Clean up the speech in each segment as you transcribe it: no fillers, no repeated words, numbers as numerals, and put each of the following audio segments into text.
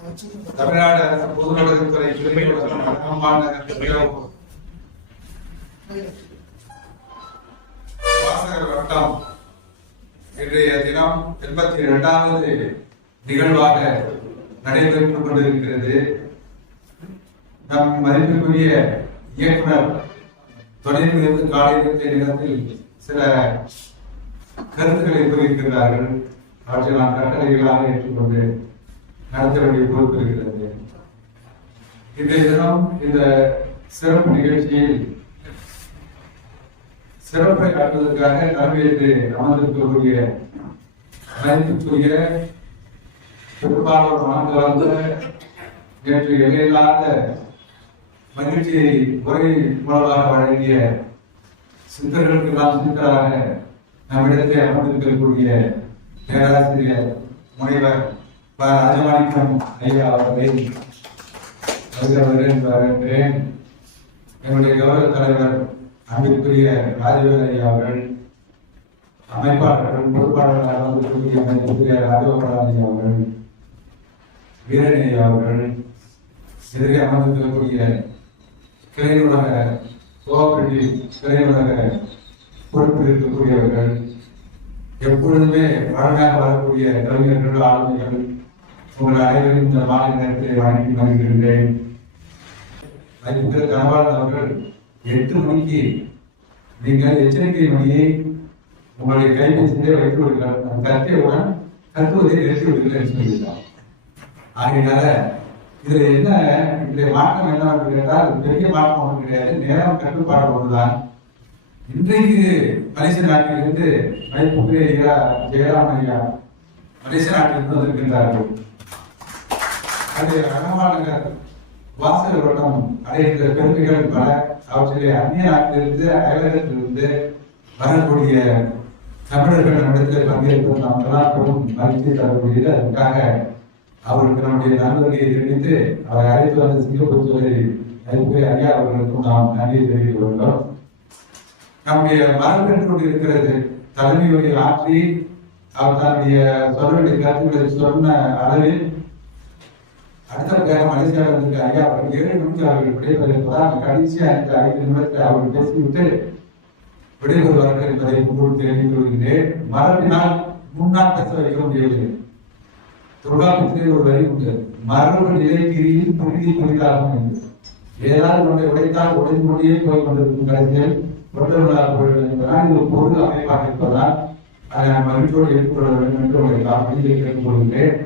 தமிழ்நாடு அரசு பொதுநலத்துறை வாசகர் வட்டம் இன்றைய தினம் 82வது நிகழ்வாக நடைபெற்றுக் கொண்டிருக்கிறது. நம் மதிப்பிற்குரிய இயக்குனர் தொடர்ந்து காலையிலே நேரத்தில் சில கருத்துக்களை கூறியிருக்கிறார்கள். அவற்றை நான் கட்டளைகளாக ஏற்றுக்கொண்டு நடத்த வேண்டிய பொறுப்பு இருக்கிறது. இன்றைய தினம் இந்த சிறப்பு நிகழ்ச்சியில் சிறப்பை காட்டுவதற்காக தலைமையேற்று அமர்ந்திருக்கக்கூடிய மதிப்புக்குரிய பெரும்பாலான மனங்களாக நேற்று எல்லையில்லாத மகிழ்ச்சியை உரை மூலமாக வழங்கிய சித்தர்களுக்கு எல்லாம் சித்தராக நம்மிடத்தில் அமர்ந்திருக்கக்கூடிய பேராசிரியர் முனைவர் ராஜமாணிக்கம் ஐயா அவர்களை வருகிறேன். என்னுடைய கௌரவ தலைவர் அன்பிற்குரிய ராஜவேல் ஐயா அவர்கள், அமைப்பாளர்கள் பொறுப்பாளர்களாக வந்திருக்கக்கூடிய அமைப்புக்குரிய ராஜகோபால் ஐயா அவர்கள், வீரன் ஐயா அவர்கள், எதிரே அமர்ந்திருக்கக்கூடிய கிளையுலக கோஆபரேட்டிவ் கிளையுலக பொறுப்பில் இருக்கக்கூடியவர்கள், எப்பொழுதுமே வழங்காக வரக்கூடிய கலைஞர்கள், ஆளுமைகள், உங்கள் அனைவரும் இந்த மாலை நேரத்தில் வழங்கி வருகின்றேன். கனவாளன் அவர்கள் 8 மணிக்கு நீங்கள் எச்சரிக்கை மணியை உங்களுடைய கைபேசியிலே வைத்து விடுங்கள், கத்தியவுடன் கத்துவதை நிறுத்தி விடுங்கள் என்று சொல்லியிருக்கார். ஆகையினால இதுல என்ன இன்றைய மாற்றம் என்னவென்று கேட்டால் பெரிய மாற்றம் ஒன்றும் கிடையாது, நேரம் கட்டுப்பாடு ஒன்றுதான். இன்றைக்கு மலேசிய நாட்டிலிருந்து மதிப்புக்குரிய ஐயா ஜெயராம் ஐயா மலேசிய நாட்டிலிருந்து வந்திருக்கின்றார்கள். அது அகமாநகர் வாசகர் வட்டம் அடைகின்ற பெருமைகள் பல. அவற்றிலே அந்நிய நாட்டிலிருந்து அயலகத்திலிருந்து வரக்கூடிய தமிழர்கள் நம்மிடத்தில் பங்கேற்பது நாம் எல்லாருக்கும் மகிழ்ச்சி தரக்கூடியது. அதற்காக அவருக்கு நம்முடைய நண்பர்களை தெரிவித்து அவரை அழைத்து வந்த சிங்கப்பூர் துறை மதிப்புக்குரிய ஐயா அவர்களுக்கும் நாம் நன்றியை தெரிவித்துக் கொண்டோம். நம்முடைய மரபென்று கொண்டு இருக்கிறது. தலைமை உரை ஆற்றி அவர் தன்னுடைய சொல்ல வேண்டிய கருத்துக்களை சொன்ன அளவில் அடுத்த மலேசியாவில் இருக்க ஐயா அவர்கள் 7 மணிக்கு அவர்கள் விடைபெறுவதால் கடைசியா 5 நிமிடத்தில் அவர்கள் பேசிவிட்டு விடைபெறுவார்கள் என்பதை உங்களுக்கு தெரிவித்து வருகிறேன். மரபினால் முன்னால் பேச வைக்க முடியவில்லை. தொல்காப்பியத்திலே ஒரு வரி உண்டு, மரபு நிலைக்கிரியில் புரிதி புரிதாகும் என்று. ஏதாவது ஒன்றை உடைத்தால் உடைந்து கொண்டே போய் கொண்டிருக்கும் கருத்தில் தொண்டர்களாக போய்விடும் என்பதால் இது ஒரு பொது அமைப்பாக இருப்பதால் அதை நான் மகிழ்ச்சியோடு ஏற்றுக்கொள்ள வேண்டும் என்று உங்களை காப்பீடு கேட்டுக்கொள்கிறேன்.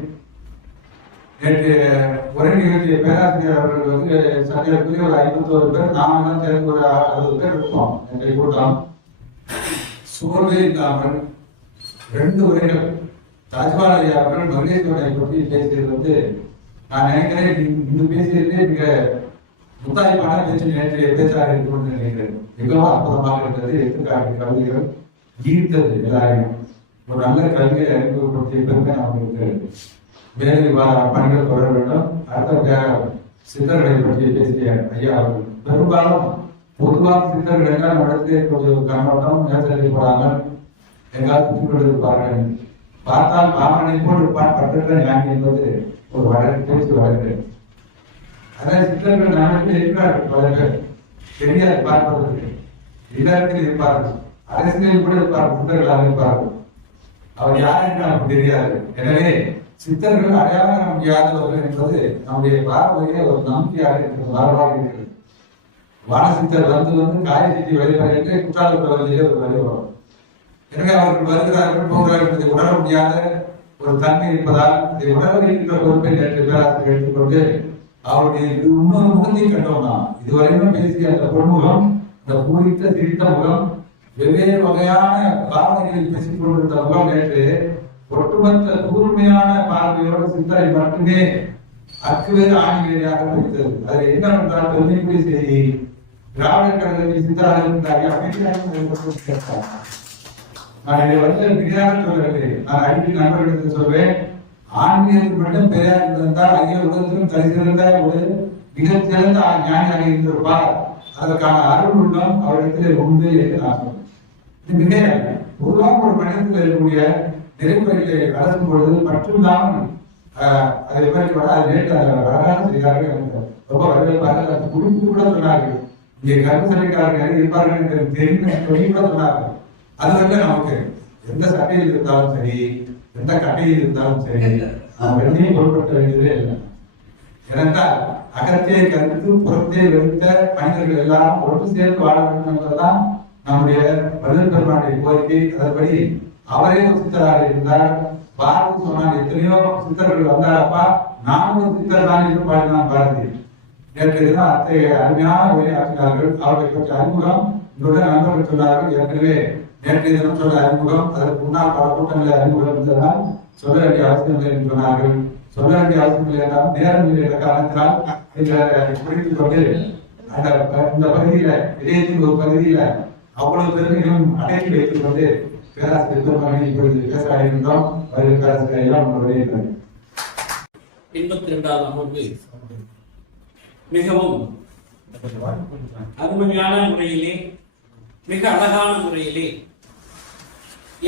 நேற்று உரை நிகழ்ச்சிய பேராசிரியர் அவர்கள் வந்து சந்தைக்குரிய ஒரு 51 பேர், நாம எல்லாம் சேர்ந்து ஒரு 60 பேர் இருப்போம். நேற்றைய கூட்டம் சோர்வே இல்லாமல் 2 உரைகள் தாஜ்பால் ஐயா அவர்கள் மகேஸ்வரனை பற்றி பேசியது வந்து நான் நினைக்கிறேன் இங்கு பேசியதே மிக முத்தாய்ப்பான பேச்சு நேற்றைய பேச்சாக இருக்கும் நினைக்கிறேன். மிகவும் அற்புதமாக இருந்தது. எடுத்துக்காட்டு கவிதைகள் ஈர்த்தது எல்லாரையும். ஒரு நல்ல கல்வியை அறிமுகப்படுத்திய பெருமை நமக்கு இருக்கிறது. மேலும் பணிகள் தொடர வேண்டும். அடுத்த சித்தர்களை பற்றி பேசிய ஐயா அவர்கள் பெரும்பாலும் பொதுவாக சித்தர்கள் என்றால் நடத்திய கொஞ்சம் கண்ணோட்டம் நேரத்தை போடாமல் எங்காவது சுற்றி கொண்டிருப்பார்கள். பார்த்தால் பாமனை போல் இருப்பான் பட்டற்ற ஞானி என்பது ஒரு வழக்கு பேச்சு வழக்கு. அதாவது சித்தர்கள் நாட்டில் இருக்கிறார்கள் பல பேர், தெரியாது பார்ப்பதற்கு. இல்லத்தில் இருப்பார்கள், அரசியலில் கூட இருப்பார்கள், சித்தர்களாக இருப்பார்கள். அவர் யார் என்று நமக்கு தெரியாது. எனவே சித்தர்கள் அடையாளம் முடியாதவர்கள் என்பது நம்முடைய பார்வையிலே ஒரு நம்பிக்கையாக இருக்கிறது, வரலாறு இருக்கிறது. வானசித்தர் வந்து காய சித்தி வழிபடுகின்ற குற்றால பகுதியிலே ஒரு வழிபடும். எனவே அவர்கள் வருகிறார்கள் போகிறார்கள் என்பதை உணர முடியாத ஒரு தன்மை இருப்பதால் இதை உணர்கின்ற பொறுப்பை நேற்று பேராசிரியர் எடுத்துக்கொண்டு அவருடைய இன்னொரு முகத்தை கண்டோம். நாம் இதுவரையும் பேசிய அந்த பொன்முகம், இந்த பூரித்த சிரித்த முகம், வெவ்வேறு வகையான பாவனைகளில் பேசிக் கொண்டிருந்த முகம் நேற்று ஒட்டுமொத்த கூர்மையான பார்வையோடு சித்தரை மட்டுமே அக்குவேறு ஆணிவேறையாக பிடித்தது. அதில் என்னவென்றால் பெருமைக்குரிய செய்தி, திராவிட கழகத்தில் சித்தராக இருந்தார்கள் அமைதியாக. நான் இதை வந்து பிரியாக சொல்லவில்லை, நான் அடிக்கடி நண்பர்களுக்கு சொல்வேன், ஆன்மீகத்தில் மட்டும் பெரியார் இருந்தால் அகில உலகத்திலும் தலைசிறந்த ஒரு மிகச்சிறந்த ஞானியாக இருந்திருப்பார். அதற்கான அருள் உள்ளம் அவரிடத்திலே உண்டு என்று நான் சொல்றேன். இது மிக பொதுவாக ஒரு மனிதத்தில் இருக்கக்கூடிய நெறிமுறைகளை வளர்க்கும் பொழுது மட்டும்தான் அதே மாதிரி அது நேற்று அழகான செய்தார்கள். ரொம்ப வரவேற்பாக அந்த குறிப்பு கூட சொன்னார்கள். இங்கே கருமசனைக்காரர்கள் யாரும் இருப்பார்கள் என்று தெரியும் சொல்லி கூட சொன்னார்கள். அது வந்து நமக்கு எந்த சட்டையில் இருந்தாலும் சரி, எந்த கட்டையில் இருந்தாலும் சரி, நாம் வெள்ளையும் பொருட்படுத்த வேண்டியதே இல்லை. ஏனென்றால் அகத்தே கருத்து புறத்தே வெறுத்த மனிதர்கள் எல்லாம் ஒன்று சேர்ந்து வாழ வேண்டும் என்பதுதான் நம்முடைய வள்ளல் பெருமானுடைய கோரிக்கை. அதன்படி அவரே ஒரு சித்தராக இருந்தார். பாரதி சொன்னார், எத்தனையோ சித்தர்கள் வந்தாரப்பா, நானும் ஒரு சித்தர் தான் என்று பாடினான் பாரதி. நேற்று தான் அத்தகைய அருமையான உரையாற்றினார்கள். அவர்களை பற்றி அறிமுகம் இன்றுடன் நண்பர்கள் சொன்னார்கள். ஏற்கனவே நேற்றைய தினம் சொன்ன அறிமுகம், அதற்கு முன்னால் பல கூட்டங்களில் அறிமுகம் இருந்ததால் சொல்ல வேண்டிய அவசியம் இல்லை என்று சொன்னார்கள். சொல்ல வேண்டிய அவசியம் இல்லை என்றால் நேரம் இல்லை என்ற காரணத்தினால் புரிந்து கொண்டு இந்த பகுதியில இதயத்தின் ஒரு பகுதியில அவ்வளவு பெருமைகளும் அடக்கி வைத்துக் கொண்டு பேராசிரியர் பெருமகனை இப்பொழுது பேச அடைகின்றோம். வருகிற பேராசிரியர் எல்லாம் வருகிறார்கள். 82வது அமர்வு மிகவும் அருமையான முறையிலே, மிக அழகான முறையிலே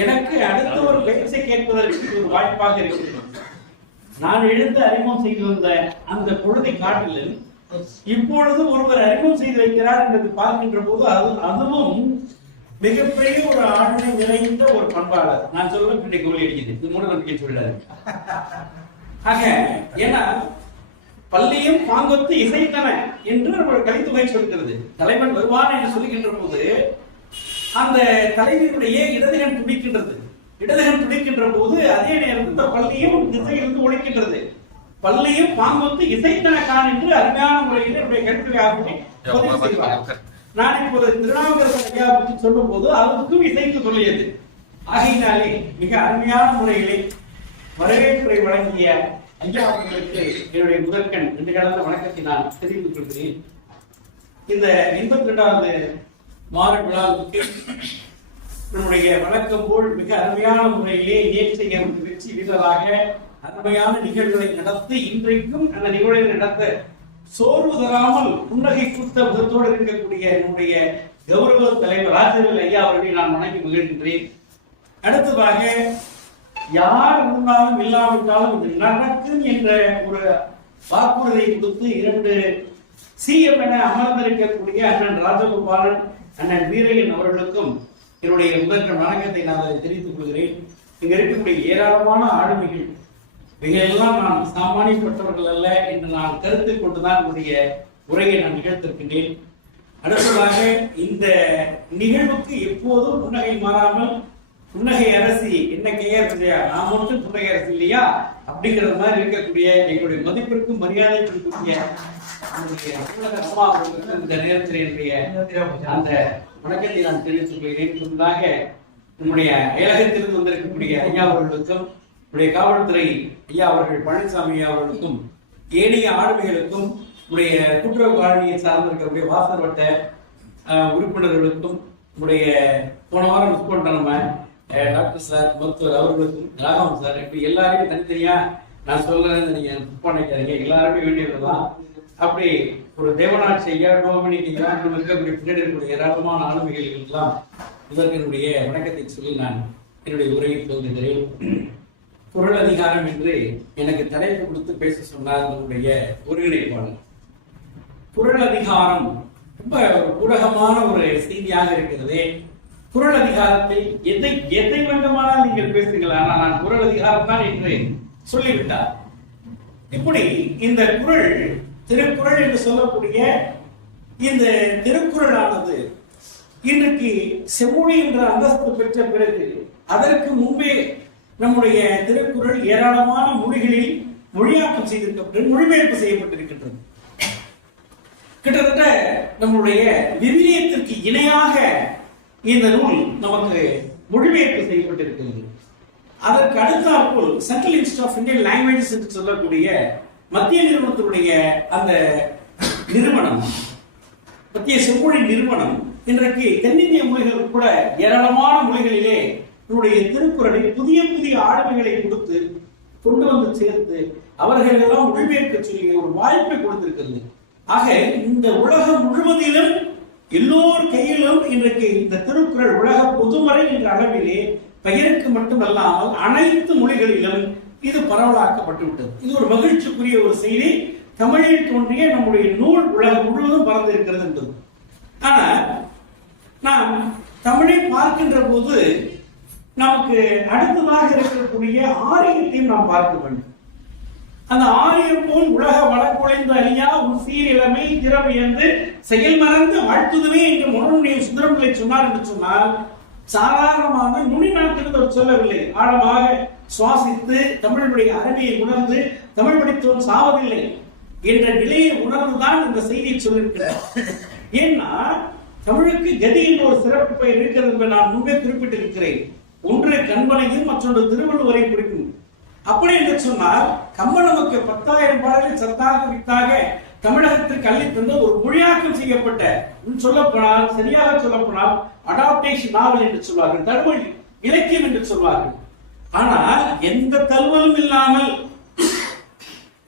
எனக்கு அடுத்த ஒரு பேச்சை கேட்பதற்கு ஒரு வாய்ப்பாக இருக்கிறது. நான் எழுந்து அறிமுகம் செய்து வந்த அந்த பொழுதை காட்டிலும் இப்பொழுது ஒருவர் அறிமுகம் செய்து வைக்கிறார் என்பதை பார்க்கின்ற போது அதுவும் மிகப்பெரிய ஒரு ஆளுமை நிறைந்த ஒரு பண்பாளர். நான் சொல்றேன் பின்னை கோல் அடிக்குது, இது மூட நம்பிக்கை சொல்லாரு. ஆக ஏன்னா பள்ளியும் பாங்கொத்து இசைத்தன என்று ஒரு கலித்தொகை சொல்கிறது. தலைவன் வருவான் என்று சொல்லுகின்ற போது அந்த தலைவனுடைய இடதுகன் துடிக்கின்றது. இடதுகன் துடிக்கின்ற போது அதே நேரத்தில் பள்ளியும் திசையிலிருந்து ஒழிக்கின்றது. பள்ளியும் பாங்கொத்து இசைத்தனக்கான் என்று அருமையான முறையில் என்னுடைய கருத்துரையாகவே பதிவு செய்வார். நான் இப்போது திருநாவுக்கரசர் ஐயா பற்றி சொல்லும் போது அதுக்கும் இசைத்து சொல்லியது. ஆகையினாலே மிக அருமையான முறையிலே வரவேற்புரை வழங்கிய ஐயா அவர்களுக்கு என்னுடைய முதற்கண் ரெண்டு கடந்த வணக்கத்தை நான் தெரிவித்துக் கொள்கிறேன். இந்த 82வது மாத விழாவுக்கு நம்முடைய வழக்கம் போல் மிக அருமையான முறையிலே நேற்றைய வெற்றி வீரராக அருமையான நிகழ்வுகளை நடத்தி இன்றைக்கும் அந்த நிகழ்வை நடத்த சோர்வு தராமல் புன்னகை கூத்த விதத்தோடு இருக்கக்கூடிய என்னுடைய கௌரவ தலைவர் ராஜவேல் ஐயா அவர்களை நான் வணங்கி மகிழ்கின்றேன். அடுத்ததாக யார் இருந்தாலும் இல்லாவிட்டாலும் இது நடக்கும் என்ற ஒரு வாக்குறுதியை கொடுத்து 2 சிஎம் என அமர்ந்திருக்கக்கூடிய அண்ணன் ராஜகோபாலன், அண்ணன் வீரையன் அவர்களுக்கும் என்னுடைய முதற்கண் வணக்கத்தை நான் தெரிவித்துக் கொள்கிறேன். இங்க இருக்கக்கூடிய ஏராளமான ஆளுமைகள் இவையெல்லாம் நான் சாமானியப்பட்டவர்கள் அல்ல என்று நான் கருத்தில் கொண்டுதான் என்னுடைய உரையை நான் நிகழ்த்திருக்கின்றேன். அடுத்ததாக இந்த நிகழ்வுக்கு எப்போதும் புன்னகை மாறாமல் புன்னகை அரசி என்ன கையார் இல்லையா, நான் மட்டும் புன்னகை அரசு இல்லையா அப்படிங்கிறது மாதிரி இருக்கக்கூடிய எங்களுடைய மதிப்பிற்கும் மரியாதை கொடுக்கக்கூடிய அம்மா அவர்களுக்கு இந்த நேரத்தில் என்னுடைய அந்த வணக்கத்தை நான் தெரிவித்துக் கொள்கிறேன். சொன்னதாக நம்முடைய அயலகத்திலிருந்து வந்திருக்கக்கூடிய ஐயா அவர்களுக்கும், நம்முடைய காவல்துறை ஐயா அவர்கள் பழனிசாமி ஐயா அவர்களுக்கும், ஏனைய ஆளுமைகளுக்கும், நம்முடைய கூட்டுறவு காலனியை சார்ந்திருக்கக்கூடிய வாசல் வட்ட உறுப்பினர்களுக்கும், நம்முடைய போன வாரம் மிஸ் பண்ற நம்ம டாக்டர் சார், மருத்துவர் அவர்களுக்கும், ராகவன் சார், இப்படி எல்லாரையும் தனித்தனியா நான் சொல்றேன், நீங்க நினைக்காதீங்க, எல்லாருமே வேண்டியதுதான். அப்படி ஒரு தேவநாட்சி ஐயா, டோமினிக் ஐயா, நம்ம இருக்கக்கூடிய பின்னாடி இருக்கக்கூடிய ஏராளமான ஆளுமைகள் எல்லாம் இதற்கு என்னுடைய வணக்கத்தை சொல்லி நான் என்னுடைய உரையை சொல்கிறேன். குரல் அதிகாரம் என்று எனக்கு தலைப்பு கொடுத்து பேச சொன்னார் நம்முடைய ஒருங்கிணைப்பாளர். குரல் அதிகாரம் ரொம்ப ஊடகமான ஒரு செய்தியாக இருக்கிறது. குரல் அதிகாரத்தில் எதை வேண்டுமானால் நீங்கள் பேசுங்கள், ஆனால் நான் குரல் அதிகாரம் தான் என்று சொல்லிவிட்டார். இப்படி இந்த குரல், திருக்குறள் என்று சொல்லக்கூடிய இந்த திருக்குறளானது இன்றைக்கு செம்மொழி என்ற அந்தஸ்து பெற்ற பிறகு அதற்கு முன்பே நம்முடைய திருக்குறள் ஏராளமான மொழிகளில் மொழியாக்கம் செய்திருக்கப்பட்டு மொழிபெயர்ப்பு செய்யப்பட்டிருக்கின்றது. கிட்டத்தட்ட நம்முடைய விவிலியத்திற்கு இணையாக இந்த நூல் நமக்கு மொழிபெயர்ப்பு செய்யப்பட்டிருக்கிறது. அதற்கு அடுத்தாற்போல் central institute of Indian languages என்று சொல்லக்கூடிய மத்திய நிறுவனத்தினுடைய அந்த நிறுவனம், மத்திய செம்மொழி நிறுவனம் இன்றைக்கு தென்னிந்திய மொழிகள் கூட ஏராளமான மொழிகளிலே நம்முடைய திருக்குறளில் புதிய புதிய ஆளுமைகளை கொடுத்து கொண்டு வந்து சேர்த்து அவர்கள் எல்லாம் மொழிபெயர்க்க சொல்லி ஒரு வாய்ப்பை கொடுத்திருக்கிறது. ஆக இந்த உலகம் முழுவதிலும் எல்லோர் கையிலும் இன்றைக்கு இந்த திருக்குறள் உலக பொதுமறை என்ற அளவிலே பெயருக்கு மட்டுமல்லாமல் அனைத்து மொழிகளிலும் இது பரவலாக்கப்பட்டு விட்டது. இது ஒரு மகிழ்ச்சிக்குரிய ஒரு செய்தி. தமிழில் தோன்றிய நம்முடைய நூல் உலகம் முழுவதும் பறந்து இருக்கிறது என்பது. ஆனா நாம் தமிழை பார்க்கின்ற போது நமக்கு அடுத்ததாக இருக்கக்கூடிய ஆரியத்தையும் நாம் பார்க்க வேண்டும். அந்த ஆரியம் போல் உலக வழக்குழைந்து அழியா உன் சீரிழமை திறமையந்து செயல் மறந்து வாழ்த்துதுவே என்று முரணுடைய சுந்தரம்பிள்ளை சொன்னார் என்று சொன்னால், சாதாரணமான நுனி நாட்டிலிருந்து அவர் சொல்லவில்லை. ஆழமாக சுவாசித்து தமிழுடைய அருமையை உணர்ந்து தமிழ் படித்தவன் சாவதில்லை என்ற நிலையை உணர்ந்துதான் இந்த செய்தியை சொல்லியிருக்கிறார். ஏன்னா தமிழுக்கு கதி என்ற ஒரு சிறப்பு பெயர் இருக்கிறது என்று நான் முன்பே குறிப்பிட்டிருக்கிறேன். ஒன்று கண்பனையும் மற்றொன்று திருவள்ளுவரை குறிக்கும். அப்படி என்று சொன்னால் கம்பன் நமக்கு 10,000 பாடல்கள் சத்தாக வித்தாக தமிழகத்திற்கு அள்ளி தந்த ஒரு மொழியாக்கம் செய்யப்பட்ட, சொல்லப்போனால் சரியாக சொல்லப்போனால் அடாப்டேஷன் நாவல் என்று சொல்வார்கள், தழுவல் இலக்கியம் என்று சொல்வார்கள். ஆனால் எந்த தழுவலும் இல்லாமல்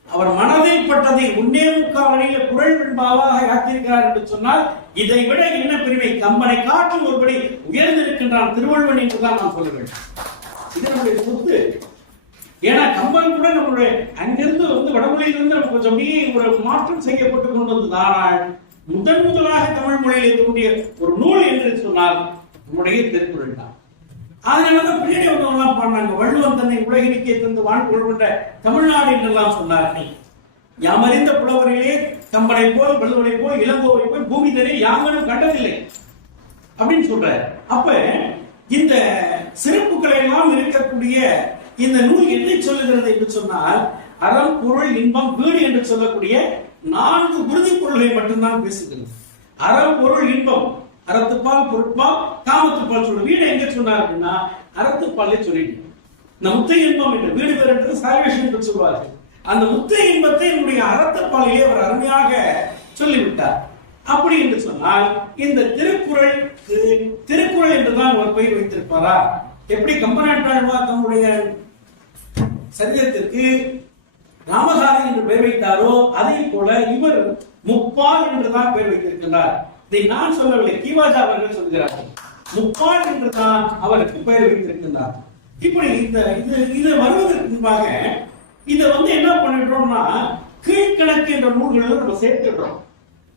அவர் மனதில் பட்டதை உன்னே முக்கால் வழியில குரல் வெண்பாவாக யாத்திருக்கிறார் என்று சொன்னால், இதை விட என்ன பெருமை? கம்பனை காட்டும் ஒருபடி உயர்ந்திருக்கின்றான் திருவள்ளுவன் என்றுதான் நான் சொல்ல வேண்டும். இது நம்முடைய சொத்து. ஏன்னா கம்பன் கூட நம்மளுடைய அங்கிருந்து வடமொழியிலிருந்து நம்ம கொஞ்சம் அப்படியே ஒரு மாற்றம் செய்யப்பட்டு கொண்டு வந்ததானால் முதலாக தமிழ் மொழியிலே தோன்றிய ஒரு நூல் என்று சொன்னால் நம்முடைய திருக்குறள் தான். அதனாலதான் பின்னாடி வந்தவங்களாம் பாடினாங்க, வள்ளுவன் தன்னை உலகிற்கே தந்து வாழ்க்கை கொண்ட தமிழ்நாடு என்றெல்லாம் சொன்னார்கள். யாமறிந்த புலவரிலே கம்பனை போல் வள்ளுவனை போல் இளங்கோவை போல் பூமி தனில் யாமனும் கண்டதில்லை அப்படின்னு சொல்ற. அப்ப இந்த சிறப்புகளை எல்லாம் இருக்கக்கூடிய இந்த நூல் என்ன சொல்லுகிறது என்று சொன்னால், அறம் பொருள் இன்பம் வீடு என்று சொல்லக்கூடிய 4 உறுதி பொருள்களை மட்டும்தான் பேசுகிறது. அறம் பொருள் இன்பம், அறத்துப்பால் பொருட்பால் காமத்துப்பால் சொல்ற. வீடு எங்க சொன்னார் அப்படின்னா அறத்துப்பாலே சொல்லிட்டு, இந்த முத்தை இன்பம் என்று வீடு பேர் என்று சால்வேஷன் என்று சொல்வார்கள். அந்த முத்தை இன்பத்தை என்னுடைய அறத்துப்பாலிலே அவர் அருமையாக சொல்லிவிட்டார். அப்படி என்று சொன்னால் இந்த திருக்குறள் என்றுதான் அவர் பெயர் வைத்திருப்பாரா? எப்படி கம்பநாட்டாழ்வார் தம்முடைய சரித்திரத்திற்கு ராமகாரி என்று பெயர் வைத்தாரோ அதே போல இவர் முப்பால் என்றுதான் பெயர் வைத்திருக்கிறார். இதை நான் சொல்லவில்லை, கீவாஜா அவர்கள் சொல்கிறார்கள். முப்பால் என்றுதான் அவருக்கு பெயர் வைத்திருக்கிறார். இப்படி இது வருவதற்கு முன்பாக இதை என்ன பண்ணிடுறோம்னா கீழ்கணக்கு என்ற நூல்களில் நம்ம சேர்த்துடுறோம்.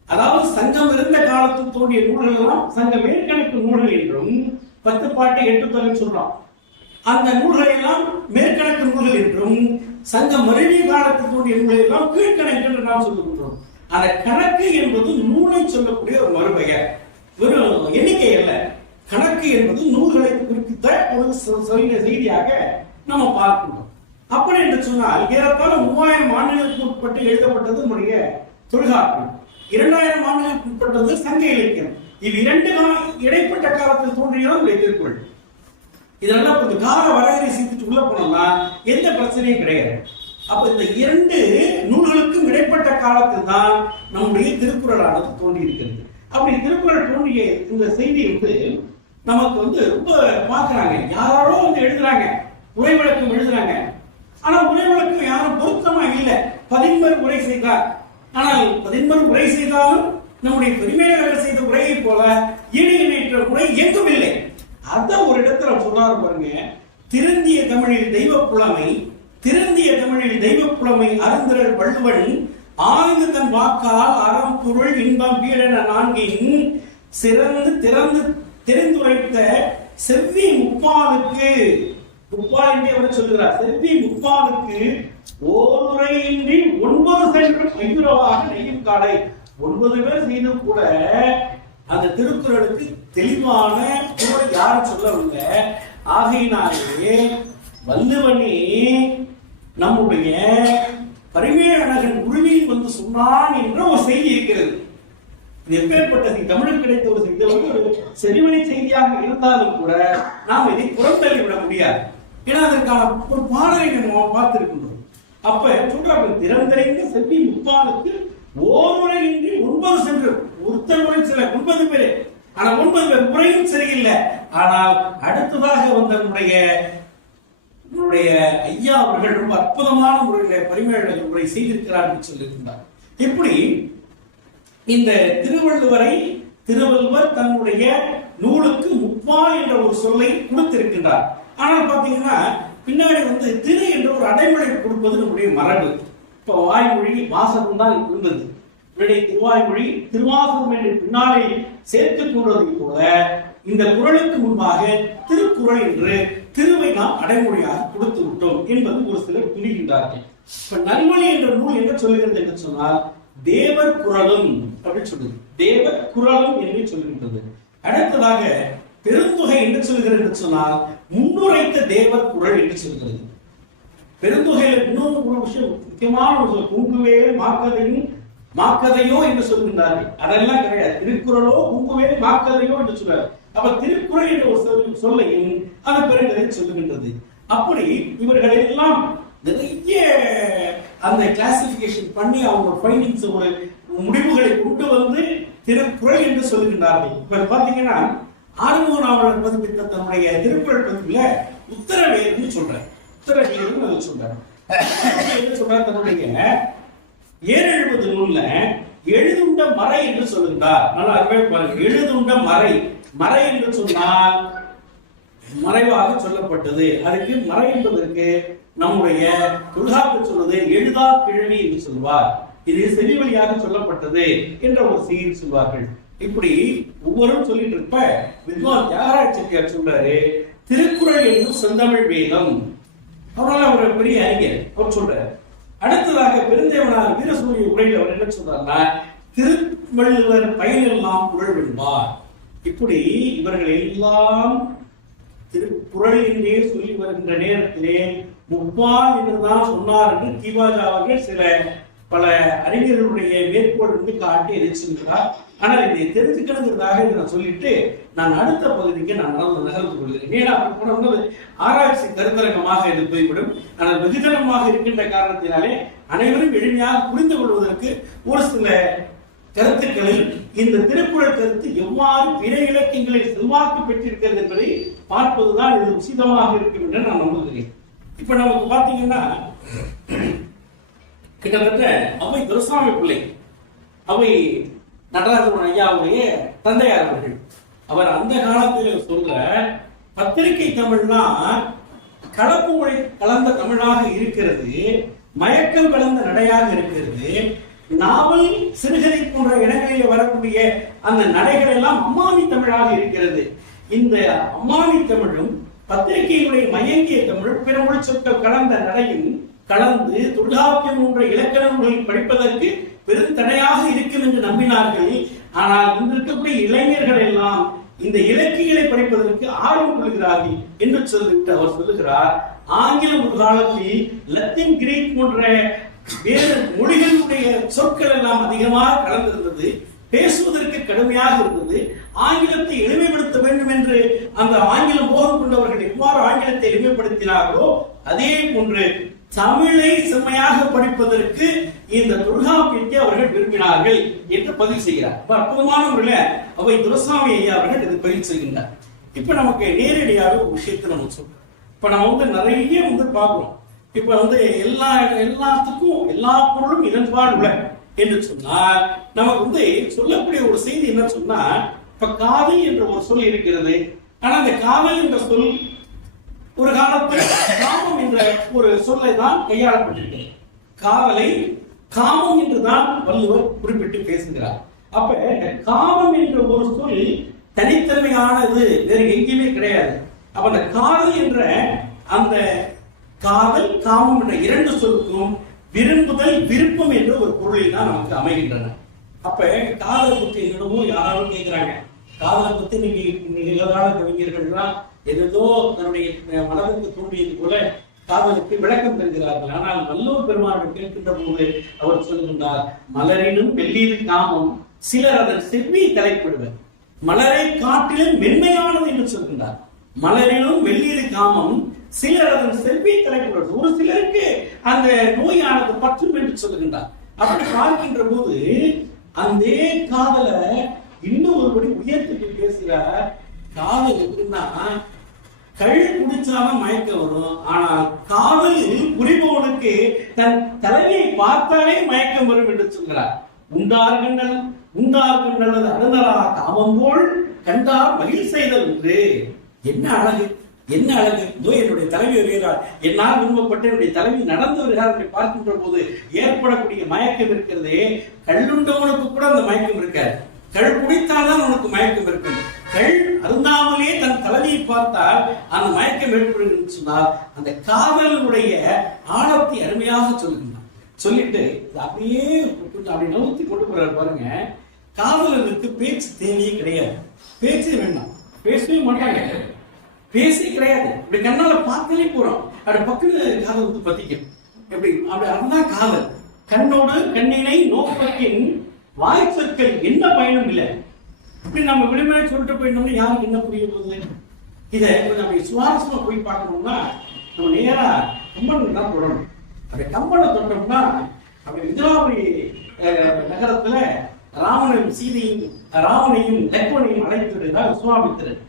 அதாவது சங்கம் இருந்த காலத்தில் தோன்றிய நூல்கள் எல்லாம் சங்க மேற்கணக்கு நூல்கள் என்றும் 10 பாட்டு 8 தொகை சொல்றோம். அந்த நூல்களை எல்லாம் மேற்கணக்கு நூல்கள் என்றும் சங்கம் மறுவிய காலத்தில் தோன்றிய நூல்களை எல்லாம் கீழ்கணக்கு என்று நாம் சொல்லுகின்றோம். அந்த கணக்கு என்பது நூலை சொல்லக்கூடிய ஒரு மறுபெயர், ஒரு எண்ணிக்கை அல்ல. கணக்கு என்பது நூல்களை குறிப்பிட்ட ஒரு செய்தியாக நம்ம பார்க்கிறோம். அப்படி என்று சொன்னால் ஏறத்தாழ 3000 ஆண்டுகளுக்கு உட்பட்டு எழுதப்பட்டது நம்முடைய தொல்காப்பியம், 2000 ஆண்டுகளுக்கு உட்பட்டது சங்க இலக்கியம். இது 2 இடைப்பட்ட காலத்தில் தோன்றியதான் திருக்குறள். இதெல்லாம் கொஞ்சம் கால வரையறை செய்துட்டு உள்ள போனோம்னா எந்த பிரச்சனையும் கிடையாது. அப்ப இந்த 2 நூல்களுக்கும் இடைப்பட்ட காலத்தில் தான் நம்முடைய திருக்குறளானது தோன்றி இருக்கிறது. அப்படி திருக்குறள் தோன்றிய இந்த செய்தி நமக்கு ரொம்ப பார்க்கிறாங்க. யாரோ எழுதுறாங்க, உரை விளக்கம் எழுதுறாங்க. ஆனா உரை விளக்கம் யாரும் பொருத்தமா இல்லை. 11 உரை செய்தார். ஆனால் 11 உரை செய்தாலும் நம்முடைய பெருமையாளர்கள் செய்த உரையை போல ஈடு இணையற்ற உரை எங்கும் இல்லை. அத ஒரு இடத்துல சொல்றாரு பாருங்க, திருந்திய தமிழில் தெய்வ புலமை, திருந்திய தமிழில் தெய்வ புலமை அருந்திரர் வள்ளுவன் ஆய்ந்து தன் வாக்கால் அறம் பொருள் இன்பம் வீடென 4 சிறந்து திறந்து தெரிந்துரைத்த செவ்வி முப்பாலுக்கு, முப்பால் என்று அவர் சொல்லுகிறார், செவ்வி முப்பாலுக்கு ஓருரையின்றி 9 சென்று ஐயுறவாக நெய்யும் காலை. 9 பேர் செய்தும் கூட அந்த திருக்குறளுக்கு தெளிவான பொருள் யாரும் சொல்லவில்லை. ஆகையினாலே வள்ளுவனே நம்முடைய பரிமேலழகன் உருவியில் சொன்னான் என்ற ஒரு செய்தி இருக்கிறது. இது எப்பேற்பட்ட தமிழுக்கு கிடைத்த ஒரு செய்தி, ஒரு செவிமணி செய்தியாக இருந்தாலும் கூட நாம் இதை புறந்தள்ளி விட முடியாது. ஏன்னா அதற்கான ஒரு பாடலை நம்ம பார்த்திருக்கின்றோம். அப்ப சொல்றாங்க, திறந்தறிந்த செவ்வி முப்பாலுக்கு ஓருரையின்றி 9 சென்று, ஒருத்தர் முறை சில 9 பேர். ஆனா 9 பேர் முறையும் சரியில்லை. ஆனால் அடுத்ததாக வந்த நம்முடைய ஐயா அவர்கள் ரொம்ப அற்புதமான முறையில் பரிமேலழகர் உரை செய்திருக்கிறார் என்று சொல்லியிருந்தார். இப்படி இந்த திருவள்ளுவர் தன்னுடைய நூலுக்கு முப்பால் என்ற ஒரு சொல்லை கொடுத்திருக்கின்றார். ஆனால் பாத்தீங்கன்னா பின்னாடி வந்து திரு என்ற ஒரு அடைமொழி கொடுப்பது நம்முடைய மரபு. இப்போ வாய்மொழி வாசகம் தான் இருந்தது. இவருடைய திருவாய்மொழி திருவாசகம் என்று பின்னாலே சேர்க்கக்கூடதை போல இந்த குறளுக்கு முன்பாக திருக்குறள் என்று திருவை நாம் அடைமொழியாக கொடுத்து விட்டோம் என்பது ஒரு சிலர் புரிகின்றார்கள். இப்ப நல்வழி என்ற நூல் என்ன சொல்லுகிறது என்று சொன்னால் தேவர் குறளும் அப்படின்னு சொல்லுது. தேவர் குறளும் என்று சொல்லுகின்றது. அடுத்ததாக பெருந்தொகை என்ன சொல்கிறது என்று சொன்னால் முன்னுரைத்த தேவர் குறள் என்று சொல்கிறது. பெருந்தொகையில் இன்னும் ஒரு விஷயம் முக்கியமான ஒரு சொல் குங்குவே மாக்கதையும் மாக்கதையோ என்று சொல்கின்றார்கள். அதெல்லாம் கிடையாது. திருக்குறளோ குங்குவே மாக்கதையோ என்று சொல்றாரு. அப்ப திருக்குறள் என்ற ஒரு சொல்லையும் அது பெருந்தொகை சொல்லுகின்றது. அப்படி இவர்கள் எல்லாம் நிறைய அந்த கிளாசிபிகேஷன் பண்ணி அவங்க ஃபைண்டிங்ஸ் ஒரு முடிவுகளை கொண்டு வந்து திருக்குறள் என்று சொல்லுகின்றார்கள். இப்ப பாத்தீங்கன்னா ஆறுமுக நாவலர் பதிப்பித்த தன்னுடைய திருக்குறள் பதிப்புல உத்தரவேதுன்னு சொல்றார். உத்தரவேதுன்னு அது சொல்றார். என்ன சொல்றார்? தன்னுடைய 770 நூல்ல எழுதுண்ட மறை என்று சொல்லுகிறார். நல்லா அருமையா பாருங்க. எழுதுண்ட மறை, மறை என்று சொன்னால் மறைவாக சொல்லப்பட்டது. அதுக்கு மறை என்பதற்கு நம்முடைய தொல்காப்பியர் சொல்வது எழுதா கிழவி என்று சொல்வார். இது செவி வழியாக சொல்லப்பட்டது என்ற ஒரு செய்தி சொல்வார்கள். இப்படி ஒவ்வொருவரும் சொல்லிட்டு இருப்ப வித்வான் தியாகராஜ செட்டியார் சொல்றாரு திருக்குறள் என்னும் செந்தமிழ் வேதம். அவரால் ஒரு பெரிய அறிஞர் அவர் சொல்றாரு. அடுத்ததாக பெருந்தேவனார் வீரசூரிய உரையில் அவர் என்ன சொல்றாருன்னா திருவள்ளுவர் பயிலெல்லாம் குறள் வெண்பார். இப்படி இவர்கள் எல்லாம் திருக்குறள் என்றே சொல்லி வருகின்ற நேரத்திலே முப்பால் என்றுதான் சொன்னார் என்று தீபாஜா அவர்கள் சில பல அறிஞர்களுடைய மேற்கோள் வந்து காட்டி எதிர்ச்சிருக்கிறார். ஆனால் இதை தெரிஞ்சுக்கணுங்கிறதாக இதை நான் சொல்லிட்டு நான் அடுத்த பகுதிக்கு நான் நகர்ந்து கொள்கிறேன். ஏன்னா ஆராய்ச்சி கருத்தரங்கமாக இது போய்விடும். ஆனால் வெகுஜனமாக இருக்கின்ற காரணத்தினாலே அனைவரும் எளிமையாக புரிந்து கொள்வதற்கு ஒரு சில கருத்துக்களில் இந்த திருக்குறள் கருத்து எவ்வாறு பிற இலக்கியங்களில் செல்வாக்கு பெற்றிருக்கிறது என்பதை பார்ப்பதுதான் இது உசிதமாக இருக்கும் என்று நான் நம்புகிறேன். இப்ப நமக்கு பாத்தீங்கன்னா கிட்டத்தட்ட அவை துரைசாமி பிள்ளை, அவை நடராஜன் ஐயாவுடைய தந்தையார் அவர்கள், அவர் அந்த காலத்தில் சொல்ற பத்திரிகை தமிழ்னா கலப்பு மொழி கலந்த தமிழாக இருக்கிறது, மயக்கம் கலந்த நடையாக இருக்கிறது, நாவல் சிறுகதை போன்ற இடங்களில் வரக்கூடிய அந்த நடைகள் எல்லாம் அம்மானி தமிழாக இருக்கிறது. இந்த அம்மானி தமிழும் பத்திரிகையுடைய மயங்கிய தமிழ் பிற மொழி சொற்கள் கலந்த நடையும் கலந்து தொல்காப்பியம் போன்ற இலக்கண நூல்களை படிப்பதற்கு பெரும் தடையாக இருக்கும் என்று நம்பினார்கள். ஆனால் இன்று இருக்கக்கூடிய இளைஞர்கள் எல்லாம் இந்த இலக்கியங்களை படிப்பதற்கு ஆர்வம் கொள்கிறார்கள் என்று சொல்லிவிட்டு அவர் சொல்லுகிறார், ஆங்கிலம் ஒரு காலத்தில் லத்தீன் கிரீக் போன்ற வேறு மொழிகளுடைய சொற்கள் எல்லாம் அதிகமாக கலந்திருந்தது, பேசுவதற்கு கடுமையாக இருந்தது. ஆங்கிலத்தை எளிமைப்படுத்த வேண்டும் என்று அந்த ஆங்கிலம் போகம் கொண்டவர்கள் எவ்வாறு ஆங்கிலத்தை எளிமைப்படுத்தினார்களோ அதே போன்று தமிழை செம்மையாக படிப்பதற்கு இந்த தொல்காப்பியத்தை அவர்கள் விரும்பினார்கள் என்று பதிவு செய்கிறார். அற்புதமான முறையில் அவை துரைசாமி ஐயா அவர்கள் இது பதிவு செய்கின்றார். இப்ப நமக்கு நேரடியாக ஒரு விஷயத்தை நம்ம சொல்றோம். இப்ப நம்ம நிறைய பார்க்கிறோம். இப்ப எல்லாத்துக்கும் எல்லா பொருளும் இதன்பால் உள்ள என்று சொன்னால் நமக்கு சொல்லக்கூடிய ஒரு செய்தி என்ன சொன்னா, இப்ப காதல் என்ற ஒரு சொல் இருக்கிறது. ஆனா அந்த காதல் என்ற சொல் ஒரு காலத்தில் காமம் என்ற ஒரு சொல்லை தான் கையாளப்பட்டிருக்கிறது. காதலை காமம் என்றுதான் வள்ளுவர் குறிப்பிட்டு பேசுகிறார். அப்ப காமம் என்ற ஒரு சொல் தனித்தன்மையானது வேறு எங்கேயுமே கிடையாது. அப்ப அந்த காதல் என்ற அந்த காதல் காமம் என்ற இரண்டு சொல்லுக்கும் விரும்புதல் விருப்பம் என்ற ஒரு பொருளில் தான் நமக்கு அமைகின்றன. அப்ப காதலை பற்றி என்னமோ யாராலும் கேட்கிறாங்க, காதலை பத்தி நிகழான கவிஞர்கள்லாம் ஏதோ தன்னுடைய மனதிற்கு தூண்டியது போல காதலுக்கு விளக்கம் தருகிறார்கள். ஆனால் வள்ளுவர் பெருமாள் கேட்கின்ற போது அவர் சொல்லுகின்றார், மலரினும் வெள்ளீது காமம் சிலர் அதன் செவ்வியை தலைப்பிடுவர், மலரை காட்டிலும் மென்மையானது என்று சொல்கின்றார். மலரினும் வெள்ளீது காமம் சிலர் அதன் செவ்வியை தலைப்பிடுவர், ஒரு சிலருக்கு அந்த நோயானது பற்றும் என்று சொல்லுகின்றார். அப்படி பார்க்கின்ற போது அந்த காதலை இன்னும் ஒருபடி உயர்த்தி பேசுகிறார். காதல் எப்படின்னா கழு குடிச்சாலும் மயக்கம் வரும், ஆனால் காதலில் புரிபவனுக்கு தன் தலைவியை பார்த்தாலே மயக்கம் வரும் என்று சொல்கிறார். உண்டார்கண்டல் அருணரா காமம் போல் கண்டார் மகிழ் செய்தல் என்று. என்ன அழகு! என்ன அழகு! இதோ என்னுடைய தலைவி வருகிறார், என்னால் விரும்பப்பட்ட என்னுடைய தலைவி நடந்து வருகிறார் என்று பார்க்கின்ற போது ஏற்படக்கூடிய மயக்கம் இருக்கிறதே, கள்ளுண்டவனுக்கு கூட அந்த மயக்கம் இருக்காது. கள் குடித்தால்தான் உனக்கு மயக்கம் இருக்கும். கள் அருந்தாமலே தன் தலைவியை பார்த்தால் அந்த மயக்கம் ஏற்படுகிறது சொன்னால் அந்த காதலுடைய ஆழத்தை அருமையாக சொல்லுகின்றான். சொல்லிட்டு அப்படியே அப்படி நவுத்தி கொண்டு போறாரு பாருங்க. காதலருக்கு பேச்சு தேவையே கிடையாது, பேச்சே வேண்டாம், பேசவே மாட்டாங்க, பேசே கிடையாது. இப்படி கண்ணால பார்த்தாலே போறோம், அப்படி பக்கத்துல காதல் வந்து பத்திக்கும். எப்படி அப்படி அதுதான் காதல். கண்ணோடு கண்ணினை நோக்கத்தின் வாய்ச்சொற்கள் என்ன பயனும் இல்லை. இப்படி நம்ம விடுமுறை சொல்லிட்டு போயிருந்தோம்னா யாருக்கு என்ன புரிய போகுது? இதை நம்ம சுவாரஸ்யமா போய் பார்க்கணும்னா நம்ம நேரா கம்பன் தான் தொடரணும். அப்படி கம்பனை தொட்டோம்னா அப்படி மிதிலாபுரி நகரத்துல ராமனையும் சீதையும் ராமனையும் லக்ஷ்மணையும் அழைத்து விடுகிறார் விஸ்வாமித்திரன்.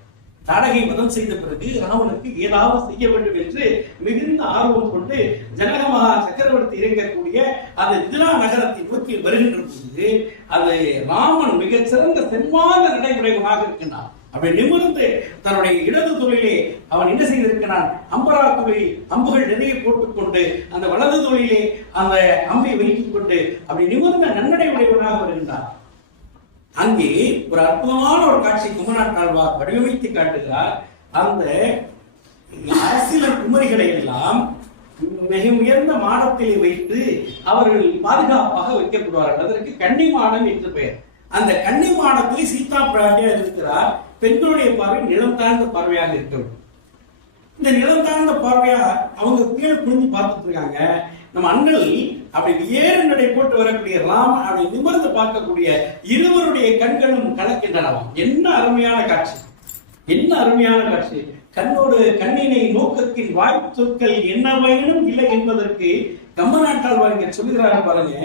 தாடகை வதம் செய்த பிறகு ராமனுக்கு ஏதாவது செய்ய வேண்டும் என்று மிகுந்த ஆர்வம் கொண்டு ஜனக மகா சக்கரவர்த்தி இறங்கக்கூடிய அந்த மிதிலா நகரத்தை நோக்கி வருகின்ற போது அது ராமன் மிகச் சிறந்த செல்வாத நடைமுறைகளாக இருக்கின்றான். அப்படி நிமிர்ந்து தன்னுடைய இடது தொழிலே அவன் என்ன செய்திருக்கிறான்? அம்பரா தொழில் அம்புகள் நிறைய போட்டுக்கொண்டு அந்த வலது தொழிலே அந்த அம்பை வைத்துக் கொண்டு அப்படி நிமிர்ந்த நன்னடை உடையவனாக வருகின்றான். அங்கே ஒரு அற்புதமான ஒரு காட்சி குமரநாட்டாழ்வார் வடிவமைத்து காட்டுகிறார். அந்த அரசியல் குமரிகளை எல்லாம் மிக உயர்ந்த மாடத்திலே வைத்து அவர்கள் பாதுகாப்பாக வைக்கப்படுவார்கள். அதற்கு கன்னி மாடம் என்று பெயர். அந்த கன்னி மாடத்தில் சீதா பிராட்டியாக இருக்கிறார். பெண்களுடைய பார்வை நிலம் தாழ்ந்த பார்வையாக இருக்கிறது. இந்த நிலம் தாழ்ந்த பார்வையா அவங்க கீழே குனிஞ்சு பார்த்துட்டு இருக்காங்க. நம்ம அண்ணல் அப்படி ஏறு நடை போட்டு வரக்கூடிய ராமன் அப்படி நிமிர்ந்து பார்க்கக்கூடிய இருவருடைய கண்களும் கலக்கின்றனவாம். என்ன அருமையான காட்சி, என்ன அருமையான காட்சி! கண்ணோடு கண்ணினை நோக்கத்தின் வாய்ப்பு சொற்கள் என்ன பயனும் இல்லை என்பதற்கு கம்பநாட்டாழ்வார் இங்க சொல்லுகிறார் பாருங்க.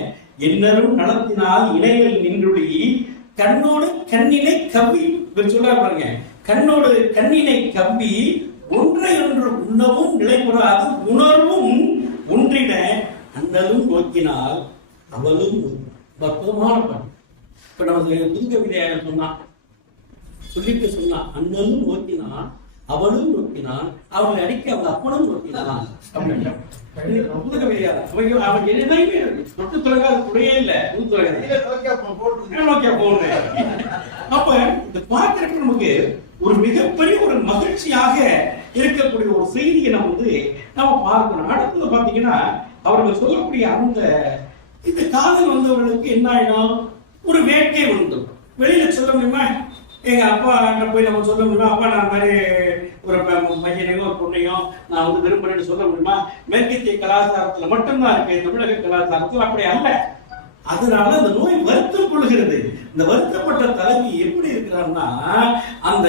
என்னரும் நலத்தினால் இணையில் நின்றுடி கண்ணோடு கண்ணினை கவ்வி சொல்றாரு பாருங்க. கண்ணோடு கண்ணினை கவ்வி ஒன்றை ஒன்று உண்ணவும் நிலைபெறாது உணர்வும் ஒன்றின அண்ணலும் நோக்கினால் அவளும் அற்புதமான பாட்டு. இப்ப நமக்கு புது கவிதையாக சொன்னான், சொல்லிட்டு சொன்னான், அண்ணலும் நோக்கினான் அவளும் நோக்கினான் அவளை அடிக்க அவங்க அப்பனும் நோக்கினான். புது கவிதையாக அவன் எதையுமே தொட்டு துறகாத துறையே இல்ல, புது துறை நோக்கியா போகணும். அப்ப இந்த பார்க்கறதுக்கு நமக்கு ஒரு மிகப்பெரிய ஒரு மகிழ்ச்சியாக இருக்கக்கூடிய ஒரு செய்தியை நம்ம பார்க்கணும். அடுத்தது பாத்தீங்கன்னா அவர்கள் சொல்லக்கூடிய அந்த இந்த காதல் வந்தவர்களுக்கு என்ன ஆயிடும்? ஒரு வேட்கை வந்து வெளியில சொல்ல முடியுமா? எங்க அப்பா போய் நம்ம சொல்ல முடியுமா? அப்பா நான் மாதிரி ஒரு பையனையும் ஒரு பொண்ணையும் நான் விரும்புறேன்னு சொல்ல முடியுமா? மேற்கத்திய கலாச்சாரத்துல மட்டும்தான் இருக்கு, தமிழக கலாச்சாரத்தில் அப்படி அல்ல. அதனால அந்த நோய் வருத்தம் கொள்கிறது. இந்த வருத்தப்பட்ட தலைவி எப்படி இருக்கிறான்னா அந்த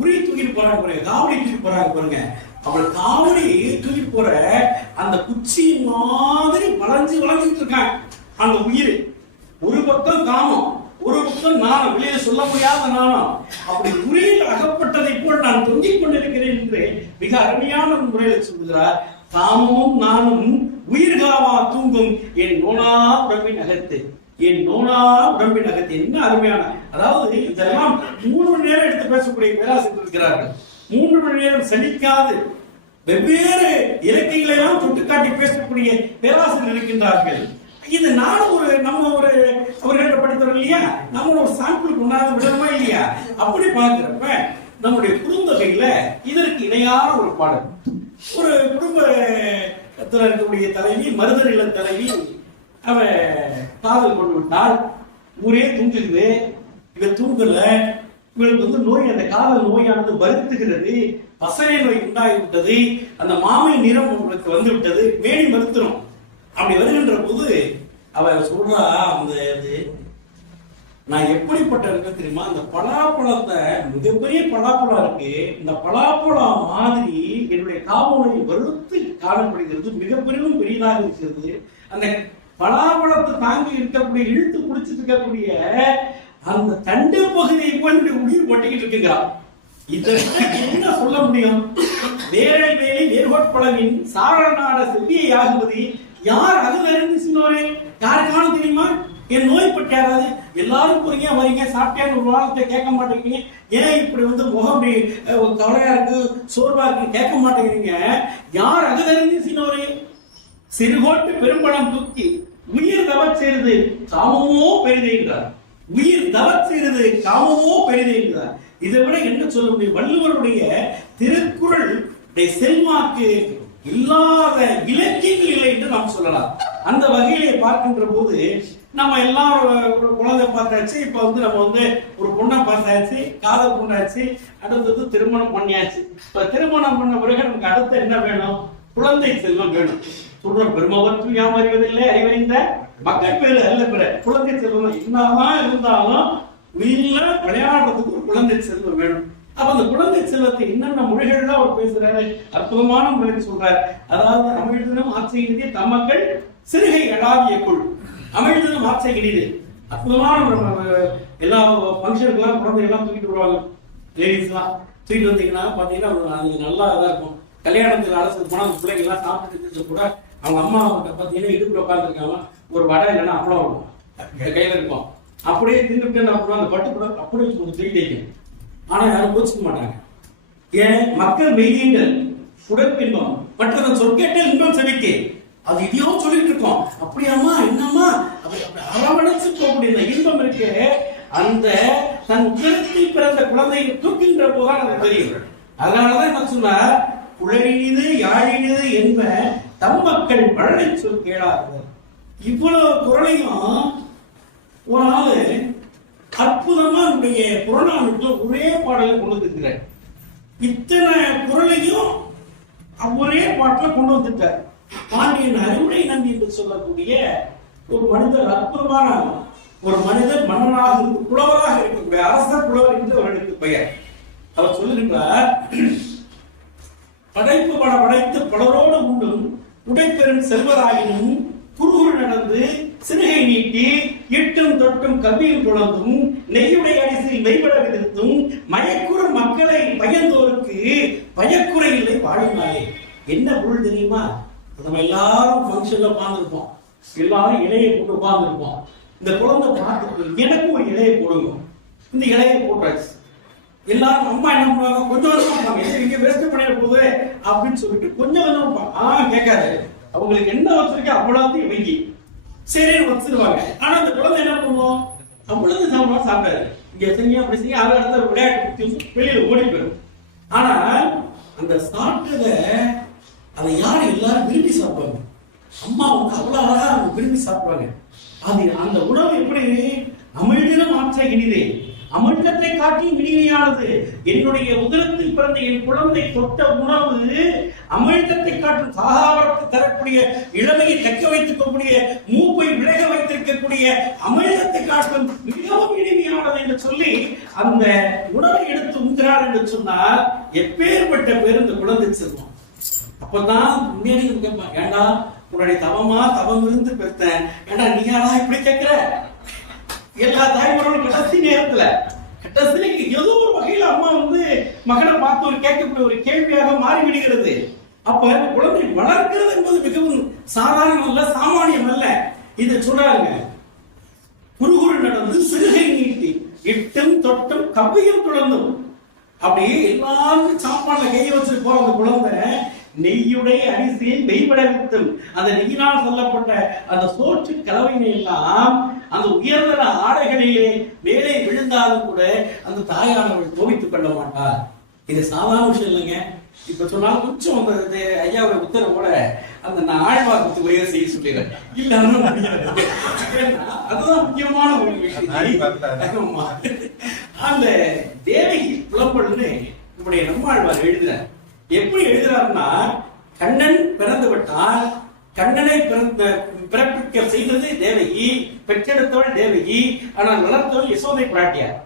உரி தூக்கி போறாங்க பாருங்க, காவடி தூக்கி போறாங்க பாருங்க. அவள் காவடி தூக்கி போற அந்த குச்சி மாதிரி வளைஞ்சிட்டு இருக்காங்க அந்த உயிர். ஒரு பக்கம் காமம், ஒரு பக்கம் நாணம், வெளியே சொல்ல முடியாத நாணம். அப்படி உரியில் அகப்பட்டதை போல் நான் தொங்கிக் கொண்டிருக்கிறேன் என்று மிக அருமையான முறையில் சொல்கிறார். காமமும் நானும் உயிர்காவா தூங்கும் என் நோனா உடம்பின் அகத்து, என் நோனா உடம்பின் அகத்து. என்ன அருமையான, அதாவது இதெல்லாம் 3 மணி நேரம் எடுத்து பேசக்கூடிய பேராசிரியர் இருக்கிறார்கள். 3 மணி நேரம் சலிக்காது வெவ்வேறு இலக்கியங்களை எல்லாம் தொட்டுக்காட்டி பேசக்கூடிய பேராசிரியர் இருக்கின்றார்கள். இது நானும் நம்ம அவர்கிட்ட படித்தவர் இல்லையா, நம்ம ஒரு சாம்பிள் கொண்டாந்து விடணுமா இல்லையா? அப்படி பார்க்கிறப்ப நம்முடைய குறுந்தொகையில இதற்கு இணையான ஒரு பாடல். ஒரு குடும்பத்தில் இருக்கக்கூடிய தலைவி, மருதநில தலைவி, அவ காதல் கொண்டு விட்டால் ஊரே தூங்குது, இவ தூங்கல. இவளுக்கு நோய், அந்த காதல் நோயானது வருத்துகிறது, பசலை நோய் உண்டாகிவிட்டது, அந்த மாமை நிறம் உங்களுக்கு வந்து விட்டது, மேனி மருத்துவம். அப்படி வருகின்ற போது அவ சொல்றா, அந்த நான் எப்படிப்பட்ட இருக்க தெரியுமா? அந்த பலாப்பழத்தை, மிகப்பெரிய பலாப்பழம் இருக்கு, இந்த பலாப்பழம் மாதிரி என்னுடைய காவலை வறுத்து காணப்படுகிறது, மிகப்பெரும் பெரியதாக இருக்கிறது. அந்த பலாப்பழத்தை தாங்கி இருக்கக்கூடிய, இழுத்து குடிச்சிட்டு இருக்கக்கூடிய அந்த தண்டு பகுதியை போய் உயிர் பட்டிக்கிட்டு இருக்குங்கிறான். இதற்கு என்ன சொல்ல முடியும்? வேலை வேலை ஏற்பட்பழவின் சாரணாட செவ்வியை ஆகுவது யார்? அதுல இருந்து சின்னோரே யாருக்கான தெரியுமா? என் நோய்பட்டு யாராவது எல்லாரும் போறீங்க வரீங்க சாப்பிட்டேன்னு ஒரு வாரத்தை கேட்க மாட்டேங்கிறீங்க, ஏன் இப்படி வந்து முகம் கவலையா இருக்கு சோர்வா இருக்கு கேட்க மாட்டேங்கிறீங்க. யார் அகதறிந்து சின்னவரே சிறுகோட்டு பெரும்பழம் தூக்கி உயிர் தவச் செய்து காமமோ பெரிதென்றார். உயிர் தவச் செய்து காமமோ பெரிதென்றார். இதை விட என்ன சொல்ல முடியும்? வள்ளுவருடைய திருக்குறள் செல்வாக்கு இல்லாத இலக்கியங்கள் இல்லை என்று நாம் சொல்லலாம். அந்த வகையிலே பார்க்கின்ற போது நம்ம எல்லாரும் குழந்தை பார்த்தாச்சு, இப்ப வந்து நம்ம வந்து ஒரு பொண்ணை பார்த்தாச்சு, காதல் பொண்ணாச்சு, அடுத்தது திருமணம் பண்ணியாச்சு. இப்ப திருமணம் பண்ண பிறகு நமக்கு அடுத்து என்ன வேணும்? குழந்தை செல்வம் வேணும். சொல்ற பெருமவற்று யாம் அறிவதில்லை அறிவறிந்த மக்கள் பேரு அல்ல பிற. குழந்தை செல்வம் என்னதான் இருந்தாலும் வீட்டுல விளையாடுறதுக்கு ஒரு குழந்தை செல்வம் வேணும். அப்ப அந்த குழந்தை செல்வத்தை என்னென்ன மொழிகள்லாம் அவர் பேசுறாரு, அற்புதமான முறையில் சொல்றாரு. அதாவது அமிழ்தினம் ஆட்சியிலே தமக்கள் சிறுகை அடாவிய குள். அமிழ்தினம் ஆட்சியிலே அற்புதமான எல்லா பங்கனுக்கெல்லாம் குழந்தைகள்லாம் தூக்கிட்டு வருவாங்க. லேடிஸ் எல்லாம் தூக்கிட்டு வந்தீங்கன்னா பாத்தீங்கன்னா அது நல்லா இதா இருக்கும். கல்யாணத்துக்கு அரசு போனா அந்த பிள்ளைங்க எல்லாம் சாப்பிட்டு கூட அவங்க அம்மா பாத்தீங்கன்னா இடுப்புல உட்காந்துருக்காங்க, ஒரு வடை இல்லைன்னா அப்பளம் இருக்கும் கையில இருக்கும். அப்படியே தின்னுட்டு அப்புறம் அந்த பட்டு கூட அப்படியே தூக்கிட்டு வைக்கணும். ஆனா யாரும் கோச்சிக்க மாட்டாங்க. ஏன்? மக்கள் மெய்யீங்கள் உடற்பின்பம் மற்றதன் சொற்கேட்ட இன்பம் செவிக்கே. அது இதையோ சொல்லிட்டு இருக்கோம். அப்படியாமா என்னம்மா அரவணைச்சு போகக்கூடிய இந்த இன்பம் இருக்கு, அந்த தன் உலகத்தில் பிறந்த குழந்தையை தூக்கின்ற போதுதான் நமக்கு தெரியும். அதனாலதான் என்ன சொன்னார், குழலினிது யாழினிது என்ப தம் மக்கள் பழனை சொல் கேளார்கள். இவ்வளவு குரலையும் ஒரு ஆளு அற்புதமா நம்முடைய புறநானூற்று ஒரே பாடலை கொண்டு வந்திருக்கிறார். இத்தனை குரலையும் ஒரே பாட்டுல கொண்டு வந்துட்டார். பாண்டியன் அறிவுரை நம்பி என்று சொல்லக்கூடிய ஒரு மனிதர், அற்புதமான ஒரு மனிதர், மன்னனாக இருந்து புலவராக இருக்கக்கூடிய அரசர் புலவர் என்று அவர்களுக்கு பெயர். அவர் சொல்லுகின்றார், படைப்பு பட படைத்து பலரோடு உண்டும் உடைப்பெரும் செல்வராயினும் குறுகுறு நடந்து சிறுகை நீட்டி இட்டும் தொட்டும் கவ்வியும் தொடர்ந்தும் நெய்யுடைய அரிசியில் நெய்பட விதித்தும் மயக்குற மக்களை பயந்தோருக்கு பயக்குறை இல்லை வாழினாலே. என்ன பொருள் தெரியுமா? நம்ம எல்லாரும் ஃபங்க்ஷன்ல உட்கார்ந்துருப்போம், எல்லாரும் இலையை போட்டு உட்கார்ந்துருப்போம். இந்த குழந்தை பார்த்து எனக்கு ஒரு இலையை போடுங்க. இந்த இலையை போட்டாச்சு. எல்லாரும் அம்மா என்ன பண்ணுவாங்க, கொஞ்சம் கொஞ்சம் இங்க வேஸ்ட் பண்ணிட போகுது அப்படின்னு சொல்லிட்டு கொஞ்சம் கொஞ்சம் கேட்காது. அவங்களுக்கு என்ன வச்சிருக்க அவ்வளோத்தையும் வெங்கி சரின்னு வச்சிருவாங்க. ஆனா அந்த குழந்தை என்ன பண்ணுவோம், அவ்வளவு சாப்பிடுவோம், சாப்பிடாது. இங்க செஞ்சு அப்படி செய்ய அதை அடுத்த விளையாட்டு வெளியில ஓடி போயிடும். ஆனா அந்த சாப்பிட்டத அதை யாரும் எல்லாரும் விரும்பி சாப்பிடுவாங்க. அம்மா வந்து அவ்வளவு அழகா விரும்பி சாப்பிடுவாங்க. அது அந்த உணவு எப்படி அமிழ்தினம் ஆற்ற இனிதே அமிழ்தத்தை காட்டி இனிமையானது. என்னுடைய உதரத்தில் பிறந்த என் குழந்தை தொட்ட உணவு அமிழ்தத்தை காட்டும் சாகாவரத்தை தரக்கூடிய இளமையை தக்க வைத்துக்கக்கூடிய மூப்பை விலக வைத்திருக்கக்கூடிய அமிழ்தத்தை காட்டும் மிகவும் இனிமையானது என்று சொல்லி அந்த உணவை எடுத்து உண்கிறார் என்று சொன்னால் எப்பேற்பட்ட பேர் இந்த குழந்தை செல்வம். அப்பதான் உண்மையான கேட்பான், ஏண்டா உன்னுடைய தவமா தவம் இருந்து பெற்றேன், ஏண்டா நீ யாரா இப்படி கேட்கிற? எல்லா தாய்மார்களும் கடைசியில ஏதோ ஒரு வகையில அம்மா வந்து மகனை பார்த்து ஒரு கேட்கக்கூடிய ஒரு கேள்வியாக மாறிவிடுகிறது. அப்ப குழந்தை வளர்க்கிறது என்பது மிகவும் சாதாரணம் அல்ல, சாமானியம் அல்ல. இதை சொல்றாங்க, குறுகுறு நடந்து சிறுகை நீட்டி இட்டும் தொட்டும் கவ்வையும் தொடர்ந்தும். அப்படியே எல்லாரும் சாப்பாடுல கையை வச்சு போற அந்த குழந்தை நெய்யுடைய அரிசியை மெய்பட வித்தும் அந்த நெய்யினால் சொல்லப்பட்ட அந்த சோற்று கலவையினை எல்லாம் அந்த உயர்ந்த ஆடைகளிலே மேலே விழுந்தாலும் கூட அந்த தாயானவள் கோபித்துக் கொள்ள மாட்டார். இது சாதாரண விஷயம் இல்லைங்க. இப்ப சொன்னாலும் கொஞ்சம் அந்த ஐயாவோட உத்தரவோட அந்த ஆழ்வார்க்கு உயர் செய்ய சொல்லிடுறேன். இல்ல அதுதான் முக்கியமான ஒரு விஷயம். அந்த தேவகி புலம்பல்னு நம்முடைய நம்மாழ்வார் எழுதுறார். எப்படி எழுதுறாருன்னா, கண்ணன் பிறந்து விட்டால் கண்ணனை பிறப்பிக்க செய்தது தேவகி, பெற்றெடுத்தவள் தேவகி, ஆனால் வளர்த்தவள் யசோதை பிராட்டியார்.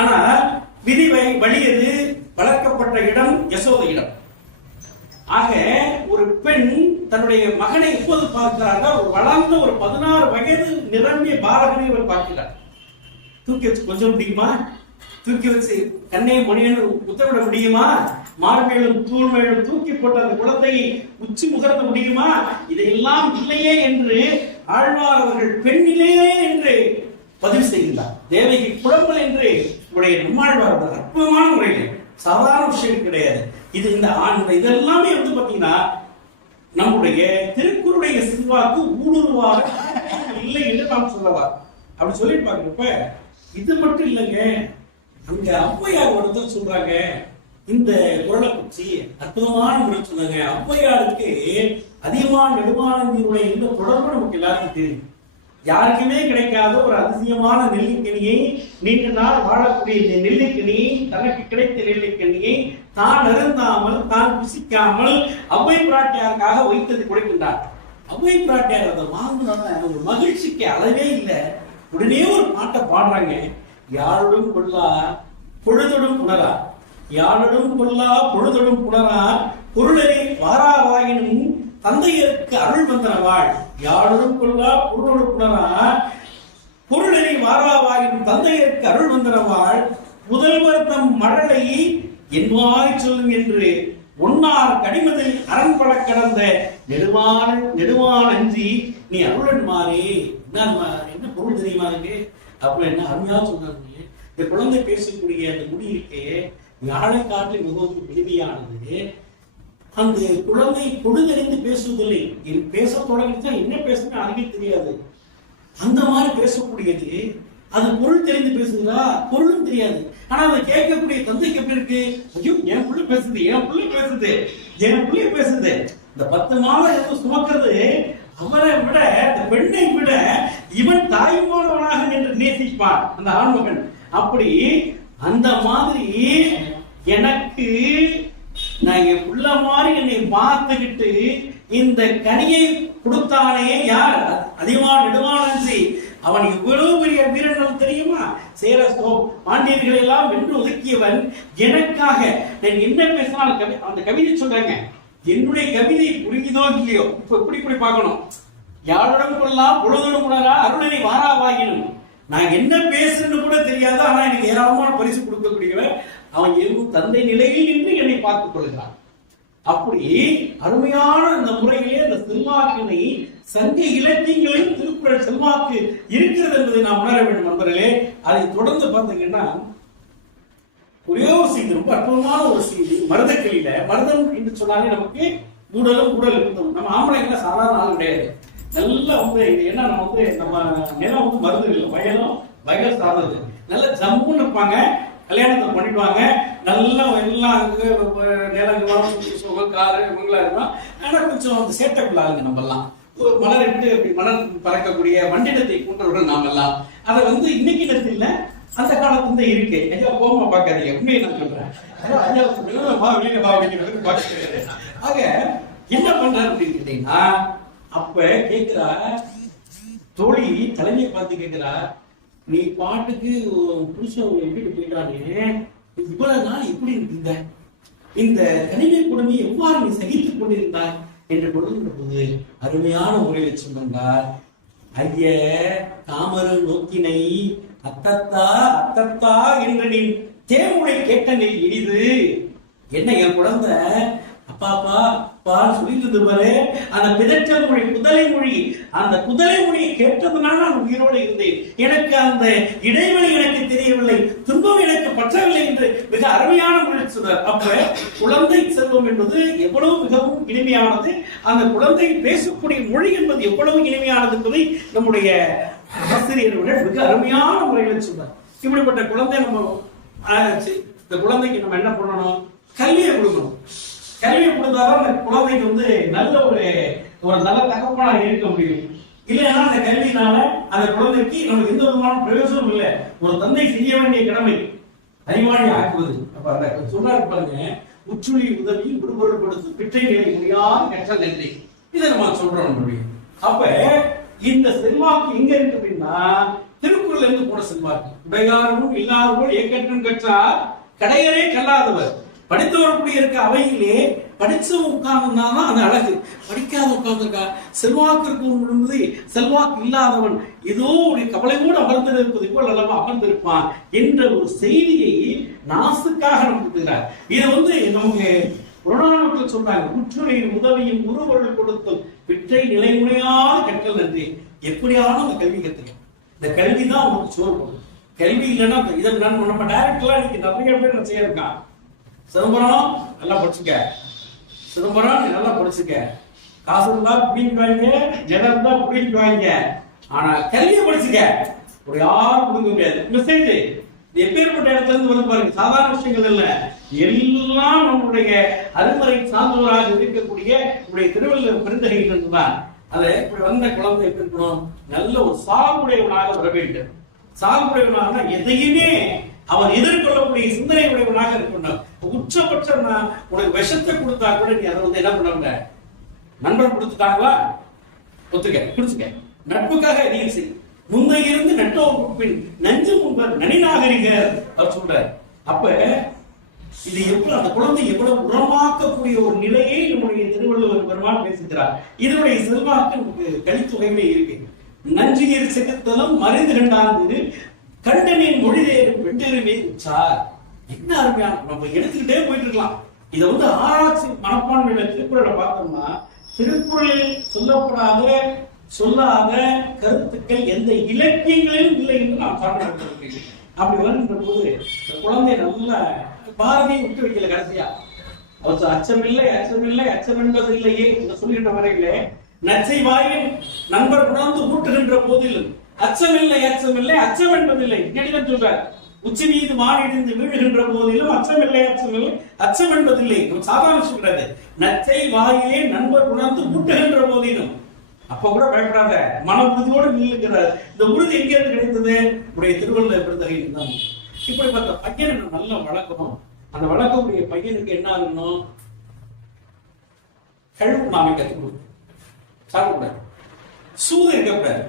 ஆனால் விதி வலியது வளர்க்கப்பட்ட இடம் யசோதை இடம். ஆக ஒரு பெண் தன்னுடைய மகனை எப்போது பார்க்கிறார்கள், ஒரு வளர்ந்த ஒரு 16 வயது நிரம்பிய பாலகனை அவர் பார்க்கிறார். தூக்கி வச்சு கொஞ்சம் முடியுமா, தூக்கி வச்சு கண்ணை மணியன் உத்தரவிட முடியுமா, மார்மேலும் தூள் மேலும் தூக்கி போட்ட அந்த குழந்தையை உச்சி முகர்த்த முடியுமா? இதையெல்லாம் இல்லையே என்று ஆழ்வார் அவர்கள் பெண்ணிலே என்று பதிவு செய்கிறார். தேவகி குழம்பல் என்று உடைய நம்மாழ்வார் அற்புதமான முறையில், சாதாரண விஷயம் கிடையாது இது. இந்த இதெல்லாமே வந்து பாத்தீங்கன்னா நம்முடைய திருக்குறளுடைய செல்வாக்கு ஊடுருவாக இல்லை என்று நாம் சொல்லலாம். அப்படி சொல்லி பாக்குறப்ப இது மட்டும் இல்லைங்க, அங்க ஔவையார் ஒருத்தர் சொல்றாங்க இந்த குரலை பற்றி அற்புதமான முறை சொன்னாங்க. ஔவையாருக்கு அதிகமான நெடுமானந்தியுடைய இந்த தொடர்பு நமக்கு எல்லாருக்கும் தெரியும். யாருக்குமே கிடைக்காத ஒரு அதிசயமான நெல்லிக்கனியை, நீண்ட நாள் வாழக்கூடிய இந்த நெல்லிக்கனியை, தனக்கு கிடைத்த நெல்லிக்கனியை தான் அருந்தாமல் தான் புசிக்காமல் ஔவை பிராட்டியாருக்காக வைத்தது கொடுக்கின்றார். ஔவை பிராட்டியார் அதை வாங்கினால ஒரு மகிழ்ச்சிக்கு அளவே இல்லை. உடனே ஒரு பாட்டை பாடுறாங்க. யாருடன் கொள்ளா பொழுதொடும் புணரா, யாருடன் கொள்ளா பொழுதொடும் புணரா, பொருளரை வாராவாயினும் தந்தையருக்கு அருள் வந்தனவாள். யாருடன் கொள்ளா பொருளோடு புணரா, பொருளரை வாராவாயினும் தந்தையருக்கு அருள் வந்தனவாள். முதல்வர் தம் மழலை என்பாய் சொல்லும் என்று ஒன்னார் கடிமதில் அரண்பட கடந்த நெடுவான் அஞ்சி நீ அருளன் மாறே. என்ன பொருள் தெரியுமா இருக்கு? அப்ப என்ன அருமையா சொல்றாங்க. இந்த குழந்தை பேசக்கூடிய அந்த முடி இருக்கே, யாழை காட்டில் மிகவும் எளிமையானது. அந்த குழந்தை பொழுதறிந்து பேசுவதில்லை. பேச தொடங்கிச்சா என்ன பேசுன்னு அதுவே தெரியாது. அந்த மாதிரி பேசக்கூடியது. அது பொருள் தெரிந்து பேசுகிறா, பொருளும் தெரியாது. ஆனா அதை கேட்கக்கூடிய தந்தைக்கு எப்படி இருக்கு? ஐயோ, என் புள்ள பேசுது, என் புள்ள பேசுது, என் புள்ள பேசுது. இந்த 10 மாதம் சுமக்கிறது அவரை விட, இந்த பெண்ணை விட இவன் தாய்மானவனாக நின்று நேசிப்பான் அந்த ஆண்மகன். அப்படி அந்த மாதிரி எனக்கு நான் என் புள்ள மாதிரி என்னை பார்த்துக்கிட்டு இந்த கனியை கொடுத்தானே யார்? அதிகமான நெடுமானஞ்சி. அவன் இவ்வளவு பெரிய வீரர்கள் தெரியுமா? சேரசோ பாண்டியர்கள் எல்லாம் வென்று ஒதுக்கியவன் எனக்காக. நான் என்ன பேசினாலும் அந்த கவிதை சொல்றாங்க. என்னுடைய கவிதை புரியுதோ இல்லையோ, இப்ப இப்படி பார்க்கணும். யாருடன் கொள்ளலாம் பொழுதுடன் கூடரா அருளனை வாராவாகினும். நான் என்ன பேசுன்னு கூட தெரியாது, ஆனா எனக்கு ஏராளமான பரிசு கொடுக்கக்கூடியவன். அவன் எதுவும் தந்தை நிலையில் நின்று என்னை பார்த்துக் கொள்கிறான். அப்படி அருமையான அந்த முறையிலே அந்த செல்வாக்கினை சங்க இலக்கியங்களிலும் திருக்குறள் செல்வாக்கு இருக்கிறது என்பதை நாம் உணர வேண்டும் நண்பர்களே. அதை தொடர்ந்து பார்த்தீங்கன்னா ஒரே ஒரு செய்தி, ரொம்ப அற்புதமான ஒரு செய்தி. மருதக்கிளியில மருதம் என்று சொன்னாலே நமக்கு ஊடலும் ஊடல் இருந்தோம். நம்ம ஆம்பளைங்க சாதாரண ஆள் கிடையாது. நல்லா வந்து என்ன நம்ம நிலம் வந்து மருந்து இல்லை, வயல் சார்ந்தது. நல்ல ஜம்முன்னு இருப்பாங்க. கல்யாணத்தை பண்ணிடுவாங்க. நல்லா எல்லாம் நிலங்கள் காரு இவங்களா இருக்கும். ஆனா கொஞ்சம் அந்த சேட்டைக்குள்ள ஆளுங்க நம்ம எல்லாம். மலர் இட்டு அப்படி மலர் பறக்கக்கூடிய வண்டிடத்தை கொண்டவர்கள் நாம எல்லாம். அதை வந்து இன்னைக்கு நேரத்தில் அந்த காலத்துல இருக்கு. ஐயா போமா பாக்காதீங்க, உண்மையை நான் சொல்றேன். ஆக என்ன பண்றாரு அப்படின்னு கேட்டீங்கன்னா, அப்ப கேட்கிறா தோழி தலைமையை பார்த்து கேட்கிறா, நீ பாட்டுக்கு புருஷன் எப்படி கேட்கிறானே, இவ்வளவு நாள் எப்படி இருந்த இந்த கணினி கொடுமை எவ்வாறு நீ சகித்துக் கொண்டிருந்தாய் என்று கொள்கின்ற போது அருமையான முறையில் சொன்னார். ஐய தாமரு நோக்கினை அத்தத்தா அத்தத்தா என்று நீ தேமுனை கேட்ட நீ இனிது. என்ன என் குழந்தை அப்பாப்பா பால் சொல்லிட்டு இருந்தபாரு. அந்த பிதற்றல் மொழி குதலை மொழி, அந்த குதலை மொழியை கேட்டதுனால நான் உயிரோடு இருந்தேன். எனக்கு அந்த இடைவெளி எனக்கு தெரியவில்லை, துன்பம் எனக்கு பற்றவில்லை என்று மிக அருமையான மொழி சொன்னார். அப்ப குழந்தை செல்வம் என்பது எவ்வளவு மிகவும் இனிமையானது, அந்த குழந்தை பேசக்கூடிய மொழி என்பது எவ்வளவு இனிமையானது என்பதை நம்முடைய ஆசிரியர்கள் மிக அருமையான முறையில் சொன்னார். இப்படிப்பட்ட குழந்தை நம்ம இந்த குழந்தைக்கு நம்ம என்ன பண்ணணும்? கல்வியை கொடுக்கணும். கல்வியை கொடுத்தாதான் அந்த குழந்தைக்கு வந்து நல்ல ஒரு நல்ல தகப்பனாக இருக்க முடியும். இல்லைன்னா அந்த கல்வியினால அந்த குழந்தைக்கு நமக்கு எந்த விதமான பிரயோஜனமும் இல்லை. ஒரு தந்தை செய்ய வேண்டிய கடமை அறிவாளி ஆக்குவது. அப்ப அந்த சொன்னாரு பாருங்க, உச்சுழி உதவி விடுபொருள் கொடுத்து பிற்றை நிலை முடியாத கற்றல் நன்றி. இதை நம்ம சொல்றோம். அப்ப இந்த செல்வாக்கு எங்க இருக்கு அப்படின்னா, திருக்குறள் இருந்து போன செல்வாக்கு. உடையாரும் இல்லாதவர்கள் ஏக்கற்றும் கற்றார் கடையரே கல்லாதவர். படித்தவர் கூடிய இருக்க அவையிலே படிச்சு உட்கார்ந்துதான் அது அழகு. படிக்காத உட்கார்ந்துருக்கா செல்வாக்கு இருக்கும், செல்வாக்கு இல்லாதவன் ஏதோ ஒரு கவலையோடு அமர்ந்திருப்பது போல் அல்லவா அமர்ந்திருப்பான் என்ற ஒரு செய்தியை நாசுக்காக நமக்கு. இது வந்து நமக்கு புறநானூற்றில் சொன்னாங்க, உற்றுநீர் உதவியும் உருவொருள் கொடுத்தும் விற்றை நிலைமுறையான கற்கள் நன்றி. எப்படியான அந்த கல்வி கத்துக்க, இந்த கல்வி தான் உங்களுக்கு சோறு போடும். கல்வி இல்லைன்னா இதை நம்ம டைரக்டெல்லாம் இன்னைக்கு நிறைய பேர் நான் செய்யிருக்கான். சிதம்பரம் நல்லா படிச்சுக்க, சிதம்பரம் நீ நல்லா படிச்சுக்க, காசு இருந்தா பிடிக்குவாங்க, ஜனம் இருந்தா பிடிக்குவாங்க, ஆனா கல்வியை படிச்சுக்க ஒரு யாரும் கொடுக்க முடியாது. மெசேஜ் எப்பேற்பட்ட இடத்துல இருந்து வந்து பாருங்க, சாதாரண விஷயங்கள் இல்ல, எல்லாம் நம்முடைய அருமறை சான்றோராக இருக்கக்கூடிய நம்முடைய திருவள்ளுவர் பெருந்தகைகள் தான். அதை இப்படி வந்த குழந்தை எப்படி இருக்கணும், நல்ல ஒரு சார்புடையவனாக வர வேண்டும். சார்புடையவனாக எதையுமே அவன் எதிர்கொள்ளக்கூடிய சிந்தனை உடையவனாக இருக்கணும். உச்சபட்சம் உனக்கு விஷத்தை கொடுத்தா கூட நீ அதை வந்து என்ன பண்ண, நண்பர் கொடுத்துட்டாங்களா ஒத்துக்க குடிச்சுக்க, நட்புக்காக நீ செய், முந்தைய இருந்து நட்டோர் பின் நஞ்சு முன்பர் நனிநாகரிகர் அவர் சொல்றார். அப்ப இது எவ்வளவு அந்த குழந்தை எவ்வளவு உரமாக்கக்கூடிய ஒரு நிலையை நம்முடைய திருவள்ளுவர் பெருமாள் பேசுகிறார். இதனுடைய செல்வாக்கு நமக்கு கலித்தொகையுமே இருக்கு. நஞ்சியர் செகுத்தலும் மறைந்து கண்டாந்து கண்டனின் மொழிதேரும் வெண்டெருமே உச்சார். என்ன அருமையான, நம்ம எடுத்துக்கிட்டே போயிட்டு இருக்கலாம். இதை வந்து ஆராய்ச்சி மனப்பான்மையில திருக்குறளை பார்த்தோம்னா, திருக்குறளில் சொல்லப்படாத சொல்லாத கருத்துக்கள் எந்த இலக்கியங்களிலும் இல்லை என்று நாம் சாப்பிட்டு. அப்படி வருகின்ற போது இந்த குழந்தை நல்ல பாரதியை விட்டு வைக்கல. கடைசியா அவர் அச்சமில்லை அச்சமில்லை அச்சம் என்பது இல்லையே என்று சொல்லுகின்ற வரையிலே நச்சை வாயில் நண்பர் உணர்ந்து ஊட்டுகின்ற போதிலும் அச்சமில்லை அச்சமில்லை அச்சம் என்பதில்லை என்னிடம் சொல்றார். உச்சி மீது மாறிடிந்து வீழுகின்ற போதிலும் அச்சமில்லை அச்சமில்லை அச்சம் என்பதில்லை. சாதாரண சொல்றது, நச்சை வாயிலே நண்பர் உணர்ந்து ஊட்டுகின்ற போதிலும் அப்ப கூட பயப்படாத, மன உறுதியோடு நில்லுகிறார். இந்த உறுதி எங்க இருந்து கிடைத்தது, உடைய திருவள்ளுவர் பெருந்தகையில் தான். இப்படிப்பட்ட பையனை நல்லா வளர்க்கணும். அந்த வளர்க்கக்கூடிய பையனுக்கு என்ன ஆகணும், கழுவு நாமே கற்றுக் கொடுக்கணும், சாப்பிடக்கூடாது, சூது இருக்கக்கூடாது,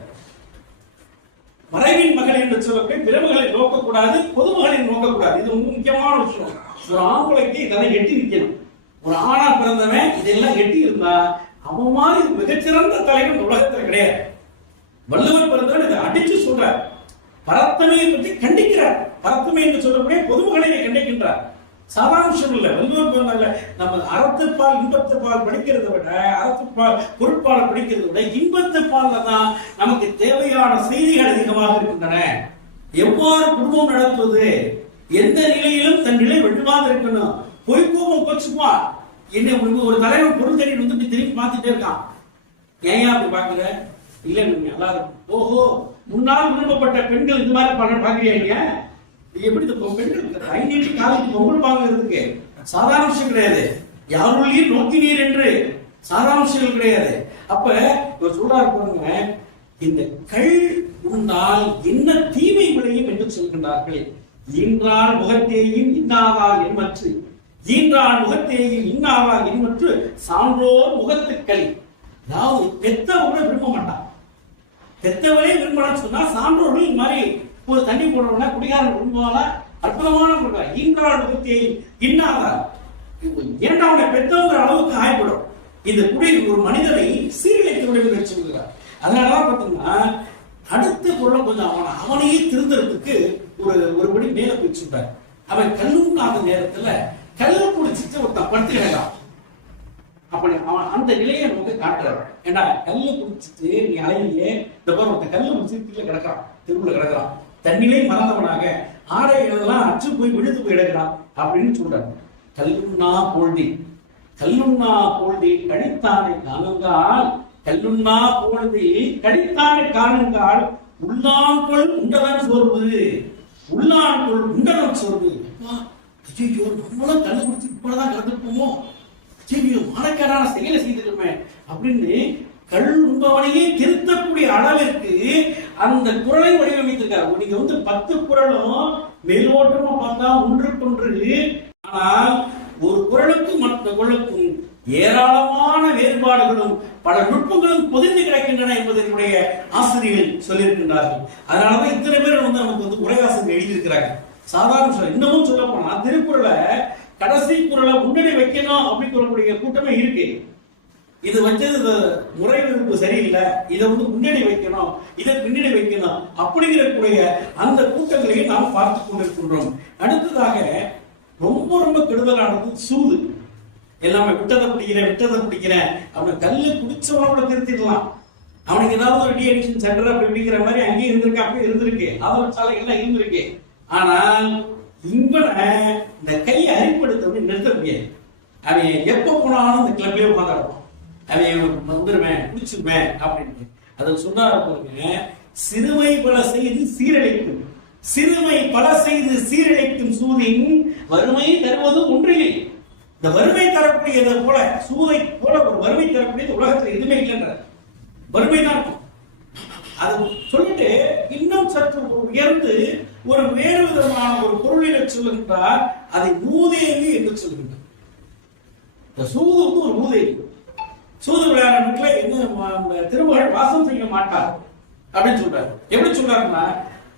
மறைவின் மகள் என்று சொல்லக்கூடிய பிறமகளை நோக்கக்கூடாது, பொதுமகளை நோக்கக்கூடாது. இது ரொம்ப முக்கியமான விஷயம். ஒரு ஆம்பளைக்கு இதெல்லாம் எட்டி நிற்கணும். ஒரு ஆணா பிறந்தவன் இதெல்லாம் எட்டி இருந்தா அவன் மாதிரி மிகச்சிறந்த தலைவன் உலகத்தில் கிடையாது. வள்ளுவர் பிறந்தவன் இதை அடிச்சு சொல்றார். பரத்தமையை பற்றி கண்டிக்கிறார். பரத்தமை என்று சொல்லக்கூடிய பொதுமகளையை கண்டிக்கின்றார். சாதாரண விஷயம் இல்லை. வள்ளுவர் பிறந்தால நம்ம அறத்துப்பால் இன்பத்துப்பால் படிக்கிறத விட, அறத்துப்பால் பொருட்பால் படிக்கிறத விட இன்பத்துப்பால்ல தான் நமக்கு தேவையான செய்திகள் அதிகமாக இருக்கின்றன. எவ்வாறு குடும்பம் நடத்துவது, எந்த நிலையிலும் தன் நிலை வெள்ளுவாக இருக்கணும். பொய்க்கோபம் கோச்சுக்குவான். என்ன ஒரு தலைவன் பொருள் தேடி வந்து திரும்பி பார்த்துட்டே இருக்கான். ஏன் அப்படி பாக்குற, இல்ல நல்லா இருக்கும். ஓஹோ, முன்னால் விரும்பப்பட்ட பெண்கள் இந்த மாதிரி பாக்குறீங்க. எப்படி பெண்கள் ஐநூற்றி காலைக்கு பொங்கல் வாங்குறதுக்கு சாதாரண விஷயம் கிடையாது. யாருள்ளையும் நோக்கினீர் என்று சாதாரண விஷயங்கள் கிடையாது. அப்ப இவர் சொல்றாரு பாருங்க, இந்த கள் உண்டால் என்ன தீமை விளையும் என்று சொல்கின்றார்கள். ஈன்றால் முகத்தேயும் இன்னாதால் என்மற்று, ஈன்றால் முகத்தேயும் இன்னாதால் என்மற்று சான்றோர் முகத்துக்களி. அதாவது பெத்தவங்க விரும்ப மாட்டான். பெத்தவளே விரும்பலாம் சொன்னா சான்றோர்கள் இந்த மாதிரி ஒரு தண்ணி போடுறவனா குடிகாரன் விரும்புவானா, அற்புதமான முறை. ஈன்றால் முகத்தேயும் இன்னாதால், ஏன்னா அவனை பெத்தவங்கிற அளவுக்கு ஆயப்படும். இந்த குடி ஒரு மனிதனை சீரழித்து விட சொல்கிறார். அதனாலதான் பாத்தீங்கன்னா அடுத்த பொருள் கொஞ்சம் அவனையே திருந்தறதுக்கு ஒருபடி மேல போய் சொல்றாரு. அவன் கல்லூனாத நேரத்துல கல்லு குடிச்சிட்டு ஒருத்தன் படுத்து கிடக்கான். அப்படி அவன் அந்த நிலையை நமக்கு காட்டுறாரு. ஏன்னா கல்லு குடிச்சிட்டு நீ அலையிலேயே இந்த பேர் ஒருத்தன் கல்லு குடிச்சிட்டு கீழே கிடக்கிறான், தெருவுல கிடக்கிறான், தண்ணிலே மறந்தவனாக ஆடைகளெல்லாம் அச்சு போய் விழுந்து போய் கிடக்கிறான் அப்படின்னு சொல்றாரு. கல்லுண்ணா போல்டி, கல்லுண்ணா போல்டி கடித்தானை காணுங்கால், கல்லுண்ணா போல்டி கடித்தானை காணுங்கால், உள்ளான்கொள் உண்டவன் சொல்வது, உள்ளான்கொள் உண்டவன் சொல்வது. ஐயோ, நம்மளும் கல்லு குடிச்சு இப்பதான் கிடந்துருப்போமோ, ஐயோ மனக்கேடான செயலை செய்திருமே அப்படின்னு கல் உண்பவனையே திருத்தக்கூடிய அளவிற்கு அந்த குறளை வடிவமைத்திருக்காரு. நீங்க வந்து 10 குறளும் மேலோட்டமா பார்த்தா ஒன்றுக்கொன்று, ஆனால் ஒரு குறளுக்கும் மற்ற குறளுக்கும் ஏராளமான வேறுபாடுகளும் பல நுட்பங்களும் பொதிந்து கிடக்கின்றன என்பதனுடைய ஆசிரியர்கள் சொல்லியிருக்கின்றார்கள். அதனாலதான் இத்தனை பேர் வந்து நமக்கு வந்து உரையாசிரியர் எழுதியிருக்கிறாங்க. சாதாரண இன்னமும் சொல்ல போனா திருக்குறளை கடைசி குறளை முன்னாடி வைக்கணும் அப்படின்னு சொல்லக்கூடிய கூட்டமே இருக்கு. இது வச்சது முறை விருப்பு சரியில்லை, இதை வந்து முன்னாடி வைக்கணும், இதை பின்னாடி வைக்கணும் அப்படிங்கிறக்கூடிய அந்த கூட்டங்களையும் நாம் பார்த்து கொண்டிருக்கின்றோம். அடுத்ததாக ரொம்ப ரொம்ப கெடுதலானது சூது. எல்லாமே விட்டதை பிடிக்கிறேன் அவன் கல்லு குடிச்சவனோட திருத்திடலாம். அவனுக்கு ஏதாவது ஒரு டிஎடிக்ஷன் சென்டர் அப்படி இப்படிங்கிற மாதிரி அங்கேயும் இருந்திருக்கு, அப்பயும் இருந்திருக்கு, ஆதரவு சாலைகள்லாம் இருந்திருக்கு. ஆனால் இவனை இந்த கையை அறிப்படுத்த நிறுத்த முடியாது. அவன் எப்ப போனாலும் இந்த கிளப்லயே உட்காந்துருப்பான். அவன் வந்துருவேன் குடிச்சிருவேன் அப்படின்னு அதை சொன்னார் பாருங்க. சிறுமை பல செய்து சீரழிக்கும், சிறுமை பல செய்து சீரழிக்கும் சூதின் வறுமை தருவதும் ஒன்றில்லை. இந்த வறுமை தரக்கூடியதை போல சூதை போல ஒரு வறுமை தரக்கூடியது உலகத்தில் எதுவுமே இல்லைன்ற வறுமை தான் இருக்கும். அது சொல்லிட்டு இன்னும் சற்று உயர்ந்து ஒரு வேறு விதமான ஒரு பொருளில சொல்லுகின்றார். அதை மூதேவி என்று சொல்லுகின்றார். இந்த சூது வந்து ஒரு மூதேவி. சூது விளையாடுற வீட்டுல என்ன திருமகள் வாசம் செய்ய மாட்டார் அப்படின்னு சொல்றாரு. எப்படி சொல்றாருன்னா,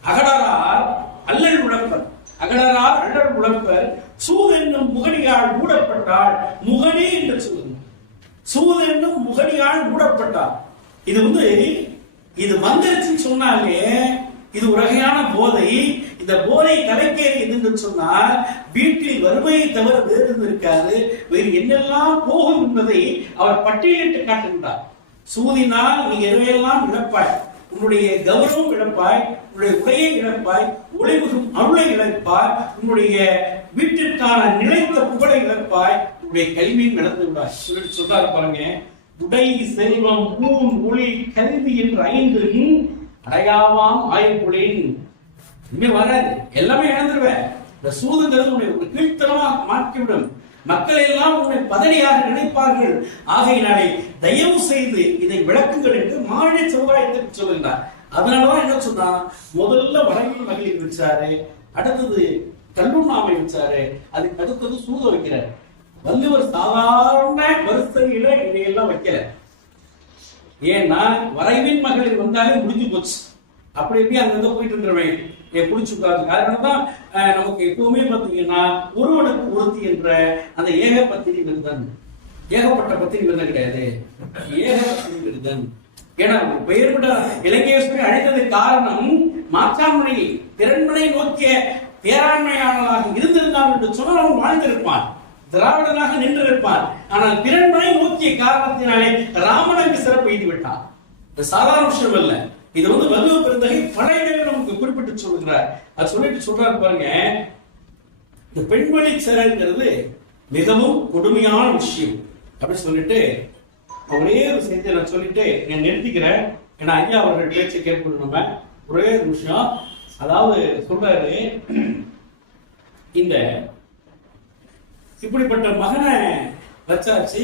அகடரார் அல்லல் உழப்பர், அகடரார் அல்லல் உழப்பர் சூது என்னும் முகடியால் மூடப்பட்டால் முகடி என்று சொல்லுங்க. சூது என்னும் முகடியால் மூடப்பட்டார். இது வந்து இது வந்துருச்சுன்னு சொன்னாலே இது ஒரு வகையான போதை. இந்த போதை தலைக்கேறி என்று சொன்னால் வீட்டில் வறுமையை தவிர வேறு இருக்காது, வேறு என்னெல்லாம் போகும் என்பதை அவர் பட்டியலிட்டு காட்டுகின்றார். சூதினால் நீ எதையெல்லாம் இழப்பாய், உன்னுடைய கௌரவம் இழப்பாய், உன்னுடைய உடையை இழப்பாய், ஒளிமுகம் அருளை இழப்பாய், உன்னுடைய வீட்டிற்கான நிலைத்த புகழை இழப்பாய், உன்னுடைய கல்வியும் இழந்து விடாய் சொல்றாரு பாருங்க. உடை செல்வம் ஊன் ஒளி கல்வி என்று 5 அடையாவாம் ஆய்வுகளின் இனிமே வராது, எல்லாமே இழந்துருவேன். இந்த சூதுங்கிறது உன்னை ஒரு கீழ்த்தனமா மாற்றிவிடும். மக்கள் எல்லாம் உன்னை பதடியாக நினைப்பார்கள். ஆகையினாலே தயவு செய்து இதை விளக்குங்கள் என்று மாநில சமுதாயத்திற்கு சொல்லுகிறார். அதனாலதான் என்ன சொன்னா, முதல்ல வடங்கில் மகளிர் வச்சாரு, அடுத்தது கல்லுண்ணாமை வச்சாரு, அதுக்கு அடுத்தது சூத வைக்கிறார். வள்ளுவர் சாதாரண வரிசையில இதையெல்லாம் வைக்கல. ஏன்னா வரைவின் மகளிர் வந்தாலே முடிஞ்சு போச்சு. அப்படி எப்படி அங்க போயிட்டு இருந்தவன் பிடிச்சுக்காது. அதனால தான் நமக்கு எப்பவுமே பார்த்தீங்கன்னா ஒருவனுக்கு ஒருத்தி என்ற அந்த ஏக பத்தினி விருதன், ஏகப்பட்ட பத்தினி விருதன் கிடையாது, ஏக பத்தினி விருதன். ஏன்னா பெயர்பட இலங்கேஸ்வரி அழைத்ததற்கு காரணம் மாற்றாமணி திறன்மனை நோக்கிய பேராண்மையாளராக இருந்திருந்தான் என்று சொன்னால் அவன் வாழ்ந்திருப்பான், திராவிடனாக நின்றிருப்பான். ஆனால் திறன்மனை நோக்கிய காரணத்தினாலே ராமன் அங்கு சிறப்பு எய்து விட்டான். இது சாதாரண விஷயம் அல்ல. இது வந்து வள்ளுவ பெருந்தகை பல இடங்கள் நமக்கு குறிப்பிட்டு சொல்லுகிறார். அது சொல்லிட்டு சொல்றாரு பாருங்க, இந்த பெண்வழி சிறைங்கிறது மிகவும் கொடுமையான விஷயம் அப்படின்னு சொல்லிட்டு ஒரே ஒரு செய்தியை நான் சொல்லிட்டு நான் நிறுத்திக்கிறேன். ஏன்னா ஐயா அவர்கள் பேச்சை கேட்கணும். நம்ம ஒரே ஒரு விஷயம், அதாவது சொல்றாரு, இந்த இப்படிப்பட்ட மகனை வச்சாச்சு.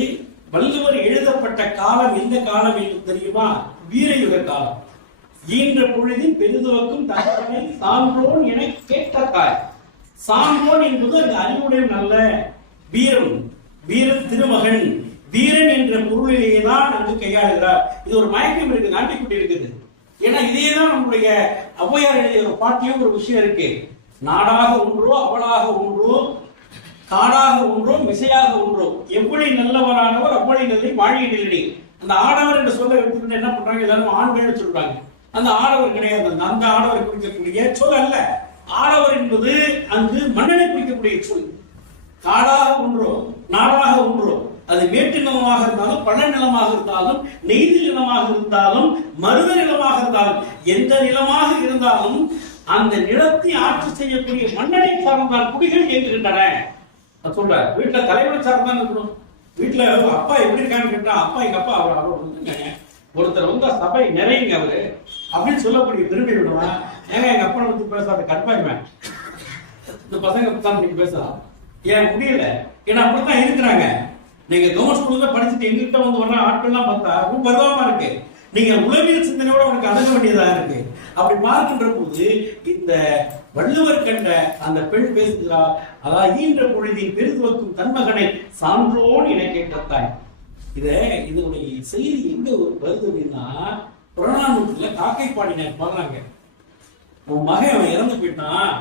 வள்ளுவர் எழுதப்பட்ட காலம் எந்த காலம் என்று தெரியுமா? வீரயுக காலம். ஈன்ற பொழுதில் பெருதுவக்கும் தகவலை சான்றோன் என கேட்டாய். சான்றோன் என்பது அந்த அறிவுடைய நல்ல வீரன், வீரன் திருமகன், வீரன் என்ற பொருளிலேயேதான் அங்கு கையாளுகிறார். இது ஒரு மயக்கம் இருக்கு, நாட்டிக்குட்டி இருக்குது. ஏன்னா இதேதான் நம்முடைய ஔவையார் எழுதிய ஒரு பாட்டியும் ஒரு விஷயம் இருக்கு. நாடாக ஒன்றோ அவளாக ஒன்றோ காடாக ஒன்றோ மிசையாக ஒன்றோ எப்படி நல்லவரானவர் அவ்வளவு நல்லை வாழிய நிலை. அந்த ஆடவர் என்று சொல்ல எடுத்துக்கிட்டு என்ன பண்றாங்க, எல்லாரும் ஆண்கள் சொல்றாங்க. அந்த ஆடவர் கிடையாது, அந்த ஆடவரை குறிக்கக்கூடிய சொல் அல்ல. ஆடவர் என்பது அங்கு மன்னனை குறிக்கக்கூடிய சொல். காடாக ஒன்றோ நாடாக ஒன்றோ, அது மேட்டு நிலமாக இருந்தாலும் பழ நிலமாக இருந்தாலும் நெய்து நிலமாக இருந்தாலும் மருத நிலமாக இருந்தாலும் எந்த நிலமாக இருந்தாலும் அந்த நிலத்தை ஆட்சி செய்யக்கூடிய மன்னனை சார்ந்தால் குடிகள் இயங்குகின்றன சொல்ற. வீட்டுல தலைவரை சார்ந்தான் இருக்கணும். வீட்டுல அப்பா எப்படி இருக்கான்னு கேட்டா, அப்பா எங்க அப்பா அவர் வந்துங்க, ஒருத்தர் வந்தா சபை நிறையுங்க அவரு அப்படின்னு சொல்லக்கூடிய விரும்பி விடுவான். ஏங்க எங்க அப்பா வந்து பேசாத கற்பாய்வேன், இந்த பசங்க தான் பேசலாம். ஏன் முடியல, ஏன்னா அப்படித்தான் இருக்கிறாங்க. நீங்க கவர்மெண்ட் ஸ்கூல்ல படிச்சுட்டு எங்கிட்ட வந்து வர ஆட்கள்லாம் பார்த்தா ரொம்ப பருவமா இருக்கு. நீங்க உளவியல் சிந்தனையோட உனக்கு அணுக வேண்டியதா இருக்கு. அப்படி பார்க்கின்ற போது இந்த வள்ளுவர் கண்ட அந்த பெண் பேசுகிறார், அதாவது ஈன்ற பொழுதில் பெருதுவக்கும் தன்மகனை சான்றோன் என கேட்டாய். இதனுடைய செய்தி எங்க வருது அப்படின்னா, புறநானூற்றுல காக்கை பாடினார் பாடுறாங்க. உன் மகன் இறந்து போயிட்டான்,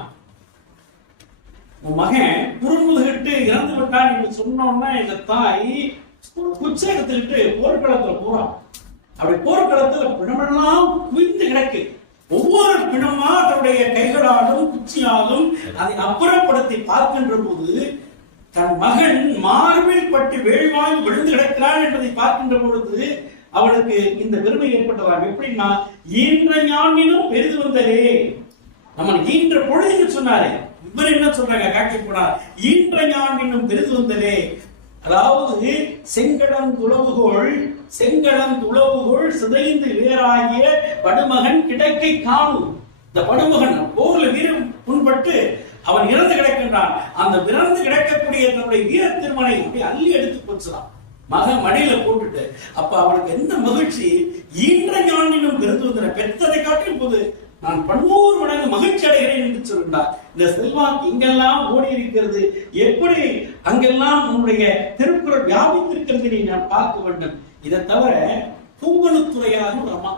உன் மகன் குறுமுதுகிட்டு இறந்து விட்டான் என்று சொன்னோன்னா இந்த தாய் ஒரு குச்சை எடுத்துக்கிட்டு போர்க்களத்துல போறான். அப்படி போர்க்களத்துல பிணமெல்லாம் குவிந்து கிடக்கு. ஒவ்வொரு பிணமா தன்னுடைய கைகளாலும் குச்சியாலும் அதை அப்புறப்படுத்தி பார்க்கின்ற போது தன் மகன் மார்பில் பட்டு வேள்வாய் விழுந்து கிடக்கிறான் என்பதை பார்க்கின்ற பொழுது அவளுக்கு இந்த பெருமை ஏற்பட்டதாம். எப்படின்னா, ஈன்ற ஞானினும் பெரிது வந்ததே. நம்ம ஈன்ற பொழுதுன்னு சொன்னாரு, இவர் என்ன சொல்றாங்க காட்சி போனார், ஈன்ற ஞானினும் பெரிது வந்ததே. அதாவது செங்கடந்துளவுகோள் சிதைந்து வேறாகிய படுமகன் கிடக்கை காணும். இந்த படுமகன் போர்ல வீரம் புண்பட்டு அவன் இறந்து கிடக்கின்றான். அந்த இறந்து கிடக்கக்கூடிய தன்னுடைய வீர திருமனை அள்ளி எடுத்து போச்சுறான், மகன் மடியில போட்டுட்டு. அப்ப அவனுக்கு என்ன மகிழ்ச்சி, ஈன்ற ஞானினும் பெரிது வந்தன, பெற்றதை காட்டும் போது நான் 100 மடங்கு மகிழ்ச்சி அடைகிறேன் என்று சொல்கிறார். இந்த செல்வாக்கு இங்கெல்லாம் ஓடி இருக்கிறது, எப்படி அங்கெல்லாம் நம்முடைய திருக்குறள் வியாபித்திருக்கிறது நான் பார்க்க வேண்டும். இதை தவிர பூங்கலுத்துறையாக ஒரு அம்மா,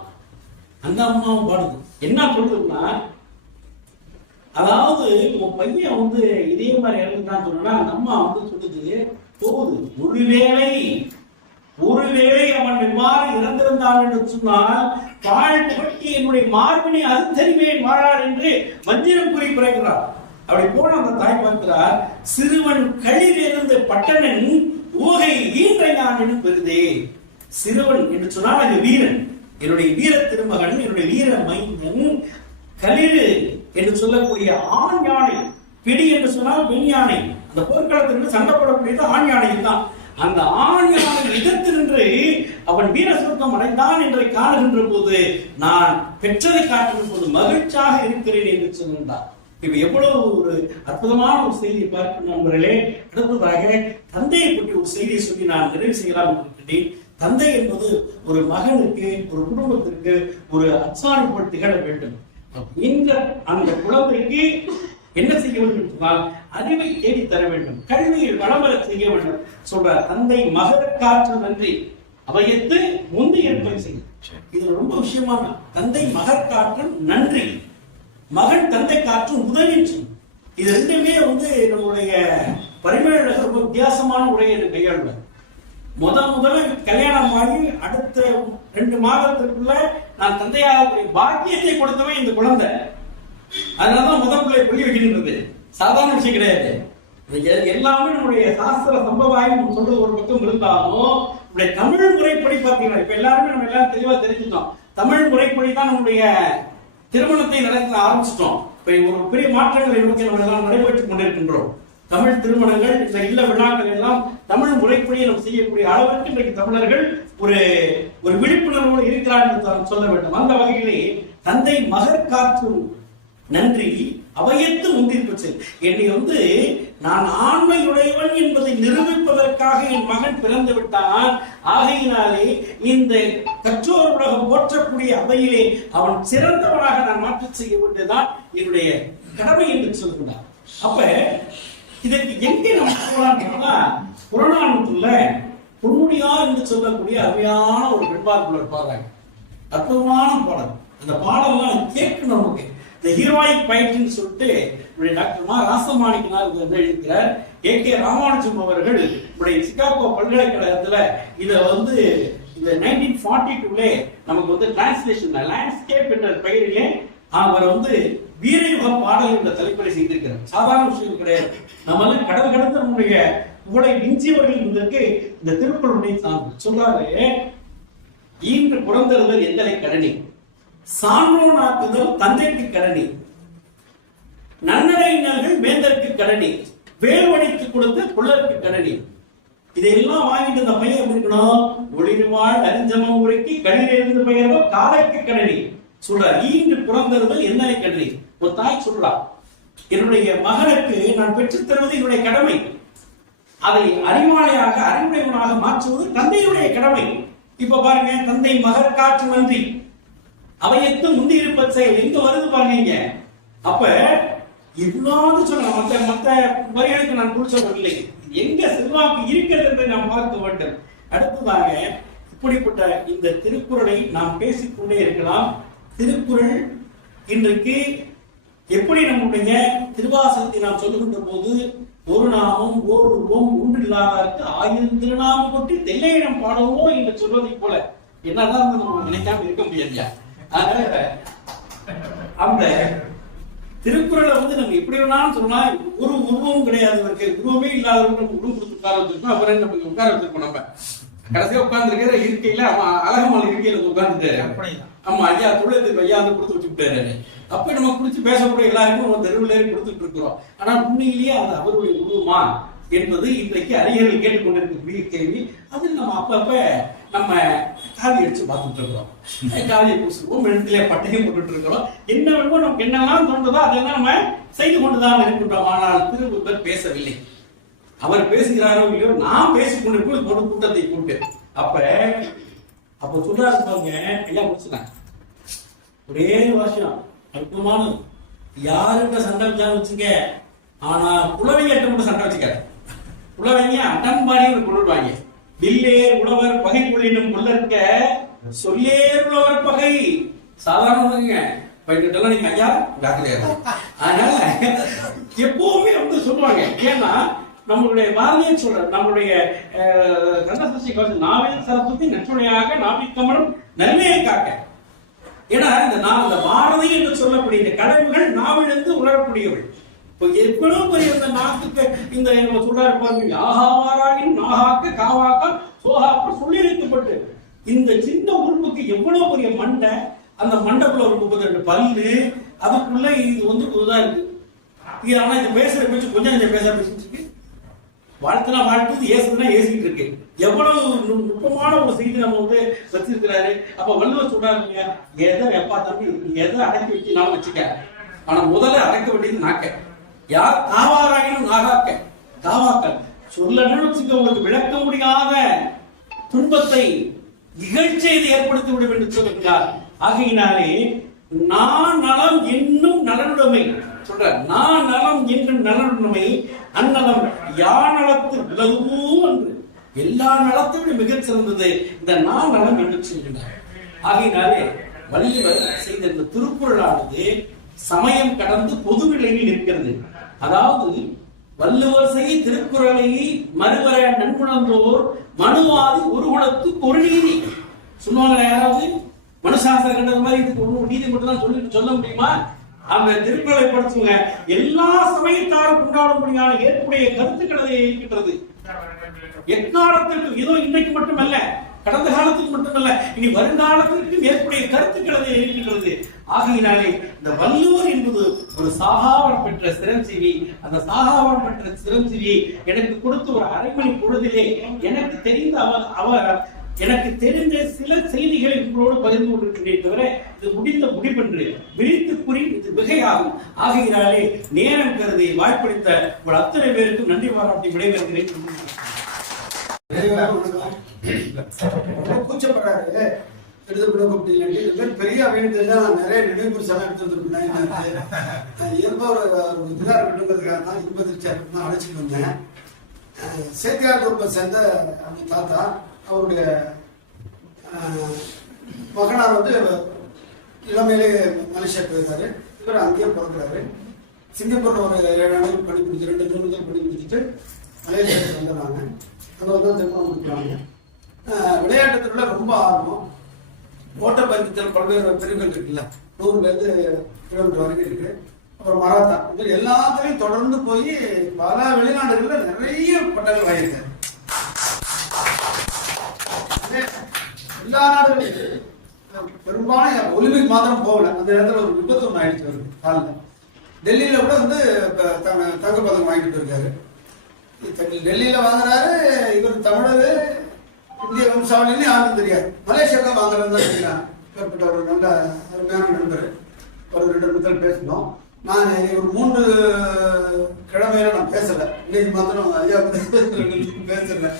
அந்த அம்மாவும் பாடுது. என்ன சொல்றதுன்னா, அதாவது உன் பையன் இதே மாதிரி இறந்துதான் சொன்னா, அந்த அம்மா சொல்லுது, போகுது ஒருவேளை அவன் எவ்வாறு இறந்திருந்தான் என்று சொன்னால், பால் புகட்டி என்னுடைய மார்பினை அறுத்தறிவேன் மாறார் என்று மந்திரம் குறிப்பிடுகிறார். அப்படி போன அந்த தாய் பார்க்கிறார், சிறுவன் களிலிருந்து பட்டணன் ஊகை ஈன்ற ஞானினும் பெரிதே. சிறுவன் என்று சொன்னால் அது வீரன், என்னுடைய வீர திருமகன், என்னுடைய வீர மைந்தன். களிறு என்று சொல்லக்கூடிய ஆண் யானை, பிடி என்று சொன்னால் பெண் யானை. அந்த போர்க்களத்திற்கு சண்டை போடக்கூடியது ஆண் யானை தான். அந்த ஆண் யானை எதிர்த்து நின்று அவன் வீர சுருக்கம் அடைந்தான் என்று காணுகின்ற போது, நான் பெற்றதை காட்டுகின்ற போது மகிழ்ச்சியாக இருக்கிறேன் என்று சொல்கின்றார். இப்ப எவ்வளவு ஒரு அற்புதமான ஒரு செய்தியை பார்க்கும் நண்பர்களே. அடுத்ததாக தந்தையை பற்றி ஒரு செய்தியை சொல்லி நான் நிறைவு செய்யலாம் இருக்கின்றேன். தந்தை என்பது ஒரு மகனுக்கு, ஒரு குடும்பத்திற்கு ஒரு அச்சாணி போல் திகழ வேண்டும். இந்த அந்த குழந்தைக்கு என்ன செய்ய வேண்டும் சொன்னால், அறிவை தேடி தர வேண்டும், கல்வியில் வளம்பர செய்ய வேண்டும் சொல்றார். தந்தை மகர் காற்று நன்றி அவையத்து முந்தி ஏற்பை செய்யும். இது ரொம்ப விஷயமான, தந்தை மகர் காற்று நன்றி, மகன் தந்தை காற்று உதவி. இது ரெண்டுமே நம்முடைய பரிமேலழகர் ரொம்ப வித்தியாசமான உரையை கையாளுவார். முதல்ல கல்யாணம் ஆகி அடுத்த 2 மாதத்திற்குள்ள நான் தந்தையாக பாக்கியத்தை கொடுத்தவன் இந்த குழந்தை. அதனாலதான் முதல் பிள்ளை புள்ளி வைக்கின்றது சாதாரண விஷயம் கிடையாது. எல்லாமே நம்முடைய சாஸ்திர சம்பிரதாயம் சொல்றது ஒரு பக்கம் இருந்தாலும், நம்முடைய தமிழ் முறைப்படி பார்த்தீங்கன்னா, இப்ப எல்லாருமே நம்ம எல்லாரும் தெளிவா தெரிஞ்சுட்டோம். தமிழ் முறைப்படி தான் நம்முடைய திருமணத்தை நடத்த ஆரம்பிச்சிட்டோம். இப்ப ஒரு பெரிய மாற்றங்களை நோக்கி நம்ம எல்லாம் நடைபெற்றுக் கொண்டிருக்கின்றோம். தமிழ் திருமணங்கள், இந்த இல்ல விழாக்கள் எல்லாம் தமிழ் முறைப்படி நம்ம செய்யக்கூடிய அளவிற்கு இன்றைக்கு தமிழர்கள் ஒரு விழிப்புணர்வோடு இருக்கிறார் என்று சொல்ல வேண்டும். அந்த வகையிலே தந்தை மகர் காற்று நன்றி அவையத்து முந்திருப்பது. என்னை நான் ஆண்மையுடையவன் என்பதை நிரூபிப்பதற்காக என் மகன் பிறந்து விட்டான். ஆகையினாலே இந்த கற்றோர் உலகம் போற்றக்கூடிய அவையிலே அவன் சிறந்தவனாக நான் மாற்றி செய்ய வேண்டியதுதான் என்னுடைய கடமை என்று சொல்கிறார். அப்ப இதற்கு எங்கே நம்ம போகலாம்னா, புறநானூற்றுல பொன்முடியார் என்று சொல்லக்கூடிய அருமையான ஒரு பெண்பார்ப்புள்ள பாடுறாங்க. அற்புதமான பாடல். அந்த பாடல்லாம் கேட்கணும் நமக்கு. இந்த ஹீரோயிக் பயிற்சின்னு சொல்லிட்டு டாக்டர் மா ராசமாணிக்கனார் எழுதியிருக்கிறார். ஏ.கே. ராமானுஜம் அவர்கள் சிகாகோ பல்கலைக்கழகத்துல இதை இந்த 1942 நமக்கு டிரான்ஸ்லேஷன் லேண்ட்ஸ்கேப் என்ற பெயரிலே அவர் வீரயுக பாடல் என்ற தலைப்பை செய்திருக்கிறார். சாதாரண விஷயம் கிடையாது. நம்ம கடல் கடந்த நம்முடைய புகழை மிஞ்சியவர்கள் இந்த திருக்குறளுடைய சார்ந்து சொல்றாரு. ஈன்று புறந்தறுதல் எந்தனை கடனி, சான்றோன் ஆக்குதல் தந்தைக்கு கடனி, நன்னடையினர்கள் வேந்தருக்கு கடனி, வேல்வடித்து கொடுத்து புள்ளருக்கு கடனி. இதையெல்லாம் வாங்கிட்டு இந்த பையன் இருக்கணும். ஒளிர்வாழ் அரிஞ்சமம் உரைக்கு களிலிருந்து பெயரோ காலைக்கு கடனி சொல்றார். ஈன்று புறந்தறுதல் எந்தனை கடனி. ஒரு தாய் சொல்றார், என்னுடைய மகனுக்கு நான் பெற்றுத் தருவது என்னுடைய கடமை. அதை அறிவாளையாக அறிவுடையவனாக மாற்றுவது தந்தையுடைய கடமை. இப்ப பாருங்க, தந்தை மகர் காற்று நன்றி அவையத்து முந்தி இருப்பது செயல் எங்க வருது பாருங்க. அப்ப இவ்வளவு சொல்ல மத்த வரிகளுக்கு நான் குறிச்சவில்லை. எங்க செல்வாக்கு இருக்கிறது என்பதை நாம் பார்க்க வேண்டும். அடுத்ததாக இப்படிப்பட்ட இந்த திருக்குறளை நாம் பேசிக்கொண்டே இருக்கலாம். திருக்குறள் இன்றைக்கு எப்படி நம்முடைய திருவாசகத்தை நாம் சொல்லுகின்ற போது, ஒரு நாமம் ஓர் உருவம் ஒன்றில்லாதற்கு 1000 திருநாமம் கொட்டி தெல்லையிடம் பாடுவோம் என்று சொல்வதை போல என்னதான் நம்ம நினைக்காம இருக்க முடியாது. அந்த திருக்குறளை வந்து நம்ம எப்படி வேணாலும் சொன்னா ஒரு உருவம் கிடையாது, இருக்கு உருவமே இல்லாதவங்க நம்ம உருவம் கொடுத்து உட்கார வச்சிருக்கோம். அப்புறம் நம்ம உட்கார வச்சிருக்கோம். நம்ம கடைசியா உட்கார்ந்துருக்கிற இருக்கையில அழகமான இருக்கையில உட்கார்ந்துட்டாரு. ஆமா, ஐயா தொழிலுக்கு ஐயா வந்து கொடுத்து வச்சுட்டாரு. அப்ப நம்ம குடிச்சு பேசக்கூடிய எல்லாருக்கும் நம்ம தெருவிலே கொடுத்துட்டு இருக்கிறோம். ஆனா உண்மையிலேயே அது அவருடைய உருவமா என்பது இன்றைக்கு அறிஞர்கள் கேட்டுக்கொண்டிருக்கக்கூடிய கேள்வி. அதில் நம்ம அப்பப்ப நம்ம காவி அடிச்சு பார்த்துட்டு இருக்கிறோம். காவியை பூசுவோம், இடத்துல பட்டையும் போட்டுட்டு இருக்கிறோம். என்ன வேணுமோ நமக்கு என்னெல்லாம் தோன்றதோ அதெல்லாம் நம்ம செய்து கொண்டுதான் இருக்கின்றோம். ஆனால் திருவள்ளுவர் பேசவில்லை. அவர் பேசுகிறாரோ இல்லையோ, நான் பேசிக் கொண்டிருக்கோம் ஒரு கூட்டத்தை கூட்டு. அப்ப சொல்றாரு பாருங்க, ஐயா முடிச்சுட்டேன். ஒரே வருஷம் அற்புதமான யாருகிட்ட சண்டை வச்சாலும் வச்சுக்க, ஆனா புலவைங்க மட்டும் சண்டை வச்சுக்காரு. புலவைங்க அட்டம்பாடி கொள்ளுவாங்க. வில்லேர் உழவர் பகை கொள்ளினும் கொள்ளற்க சொல்லேர் உழவர் பகை. சாதாரணங்க பயிட்டெல்லாம் நீங்க ஐயா டாக்டர். அதனால எப்பவுமே வந்து சொல்லுவாங்க. ஏன்னா நம்மளுடைய பாரதிய சொல்ற நம்மளுடைய கந்தசஷ்டி கவசம் நாவில் சரஸ்வதி நச்சுடையாக நாபிக்கமலும் நன்மையை காக்க. ஏன்னா இந்த பாரதி என்று சொல்லக்கூடிய இந்த கடவுள்கள் நாவிலிருந்து உணரக்கூடியவள். இப்போ எவ்வளவு பெரிய இந்த நாட்டுக்கு இந்த சொல்றாரு பாருங்க, யாகாவாராயின் நாகாக்க காவாக்க சோகாக்க சொல்லி வைக்கப்பட்டு இந்த சின்ன உறுப்புக்கு எவ்வளவு பெரிய மண்டை, அந்த மண்டக்குள்ள ஒரு 32 பல்லு, அதுக்குள்ள இது வந்து புதுதா இருக்கு. இது ஆனா இது பேசுற பேச்சு கொஞ்சம் பேச பேசிட்டு வாழ்த்துனா வாழ்த்து, ஏசுனா ஏசிட்டு இருக்கு. எவ்வளவு நுட்பமான ஒரு செய்தி நம்ம வந்து வச்சிருக்கிறாரு. அப்ப வள்ளுவர் சொல்றாரு இல்லையா, எதை எப்பா தம்பி எதை அடக்கி வச்சுனாலும் வச்சுக்க, ஆனா முதல்ல அடக்க வேண்டியது நாக்க. யார் காவாராயினும் நாகாக்க காவாக்கள் சொல்லணும்னு வச்சுக்க, உங்களுக்கு விளக்க முடியாத துன்பத்தை இகழ்ச்சியை ஏற்படுத்தி விடும் என்று சொல்லுகிறார். ஆகையினாலே நான் நலம் என்னும் நலனுடைமை சொல்ற, நான் நலம் என்னும் நலனுடைமை அந்நலம் யார் நலத்தில் உள்ளதுவோ என்று. எல்லா நலத்தை விட மிகச் சிறந்தது இந்த நான் நலம் என்று சொல்கிறார். ஆகையினாலே வள்ளுவர் செய்த இந்த திருக்குறளானது சமயம் கடந்து பொது நிலையில் இருக்கிறது. அதாவது வள்ளுவர் செய் திருக்குறளை மறுவர நன்குணர்ந்தோர் மனுவாதி ஒரு குலத்துக்கு ஒரு நீதி சொல்லுவாங்க. யாராவது மனுசாசனம் கண்டது மாதிரி இதுக்கு ஒரு நீதி மட்டும் தான் சொல்ல முடியுமா? அந்த திருக்குறளை படிச்சுங்க, எல்லா சமயத்தாரும் கொண்டாடும்படியான ஏற்புடைய கருத்துக்களை இருக்கின்றது. எக்காலத்திற்கு ஏதோ இன்னைக்கு மட்டுமல்ல, கடந்த காலத்துக்கு மட்டுமல்ல, இனி வருங்காலத்திற்கு ஏற்புடைய கருத்துக்களை இருக்கின்றது. ஆகையினாலே இந்த வள்ளுவர் என்பது ஒரு சாகாவரம் பெற்ற சிரஞ்சீவி. அந்த சாகாவரம் பெற்ற சிரஞ்சீவி எனக்கு கொடுத்த ஒரு அரை மணி பொழுதிலே எனக்கு தெரிந்த சில செய்திகளை உங்களோடு பகிர்ந்து கொண்டிருக்கிறேன் தவிர இது முடிந்த முடிவென்று விரித்து கூறி இது மிகையாகும். ஆகையினாலே நேரம் கருதி வாய்ப்பளித்த உங்கள் அத்தனை பேருக்கும் நன்றி பாராட்டி விடைபெறுகிறேன். கூச்சப்படுறாரு எடுத்து கொடுக்க பெரிய வேண்டியதுதான் நிறைய நினைவு செலவு எடுத்துருக்கேன். இயல்பா ஒரு இதாக இருக்கட்டுங்கிறதுக்காக தான் இன்பதிர்ச்சி அழைச்சிட்டு வந்தேன். சேத்தியார் குடும்பத்தை சேர்ந்த அவங்க தாத்தா, அவருடைய மகனார் வந்து இளமையிலே மலேசியா போயிருக்காரு. இவர் அங்கேயே பிறக்கிறாரு. சிங்கப்பூர்ல ஒரு 7 ஆண்டுகள் பணி முடிச்சு 2 நிறுவனங்கள் பணி முடிச்சுட்டு மலேசியாவுக்கு வந்துடுறாங்க. அங்கே வந்து திருமணம் முடிக்கிறாங்க. விளையாட்டு துறையில ரொம்ப ஆர்வம். ஓட்டப்பந்தயத்தில் பல்வேறு பிரிவுகள் இருக்குல்ல, 100 கிலோமீட்டர் வரைக்கும் இருக்கு. அப்புறம் மராத்தான், எல்லாத்துலையும் தொடர்ந்து போய் பல வெளிநாடுகள்ல நிறைய பட்டங்கள் வாங்கியிருக்காரு. எல்லா நாடுகளும் பெரும்பாலும் ஒலிம்பிக் மாத்திரம் போகல. அந்த இடத்துல ஒரு விபத்து ஒன்று ஆயிடுச்சு வருது காலில். டெல்லியில கூட வந்து தங்கப்பதக்கம் வாங்கிட்டு இருக்காரு. டெல்லியில வாங்குறாரு. இவர் தமிழர், இந்திய வம்சாவளின்னு யாருக்கும் தெரியாது. மலேசியாவில் வாங்குறது தான் தெரியும். ஏற்பட்ட ஒரு நல்ல அருமையான நண்பர். ஒரு 2 நிமிஷம் பேசணும். நான் ஒரு 3 கிழமையில நான் பேசல. இன்னைக்கு மாத்திரம் ஐயா பேசல.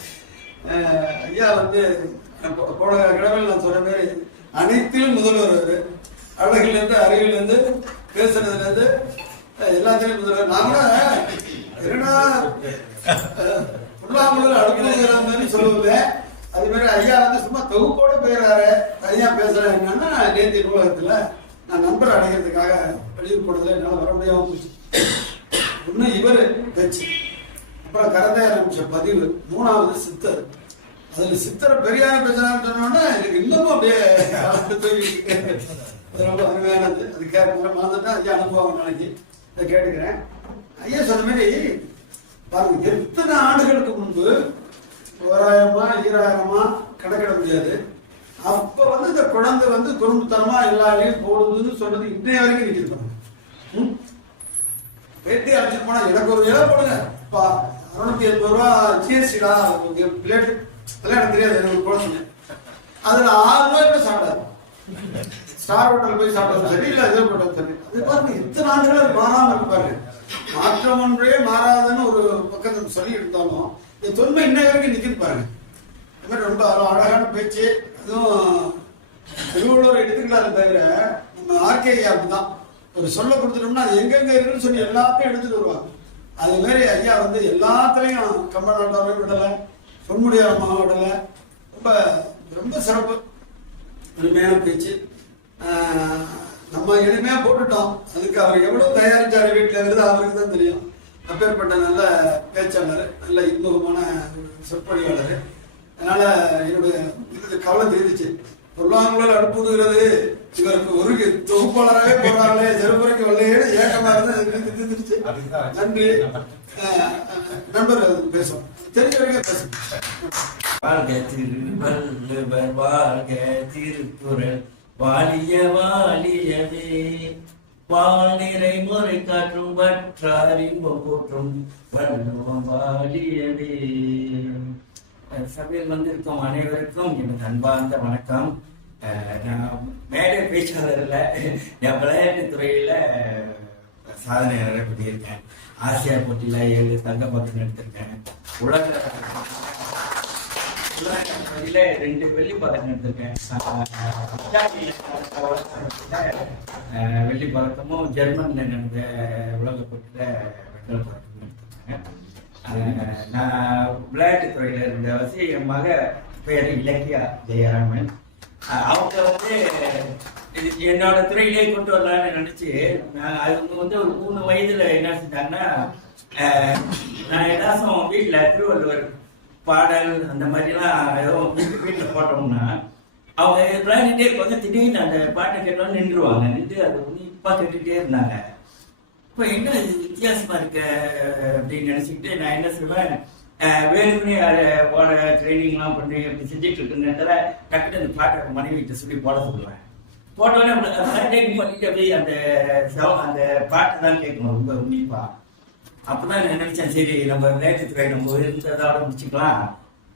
ஐயா வந்து போன கிழமையில் நான் சொன்ன மாதிரி அனைத்திலும் முதல்வர். அழகுல இருந்து அறிவில இருந்து பேசுறதுல இருந்து எல்லாத்திலையும் முதல்வர். நான் கூட என்னன்னா புல்லாமல் அடுப்புங்கிற மாதிரி சொல்லுவேன். அது மாதிரி ஐயா வந்து சும்மா தொகுப்போட போயிடுறாரு. ஐயா பேசுறேன் என்னன்னா, நேற்று நூலகத்துல நான் நண்பர் அடைகிறதுக்காக வெளியூர் போனதுல என்னால் வர முடியாம போச்சு. இன்னும் இவர் பேச்சு, அப்புறம் கரந்தையார் நிமிஷம் பதிவு, 3வது சித்தர். அதுல சித்தரை பெரியார பேசுறான்னு சொன்னோன்னா எனக்கு இன்னமும் அப்படியே ரொம்ப அருமையானது. அது கேட்க மறந்துட்டா ஐயா அனுபவம் நாளைக்கு இதை கேட்டுக்கிறேன். ஐயா சொன்ன மாதிரி பாருங்க, எத்தனை ஆண்டுகளுக்கு முன்பு 1000மா 2000மா கணக்கிட முடியாது. அப்ப வந்து இந்த குழந்தை வந்து குறும்புத்தனமா எல்லாரையும் போடுதுன்னு சொல்றது இன்னைய வரைக்கும் நிற்கிறது. பேட்டி அழைச்சிட்டு போனா எனக்கு ஒரு வேலை போடுங்க 680 ரூபா ஜிஎஸ்டிடா பிளேட் அதெல்லாம் எனக்கு தெரியாது. எனக்கு போட சொன்னேன். அதுல 6 ரூபாய் கூட சாப்பிடாது. ஸ்டார் ஹோட்டல் போய் சாப்பிட்டாலும் சரி, இல்ல எதோ போட்டாலும் சரி. அது பாருங்க எத்தனை ஆண்டுகள் மாறாம இருக்கு பாருங்க. மாற்றம் ஒன்றே மாறாதுன்னு ஒரு பக்கத்தில் சொல்லி இருந்தாலும் இந்த தொன்மை இன்ன வரைக்கும் நிற்குது பாருங்க. இந்த மாதிரி ரொம்ப அழகான பேச்சு. அதுவும் திருவள்ளுவர் எடுத்துக்கிட்டாரு தவிர நம்ம ஆர்கே அப்படிதான் ஒரு சொல்ல கொடுத்துட்டோம்னா அது எங்கெங்க இருக்குன்னு சொல்லி எல்லாத்தையும் எடுத்துட்டு வருவாங்க. அது மாதிரி ஐயா வந்து எல்லாத்துலயும் கம்பநாட்டாவே விடலை, பொன்முடியார் அம்மாவை விடலை. ரொம்ப ரொம்ப சிறப்பு, எளிமையான பேச்சு. நம்ம எளிமையா போட்டுட்டோம். அதுக்கு அவர் எவ்வளவு தயாரிச்சாரு வீட்டுல இருந்து அவருக்கு தான் தெரியும். அப்பேற்பட்ட நல்ல பேச்சாளர், நல்ல இன்முகமான சொற்பொழிவாளர். அதனால என்னுடைய இது கவலை தெரிஞ்சிச்சு. பொருளாதார அனுப்புகிறது இவருக்கு ஒரு தொகுப்பாளராகவே போறாங்களே செருப்புரைக்கு வரலையே ஏக்கமா இருந்துச்சு. நன்றி. நண்பர் பேசுவோம், தெரிஞ்ச வரைக்கும் பேசுவோம். வாழ்க திருவள்ளுவர் வாழ்க திருக்குறள் வாழிய வாழியவே வாழ்நிறை முறை காற்றும் வற்றாரின்பம் போற்றும் வள்ளுவம் வாழியவே. சபையில் வந்திருக்கும் அனைவருக்கும் எனது அன்பார்ந்த வணக்கம். நான் மேடை பேச்சாளர் இல்லை, நான் விளையாட்டுத் துறையில சாதனை பண்ணியிருக்கேன். ஆசியா போட்டியில 7 தங்க பதக்கம் எடுத்திருக்கேன். உலக 2 வெள்ளி பதக்கம் எடுத்திருக்கேன். வெள்ளி பதக்கமும் ஜெர்மன்ல நடந்த உலக போட்டியில வெங்கல பதக்கமும் எடுத்திருக்கேன். நான் விளையாட்டுத் துறையில இருந்த வசி என் மக பேர் இலக்கியா ஜெயராமன். அவங்க வந்து என்னோட துறையிலே கொண்டு வரலான்னு நினைச்சு அவங்க வந்து ஒரு 3 வயதுல என்ன செஞ்சாங்கன்னா, நான் ஏதாச்சும் வீட்டுல திருவள்ளுவர் பாடல் அந்த மாதிரிலாம் ஏதோ வீட்டுல போட்டோம்னா அவங்க விளையாடிட்டே இருப்பாங்க. திடீர்னு அந்த பாட்டை கேட்டோம்னு நின்றுவாங்க. நின்று அதை உன்னிப்பா கேட்டுட்டே இருந்தாங்க. இப்போ என்ன வித்தியாசமா இருக்க அப்படின்னு நினைச்சுக்கிட்டு நான் என்ன செய்வேன், வேணும்னே ஓட ட்ரைனிங்லாம் பண்ணி அப்படி செஞ்சுட்டு இருக்க நேரத்தில் டக்குனு அந்த பாட்டை மனைவிட்டு சொல்லி போட சொல்லுவேன். போட்டோடனே பண்ணிட்டு அப்படியே அந்த பாட்டை தான் கேட்கணும் ரொம்ப உன்னிப்பா. அப்பதான் நான் நினைச்சேன், சரி நம்ம விளையாட்டுத் துறை நம்ம இருந்ததோட முடிச்சுக்கலாம்.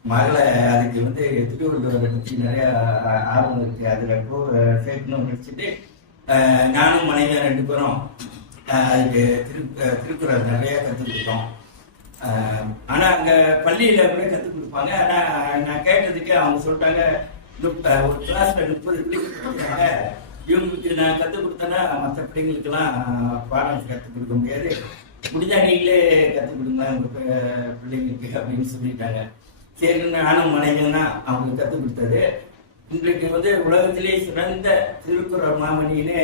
மகளை அதுக்கு வந்து திருவள்ளுவரை பற்றி நிறைய ஆர்வம் இருக்கு, அதுல சேர்க்கணும்னு நினைச்சிட்டு நானும் மனைவியா 2 பேரும் அதுக்கு திருக்குறள் நிறைய கற்றுக் கொடுத்தோம். ஆனா அங்க பள்ளியில கூட கற்றுக் கொடுப்பாங்க. ஆனா நான் கேட்டதுக்கு அவங்க சொல்லிட்டாங்க, ஒரு கிளாஸ்ல 30 பிள்ளைங்க கொடுத்தாங்க, இவங்களுக்கு நான் கற்றுக் கொடுத்தேன்னா மற்ற பிள்ளைங்களுக்கெல்லாம் பாடம் கற்றுக் கொடுக்க முடியாது, முடிஞ்சா நீங்களே கற்றுக் கொடுங்க உங்க பிள்ளைங்களுக்கு அப்படின்னு சொல்லிட்டாங்க. சரி நானும் மனைவினா அவங்களுக்கு கற்றுக் கொடுத்தது. இன்றைக்கு வந்து உலகத்திலே சிறந்த திருக்குறள் மாமணின்னு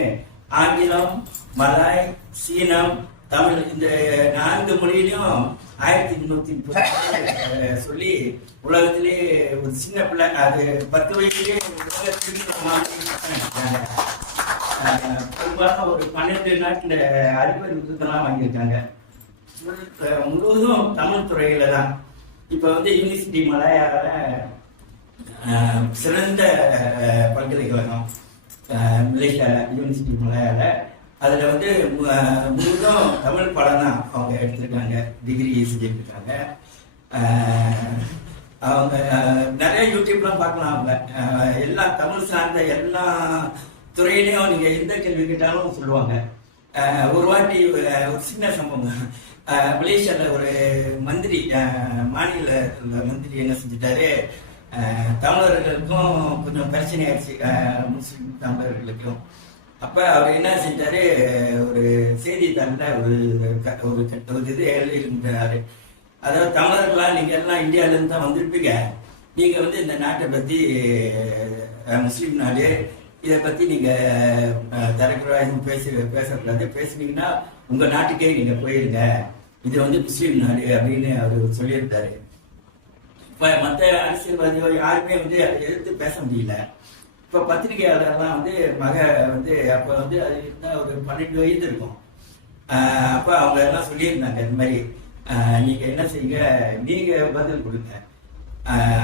ஆங்கிலம், மலாய், சீனம், தமிழ் இந்த 4 மொழியிலும் 1330 சொல்லி உலகத்திலே ஒரு சின்ன பிள்ளை, அது 10 வயசுலேயே பெரும்பாலும் ஒரு 12 நாட்டில் அறிவியல் விருதுலாம் வாங்கியிருக்காங்க. முழுவதும் தமிழ் துறையில தான். இப்போ வந்து யூனிவர்சிட்டி மலையாள சிறந்த பல்கலைக்கழகம் மலேசியால யூனிவர்சிட்டி மலையாள, அதுல வந்து முழுதும் தமிழ் பாடம் தான் அவங்க எடுத்திருக்காங்க, டிகிரி செஞ்சுட்டு இருக்காங்க. அவங்க நிறைய யூடியூப்லாம் பார்க்கலாம். அவங்க எல்லா தமிழ் சார்ந்த எல்லா துறையிலையும் நீங்க எந்த கேள்வி கேட்டாலும் சொல்லுவாங்க. ஒரு வாட்டி ஒரு சின்ன சம்பவம், மலேசியால ஒரு மந்திரி, மாநில மந்திரி என்ன செஞ்சுட்டாரு, தமிழர்களுக்கும் கொஞ்சம் பிரச்சனை ஆயிடுச்சு, முஸ்லிம் தமிழர்களுக்கும். அப்ப அவர் என்ன செஞ்சாரு, ஒரு செய்தித்தாள்ல ஒரு இது எழுதியிருந்தாரு. அதாவது தமிழர்களா நீங்க எல்லாம் இந்தியால இருந்து தான் வந்திருப்பீங்க, நீங்க வந்து இந்த நாட்டை பத்தி முஸ்லீம் நாடு, இதை பத்தி நீங்க தரக்குறையும் பேசக்கூடாது, பேசுனீங்கன்னா உங்க நாட்டுக்கே நீங்க போயிருங்க, இது வந்து முஸ்லீம் நாடு அப்படின்னு அவர் சொல்லியிருந்தாரு. இப்ப மற்ற அரசியல்வாதியோ யாருமே வந்து அதை எதிர்த்து பேச முடியல. இப்ப பத்திரிகையாளர்லாம் வந்து மக வந்து அப்ப வந்து அது இருந்தா ஒரு 12 வயது இருக்கும். அப்போ அவங்க எல்லாம் சொல்லியிருந்தாங்க இந்த மாதிரி நீங்கள் என்ன செய்யுங்க, நீங்கள் பதில் கொடுங்க,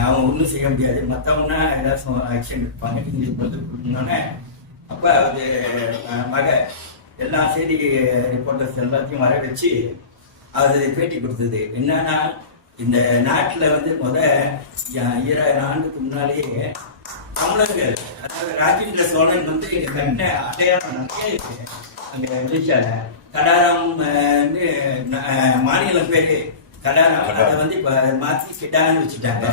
அவங்க ஒன்றும் செய்ய முடியாது, மற்றவங்கன்னா ஏதாச்சும் ஆக்ஷன் எடுப்பாங்க, நீங்கள் பதில் கொடுக்கணுன்னே. அப்போ அது மக எல்லா செய்தி ரிப்போர்ட்டர்ஸ் எல்லாத்தையும் வர வச்சு அது பேட்டி கொடுத்தது. என்னன்னா, இந்த நாட்டில் வந்து 2000 ஆண்டுக்கு முன்னாலேயே தமிழர்கள், அதாவது ராஜேந்திர சோழன் வந்து கட்ட அடையாளம் நிறைய இருக்கு. அங்கே மலேசியாவில் கடாரம் மாநிலம் பேரு கடாரம், அதை வந்து இப்போ மாற்றி கிட்டான்னு வச்சுட்டாங்க.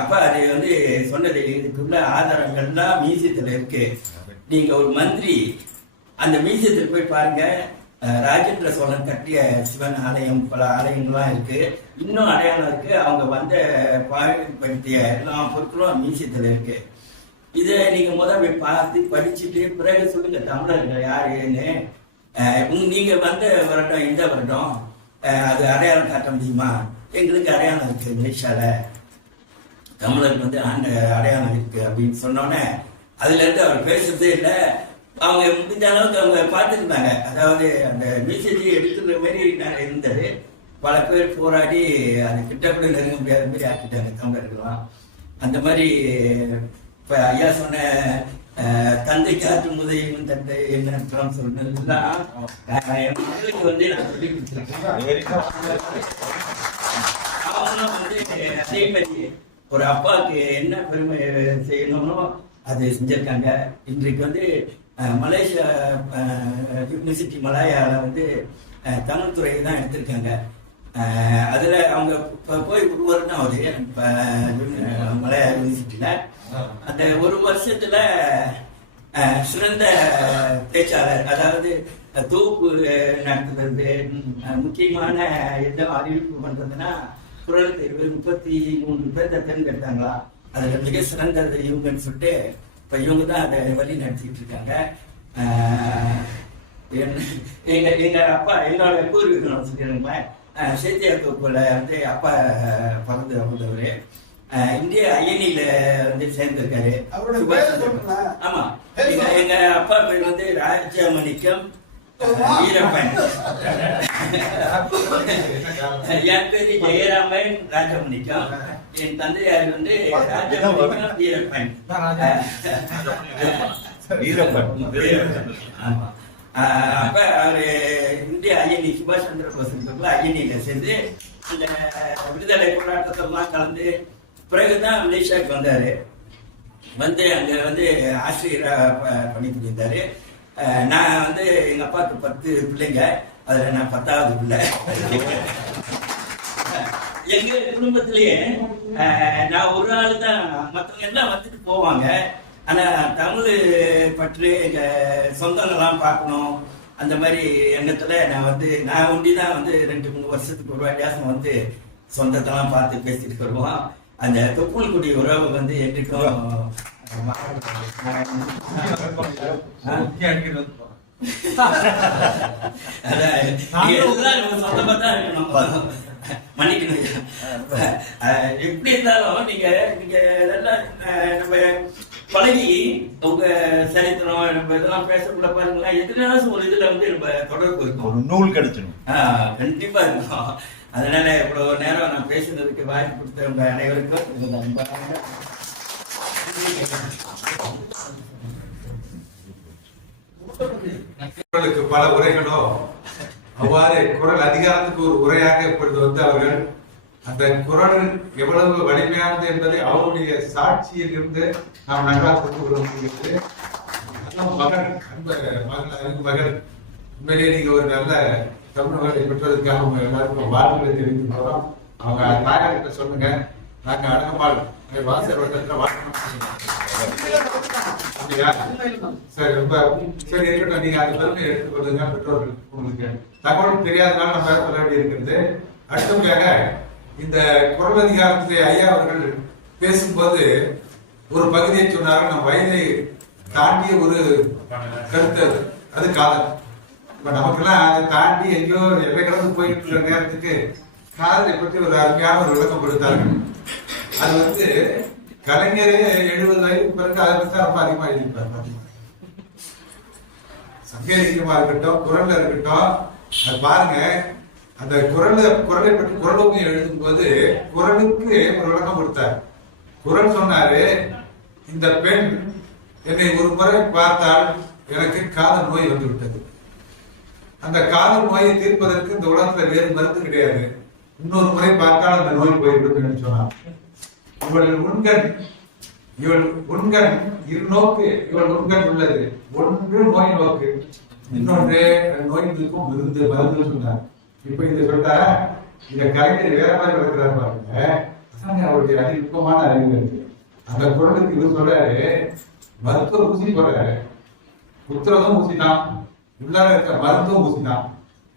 அப்போ அது வந்து சொன்னது, இதுக்குள்ள ஆதாரங்கள்லாம் மியூசியத்தில் இருக்கு. நீங்க ஒரு மந்திரி அந்த மியூசியத்தில் போய் பாருங்க, ராஜேந்திர சோழன் கட்டிய சிவன் ஆலயம், பல ஆலயங்கள்லாம் இருக்கு, இன்னும் அடையாளம் இருக்கு. அவங்க வந்த பயன்படுத்திய எல்லா பொருட்களும் மியூசியத்தில் இருக்கு. இதை நீங்க போய் பார்த்து படிச்சுட்டு பிறகு சொல்லுங்க தமிழர்கள் யாருன்னு. நீங்க வந்த வருடம் இந்த வருடம் அது அடையாளம் காட்ட முடியுமா? எங்களுக்கு அடையாளம் இருக்கு, மலேசியால தமிழருக்கு வந்து ஆண்ட அடையாளம் இருக்கு அப்படின்னு சொன்னோன்னே அதுல இருந்து அவர் பேசுறதே இல்லை. அவங்க முடிஞ்ச அளவுக்கு அவங்க பார்த்துருந்தாங்க. அதாவது அந்த மியூசியத்தை எடுத்துக்கிற மாதிரி இருந்தது. பல பேர் போராடி அது கிட்ட கூட நெருங்க முடியாத மாதிரி ஆக்கிட்டாங்க தமிழர்கள்லாம். அந்த மாதிரி இப்ப ஐயா சொன்ன தந்தை காற்று முதலும் தந்தை என்ன சொன்னதுலாம் என் மகளுக்கு வந்து நான் சொல்லி கொடுத்துருக்கேன். அவங்களும் வந்து அதே மாதிரி ஒரு அப்பாவுக்கு என்ன பெருமை செய்யணும்னோ அது செஞ்சிருக்காங்க. இன்றைக்கு வந்து மலேசியா யூனிவர்சிட்டி மலாயாவில் வந்து தமிழ் துறையை தான் எடுத்திருக்காங்க. அதில் அவங்க போய் ஒரு வருடம் ஆகுது மலையா யூனிவர்சிட்டியில். அந்த ஒரு வருஷத்தில் சிறந்த பேச்சாளர், அதாவது தொகுப்பு நடத்துறது, முக்கியமான எந்த அறிவிப்பு பண்ணுறதுன்னா குரல் தேர்வு 33 பேர் தேர்ந்தெடுத்தாங்களா, அதில் மிக சிறந்தது இவங்கன்னு சொல்லிட்டு இப்போ இவங்க தான் அதை வழி நடத்திட்டு இருக்காங்க. எங்க அப்பா, எங்களோட பூர்வீகம் சொல்லிடுங்களேன், சேத்தியார் தொகுப்புல வந்து அப்பா பிறந்து வந்தவர். இந்திய அயனியில வந்து சேர்ந்திருக்காரு. ஆமா, எங்க அப்பா பேர் வந்து ராஜமணிக்கம் வீரப்பன். என் பேரு ஜெயராமன் ராஜமணிக்கம். என் தந்தையார் வந்து ராஜமணிக்கம் வீரப்பன். ஆமா. அப்ப அவரு இந்திய அயனி சுபாஷ் சந்திர போஸ் அயனியில சேர்ந்து இந்த விடுதலை போராட்டத்தெல்லாம் கலந்து பிறகுதான் மலேசியாவுக்கு வந்தாரு. வந்து அங்க வந்து ஆசிரியரா பண்ணிட்டு இருந்தாரு. நான் வந்து எங்க அப்பாவுக்கு 10 பிள்ளைங்க, அதுல நான் 10வது பிள்ளை. எங்க குடும்பத்திலேயே நான் ஒரு ஆள் தான், மற்றவங்க எல்லாம் வந்துட்டு போவாங்க. ஆனா தமிழ் பற்றி எங்க சொந்தங்கள்லாம் பார்க்கணும் அந்த மாதிரி எண்ணத்துல நான் ஒண்டிதான் வந்து 2-3 வருஷத்துக்கு ஒரு வித்தியாசம் வந்து சொந்தத்தெல்லாம் பார்த்து பேசிட்டு வருவோம். அந்த தொப்புள்குடி உறவு வந்து என்றைக்கும் சொந்தமா தான் இருக்கணும். மன்னிக்கணும். எப்படி இருந்தாலும் நீங்க நம்ம பழகி உங்க சரித்திரம் நம்ம இதெல்லாம் பேசக்கூட பாருங்களா, எதுனாலும் ஒரு இதுல வந்து நம்ம தொடர்பு இருக்கும், ஒரு நூல் கிடைச்சிடும். கண்டிப்பா இருக்கும். அதனால இவ்வளவு நேரம் நான் பேசுனதுக்கு வாய்ப்பு கொடுத்த உங்க அனைவருக்கும் குரலுக்கு பல உரைகளோ அவ்வாறு குரல் அதிகாரத்துக்கு ஒரு உரையாக இப்பொழுது வந்து அவர்கள் அந்த குரல் எவ்வளவு வலிமையானது என்பதை அவருடைய சாட்சியில் இருந்து நாம் நன்றாக கொண்டு வர முடிகிறது. மகன் மகன் உண்மையிலேயே நீங்க ஒரு நல்ல தமிழ் மகளை பெற்றதுக்காக அவங்க எல்லாருக்கும் வாழ்த்துக்களை தெரிவித்து போறோம். அவங்க தாயார்கிட்ட சொல்லுங்க, நாங்க அடங்கம்பாள் வாசல் வட்டத்துல அப்படியா? சரி, ரொம்ப சரி இருக்கட்டும். நீங்க அந்த பெருமை எடுத்துக்கொள்ளுங்க. பெற்றோர்கள் உங்களுக்கு தகவல் தெரியாதனால நம்ம சொல்ல வேண்டி இருக்கிறது. அடுத்தபடியாக இந்த குரல் அதிகாரத்திலே ஐயா அவர்கள் பேசும்போது ஒரு பகுதியை சொன்னார்கள், நம் வயதை தாண்டிய ஒரு கருத்து, அது காதல். இப்ப நமக்கெல்லாம் அதை தாண்டி எங்கேயோ எல்லை கடந்து போயிட்டு இருக்கிற நேரத்துக்கு காதலை பற்றி ஒரு அருமையான ஒரு விளக்கம் கொடுத்தார்கள். அது வந்து கலைஞரே 70 வயதுக்கு பிறகு அதை பற்றி ரொம்ப அதிகமா எழுதியிருப்பார். சங்க இலக்கியமா இருக்கட்டும், குறள்ல இருக்கட்டும், அது பாருங்க. அந்த குறளை பற்றி குறளும் எழுதும் போது குறளுக்கு ஒரு விளக்கம் கொடுத்தார். குறள் சொன்னாரு, இந்த பெண் என்னை ஒரு முறை பார்த்தால் எனக்கு காதல் நோய் வந்து விட்டது. அந்த காதல் நோயை தீர்ப்பதற்கு இந்த உலகத்துல வேறு மருந்து கிடையாது. இன்னொரு முறை பார்த்தால் அந்த நோய் போய்விடும் சொன்னார். இவள் உண்கண் இரு நோக்கு, இவள் உண்கண் உள்ளது. ஒன்று நோய் நோக்கு, இன்னொன்று நோய்களுக்கும் மருந்து சொன்னார். இப்ப இதை சொல்லிட்டாரா, இத கலைஞர் வேற மாதிரி வளர்க்கிறார் பாருங்க. அவருடைய அதி நுட்பமான அறிவு இருக்கு. அந்த குரலுக்கு இவர் சொல்றாரு, மருத்துவ ஊசி போடுறாரு, புத்திரதும் ஊசி தான், உள்ளார இருக்க மருந்தும் ஊசி தான்.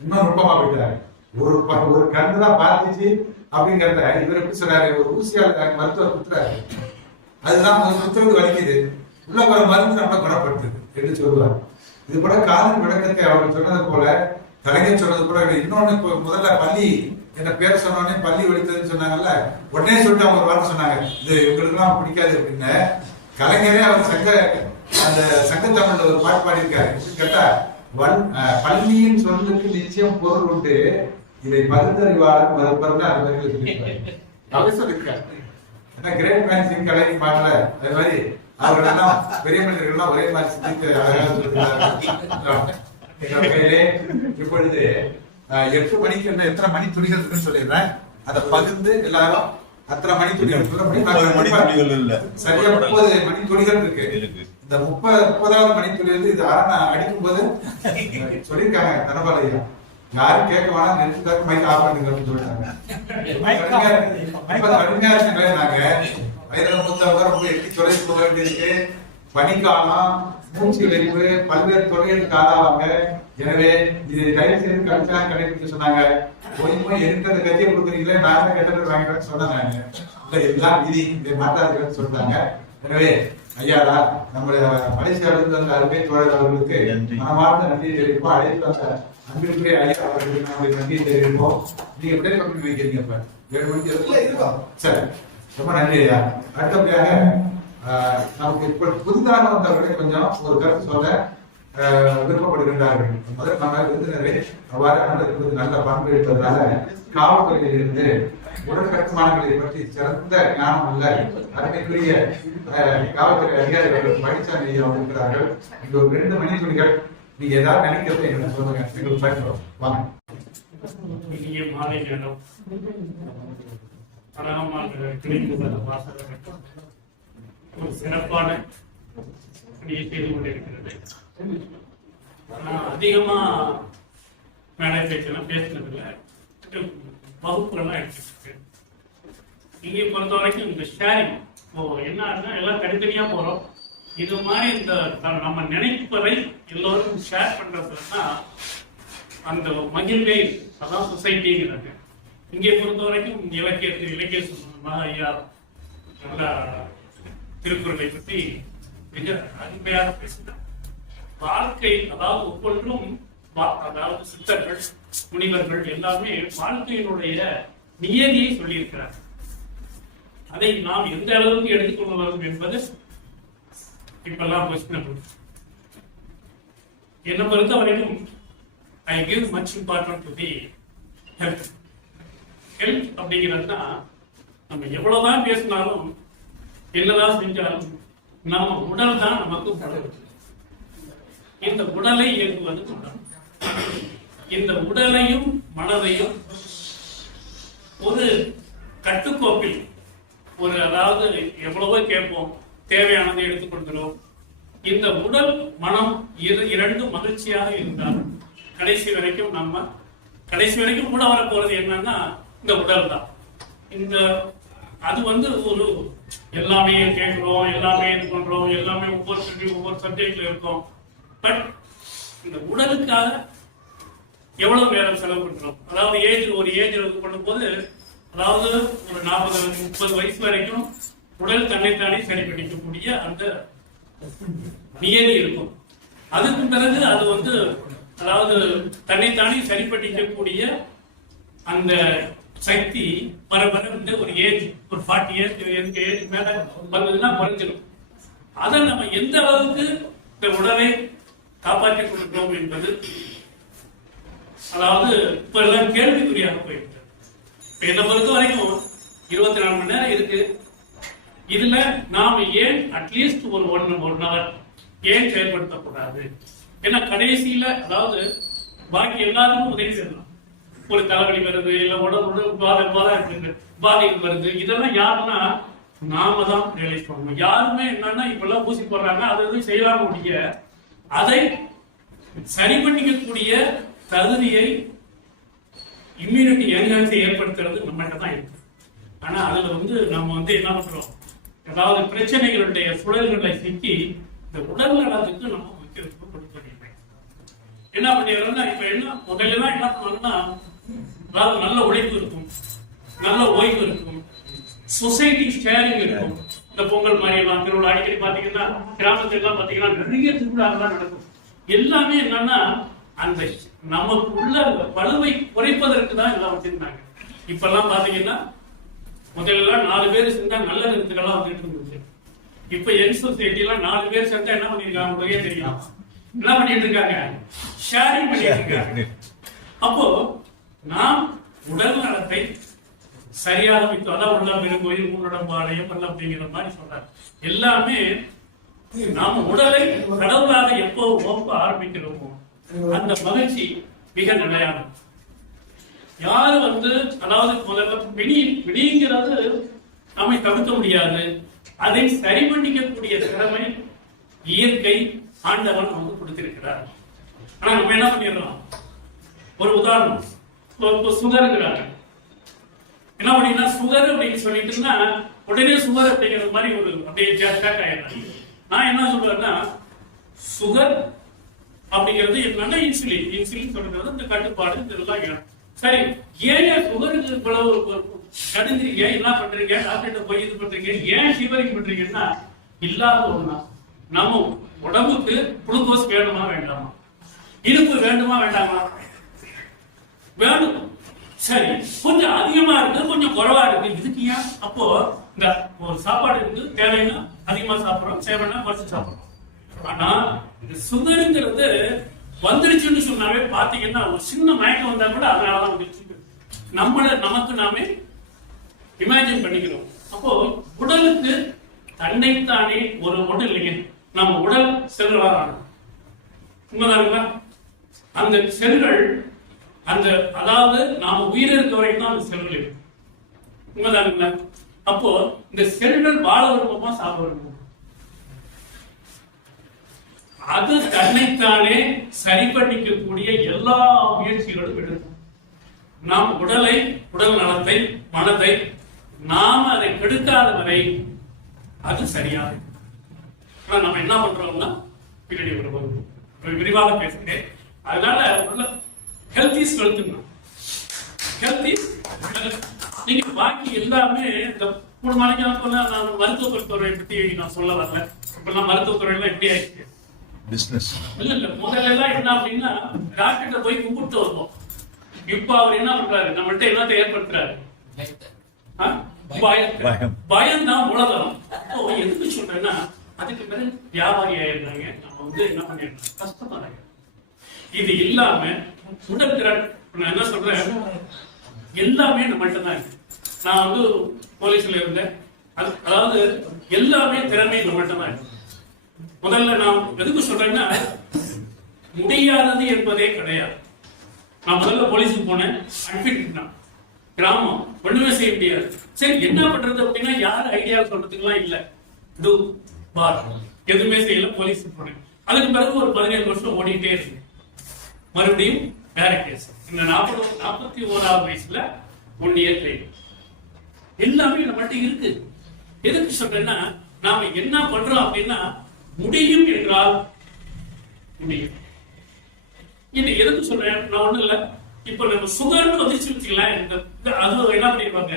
இன்னும் நுட்பமா போயிட்டாரு. ஒரு கண்ணு தான் பார்த்துச்சு அப்படிங்கிறத இவர் எப்படி சொல்றாரு, ஒரு ஊசியால மருத்துவர் குத்துறாரு, அதுதான் குத்துறது வலிக்குது, உள்ள வர மருந்து நம்மள குணப்படுத்துது என்று சொல்லுவார். இது போல காதல் விளக்கத்தை அவர் சொன்னது போல, கலைஞர் சொன்னது போல, இன்னொன்னு முதல்ல பள்ளி என்ன பேர் சொன்னோடனே பள்ளி வெடித்ததுன்னு சொன்னாங்கல்ல, உடனே சொல்லிட்டு அவங்க ஒரு வார்த்தை சொன்னாங்க, இது இவங்களுக்கு எல்லாம் பிடிக்காது அப்படின்னு. கலைஞரே அவர் அந்த சங்க தமிழ்ல ஒரு பாட்டு பாடியிருக்காரு. கேட்டா, பள்ளியின் சொல்லுக்கு நிச்சயம் பொருள் உண்டு, இதை பகுத்தறிவாளர் மறுப்பர்னு அந்த மாதிரி சொல்லியிருக்காரு. அவர் சொல்லியிருக்காரு. ஏன்னா கிரேட் மேன் சிங் கலைக்கு பாடல, அதே மாதிரி அவர்களெல்லாம் பெரிய மனிதர்கள்லாம் ஒரே மாதிரி சிந்தித்து அழகாக சொல்லியிருக்காரு. இப்பொழுது 8 மணிக்கு எத்தனை மணி துணிகள் இருக்குன்னு சொல்லிடுறேன். அதை பகிர்ந்து எல்லாரும் அத்தனை மணி துணிகள் சரியா 30 மணி துணிகள் இருக்கு. இந்த 30வது மணி துணிகள் இது அடிக்கும் போது சொல்லியிருக்காங்க தனபாலையா, யாரும் கேட்க வேணாம், நிறுத்துக்காக மைக் ஆஃப் பண்ணுங்க அப்படின்னு சொல்லிட்டாங்க. கடுமையா இருக்காங்களே, நாங்க வயதில் மூத்தவங்க ரொம்ப எட்டி தொலை போக வேண்டியிருக்கு. பனிக்காலம், மூச்சு இழைப்பு, பல்வேறு தொழில்களுக்கு ஆளாவாங்க. எனவே இது தயவு செய்து கல்ச்சரா கடைபிடிக்க சொன்னாங்க. போய் எந்த கத்தியை கொடுக்குறீங்களே, நான் தான் கெட்ட பேர் வாங்கிக்கிறேன்னு சொன்னாங்க. எல்லாம் விதி, இதை மாற்றாதுன்னு சொல்றாங்க. எனவே ஐயாடா, நம்முடைய மலேசியாவிலிருந்து வந்த அருமை தோழர் அவர்களுக்கு மனமார்ந்த நன்றியை தெரிவிப்போம். அழைத்து வந்த அன்பிற்குரிய ஐயா அவர்களுக்கு நம்முடைய நன்றியை தெரிவிப்போம். நீங்க எப்படி கம்பெனி வைக்கிறீங்க? இப்ப 7 மணிக்கு இருக்கோம். சரி, ரொம்ப நன்றி ஐயா. அடுத்தபடியாக நமக்கு இப்ப புதிதாக வந்தவர்களை கொஞ்சம் ஒரு கருத்து சொல்ல விருப்பப்படுகின்றார்கள். முதல் நம்ம விருந்தினரை அவ்வாறு இருப்பது நல்ல பண்பு இருப்பதனால காவல்துறையில் இருந்து உடல் கட்டுமானங்களை பற்றி சிறந்த ஞானம் உள்ள அருமைக்குரிய காவல்துறை அதிகாரிகள் பழனிசாமி இருக்கிறார்கள். இங்க ஒரு 2 மணி துணிகள், நீங்க ஏதாவது நினைக்கிறத எங்களுக்கு சொல்லுங்க, எங்களுக்கு பயன்படும். வாங்க. மாலை நேரம் ஒரு சிறப்பான பணியை செய்து கொண்டிருக்கிறது. அதிகமா மேடை பேச்செல்லாம் பேசினதில்லை, வகுப்புகள்லாம் எடுத்துருக்கு. இங்கே பொறுத்த வரைக்கும் இந்த ஷேரிங் என்ன எல்லாம் தனித்தனியா போறோம். இது மாதிரி இந்த நம்ம நினைப்பதை எல்லோருக்கும் ஷேர் பண்றதுன்னா அந்த மகிழ்வை, அதான் சொசைட்டிங்கிறாங்க. இங்கே பொறுத்த வரைக்கும் இலக்கிய சம்பந்தமாக ஐயா நல்லா திருக்குறளை பற்றி மிக அருமையாக பேசினார். வாழ்க்கை, அதாவது ஒவ்வொன்றும், அதாவது சித்தர்கள், முனிவர்கள் எல்லாமே வாழ்க்கையினுடைய நியதியை சொல்லியிருக்கிறார். அதை நாம் எந்த அளவுக்கு எடுத்துக்கொள்ள வரும் என்பது இப்பெல்லாம் கொஸ்டினபிள். என்னை பொறுத்த வரைக்கும் I give much importance to the health. Health அப்படிங்கிறதுனா நம்ம எவ்வளவுதான் பேசினாலும் என்னதான் செஞ்சாலும் நம்ம உடல் தான் நமக்கு உடல். இந்த உடலை இயக்குவது உடல். இந்த உடலையும் மனதையும் ஒரு கட்டுக்கோப்பில், ஒரு அதாவது எவ்வளவோ கேட்போம், தேவையானதை எடுத்துக்கொள்கிறோம். இந்த உடல் மனம் இரண்டும் மகிழ்ச்சியாக இருந்தால் கடைசி வரைக்கும் கூட வர போறது என்னன்னா இந்த உடல் தான். இந்த அது ஒரு எல்லாமே கேட்கிறோம், எல்லாமே இது பண்றோம், எல்லாமே ஒவ்வொரு சப்ஜெக்ட்ல இருக்கோம். பட் இந்த உடலுக்காக எவ்வளவு நேரம் செலவு பண்றோம்? அதாவது ஒரு ஏஜ் பண்ணும்போது, அதாவது ஒரு 40-30 வயசு வரைக்கும் உடல் தன்னைத்தானே சரி பண்ணிக்கக்கூடிய அந்த நியதி இருக்கும். அதுக்கு பிறகு அது அதாவது தன்னைத்தானே சரி பண்ணிக்கக்கூடிய அந்த சக்தி வர ஒரு ஏஜ், ஒரு 40 ஏஜ் மேல வந்ததுன்னா குறைஞ்சிடும். அதை நம்ம எந்த அளவுக்கு இந்த உடலை காப்பாற்றிக் கொடுக்கிறோம் என்பது அதாவது இப்ப எல்லாம் கேள்விக்குறியாக போயிட்டு. என்னை பொறுத்த வரைக்கும் 24 மணி நேரம் இருக்கு. இதுல நாம ஏன் அட்லீஸ்ட் ஒரு 1 hour ஏன் செயல்படுத்தக்கூடாது? ஏன்னா கடைசியில அதாவது பாக்கி எல்லாருக்கும் உதவி செய்யலாம். ஒரு தலைவலி வருது, இல்ல உடம்பு பாதிப்பு வருது, இதெல்லாம் யாருன்னா நாம தான் ரியலைஸ் பண்ணணும். யாருமே என்னன்னா இப்ப எல்லாம் ஊசி போடுறாங்க, அது செய்யலாம் முடிய அதை சரி பண்ணிக்கக்கூடிய தகுதியை இம்யூனிட்டி என்ஹான்ஸ் ஏற்படுத்துறது நம்மகிட்ட தான் இருக்கு. ஆனா அதுல நம்ம என்ன பண்றோம், அதாவது பிரச்சனைகளுடைய சுழல்களை சிக்கி இந்த உடல் நலத்துக்கு நம்ம முக்கியத்துவம் கொடுக்க என்ன பண்ணிடுறோம்னா, இப்ப முதல்ல என்ன பண்ணுவாங்கன்னா, அதாவது நல்ல உழைப்பு இருக்கும், நல்ல ஓய்வு இருக்கும், சொசைட்டி ஷேரிங் இருக்கும். இந்த பொங்கல் மாதிரி எல்லாம் திருவிழா அடிக்கடி பாத்தீங்கன்னா கிராமத்துல எல்லாம் பாத்தீங்கன்னா நிறைய திருவிழாக்கெல்லாம் நடக்கும். எல்லாமே என்னன்னா அந்த நமக்கு உள்ள பழுவை குறைப்பதற்கு தான் எல்லாம் வச்சிருந்தாங்க. இப்ப எல்லாம் பாத்தீங்கன்னா முதல்ல 4 பேர் சேர்ந்தா நல்ல நிறுத்துக்கெல்லாம் வந்துட்டு இருந்துச்சு. இப்ப யங் சொசைட்டி எல்லாம் 4 பேர் சேர்ந்தா என்ன பண்ணிருக்காங்க உங்களுக்கே தெரியும். என்ன பண்ணிட்டு இருக்காங்க, ஷேரிங் பண்ணிட்டு இருக்காங்க. அப்போ நாம் உடல் நலத்தை சரியாக வைத்து, அதான் உள்ள பெருங்கோயில் ஊரடம்பாளையம் எல்லாம் அப்படிங்கிற மாதிரி சொல்றாங்க. எல்லாமே நாம உடலை கடவுளாக எப்போ ஒப்ப ஆரம்பிக்கிறோமோ அந்த மகிழ்ச்சி மிக நிலையானது. யாரு அதாவது முதல்ல பிணிங்கிறது நம்மை தவிர்க்க முடியாது. அதை சரி பண்ணிக்கக்கூடிய திறமை இயற்கை ஆண்டவன் நமக்கு கொடுத்திருக்கிறார். ஆனா நம்ம என்ன பண்ணிடுறோம், ஒரு உதாரணம், சுகருங்கிறாங்க. என்ன அப்படின்னா சுகர் அப்படின்னு சொல்லிட்டுன்னா உடனே சுகர் அப்படிங்கிற மாதிரி ஒரு அப்படியே ஜாஸ்டாக் ஆயிடுறாங்க. நான் என்ன சொல்றேன்னா, சுகர் அப்படிங்கிறது என்னன்னா இன்சுலின் சொல்றது இந்த கட்டுப்பாடு இதெல்லாம். சரி, ஏன் சுகருக்கு இவ்வளவு கடுங்குறீங்க, என்ன பண்றீங்க, டாக்டர் போய் இது பண்றீங்க, ஏன் ஷிவரிங் பண்றீங்கன்னா இல்லாத ஒண்ணா. நம்ம உடம்புக்கு குளுக்கோஸ் வேணுமா வேண்டாமா, இனிப்பு வேண்டுமா வேண்டாமா, வேணும். சரி, கொஞ்சம் அதிகமா இருக்கு, கொஞ்சம் குறைவா இருக்கு, இதுக்கு ஏன்? அப்போ இந்த ஒரு சாப்பாடு இருக்கு, தேவைன்னா அதிகமா சாப்பிடுறோம், சேவைன்னா குறைச்சு சாப்பிடுறோம். ஆனா இந்த சுகருங்கிறது வந்துருச்சுன்னு சொன்னாவே பாத்தீங்கன்னா ஒரு சின்ன மயக்கம் வந்தா கூட அதனாலதான் வந்துருச்சு. நமக்கு நாமே இமேஜின் பண்ணிக்கிறோம். அப்போ உடலுக்கு தன்னைத்தானே ஒரு உடல் இல்லைங்க, நம்ம உடல் செல்வாரான உண்மைதானுங்களா? அந்த செல்கள் அதாவது நாம உயிர் இருக்க வரைக்கும் தான் அந்த செல்கள் இருக்கு. உண்மைதானுங்களா? அப்போ இந்த செல்கள் வாழ விருப்பமா சாப்பிட விருப்பம், அது தன்னைத்தானே சரி பண்ணிக்கக்கூடிய எல்லா முயற்சிகளும் எடுக்கும். நாம் உடல் நலத்தை, மனதை நாம அதை கெடுக்காத வரை அது சரியாது. நம்ம என்ன பண்றோம்னா பின்னாடி ஒரு விரிவாக பேசுகிறேன். அதனால health is wealth. Health is நீங்க பாக்கி எல்லாமே இந்த 3 நாளைக்கு நான் மருத்துவத்துறை பத்தி நான் சொல்ல வரல. இப்பெல்லாம் மருத்துவத்துறையில எப்படி ஆயிடுச்சு பிசினஸ் இல்ல. முதல்ல எல்லாம் என்ன அப்படின்னா டாக்டர் போய் கும்பிட்டு வருவோம். இப்ப அவர் என்ன பண்றாரு, நம்மள்ட்ட என்னத்தை ஏற்படுத்துறாரு, பயம் தான் மூலதனம். எதுக்கு சொல்றேன்னா அதுக்கு பிறகு வியாபாரி ஆயிருந்தாங்க. நம்ம என்ன பண்ணிருக்கோம், கஷ்டமா இது இல்லாம உடல் திறன். நான் என்ன சொல்றேன், எல்லாமே நம்மள்ட்ட தான் இருக்கு. நான் போலீஸ்ல இருந்தேன், அதாவது எல்லாமே திறமை நம்மள்ட்ட தான் இருக்கு. முதல்ல நான் எதுக்கு சொல்றேன்னா முடியாதது என்பதே கிடையாது. நான் முதல்ல போலீஸுக்கு போனேன், அனுப்பிட்டு கிராமம் ஒண்ணுமே செய்ய முடியாது. சரி என்ன பண்றது அப்படின்னா யாரும் ஐடியா சொல்றதுக்குலாம் இல்ல, எதுவுமே செய்யல, போலீஸுக்கு போனேன். அதுக்கு பிறகு ஒரு 17 வருஷம் ஓடிட்டே இருக்கு. மறுபடியும் வேற கேஸ். இந்த 41ஆவது வயசுல 1 இயர் ட்ரைனிங். எல்லாமே நம்மகிட்ட இருக்கு. எதுக்கு சொல்றேன்னா நாம என்ன பண்றோம் அப்படின்னா முடியும் என்றால் முடியும். இது எதுக்கு சொல்றேன், நான் ஒண்ணு இல்ல, இப்ப நம்ம சுகர்னு வந்துச்சு வச்சுக்கலாம், அது என்ன பண்ணிருப்பாங்க,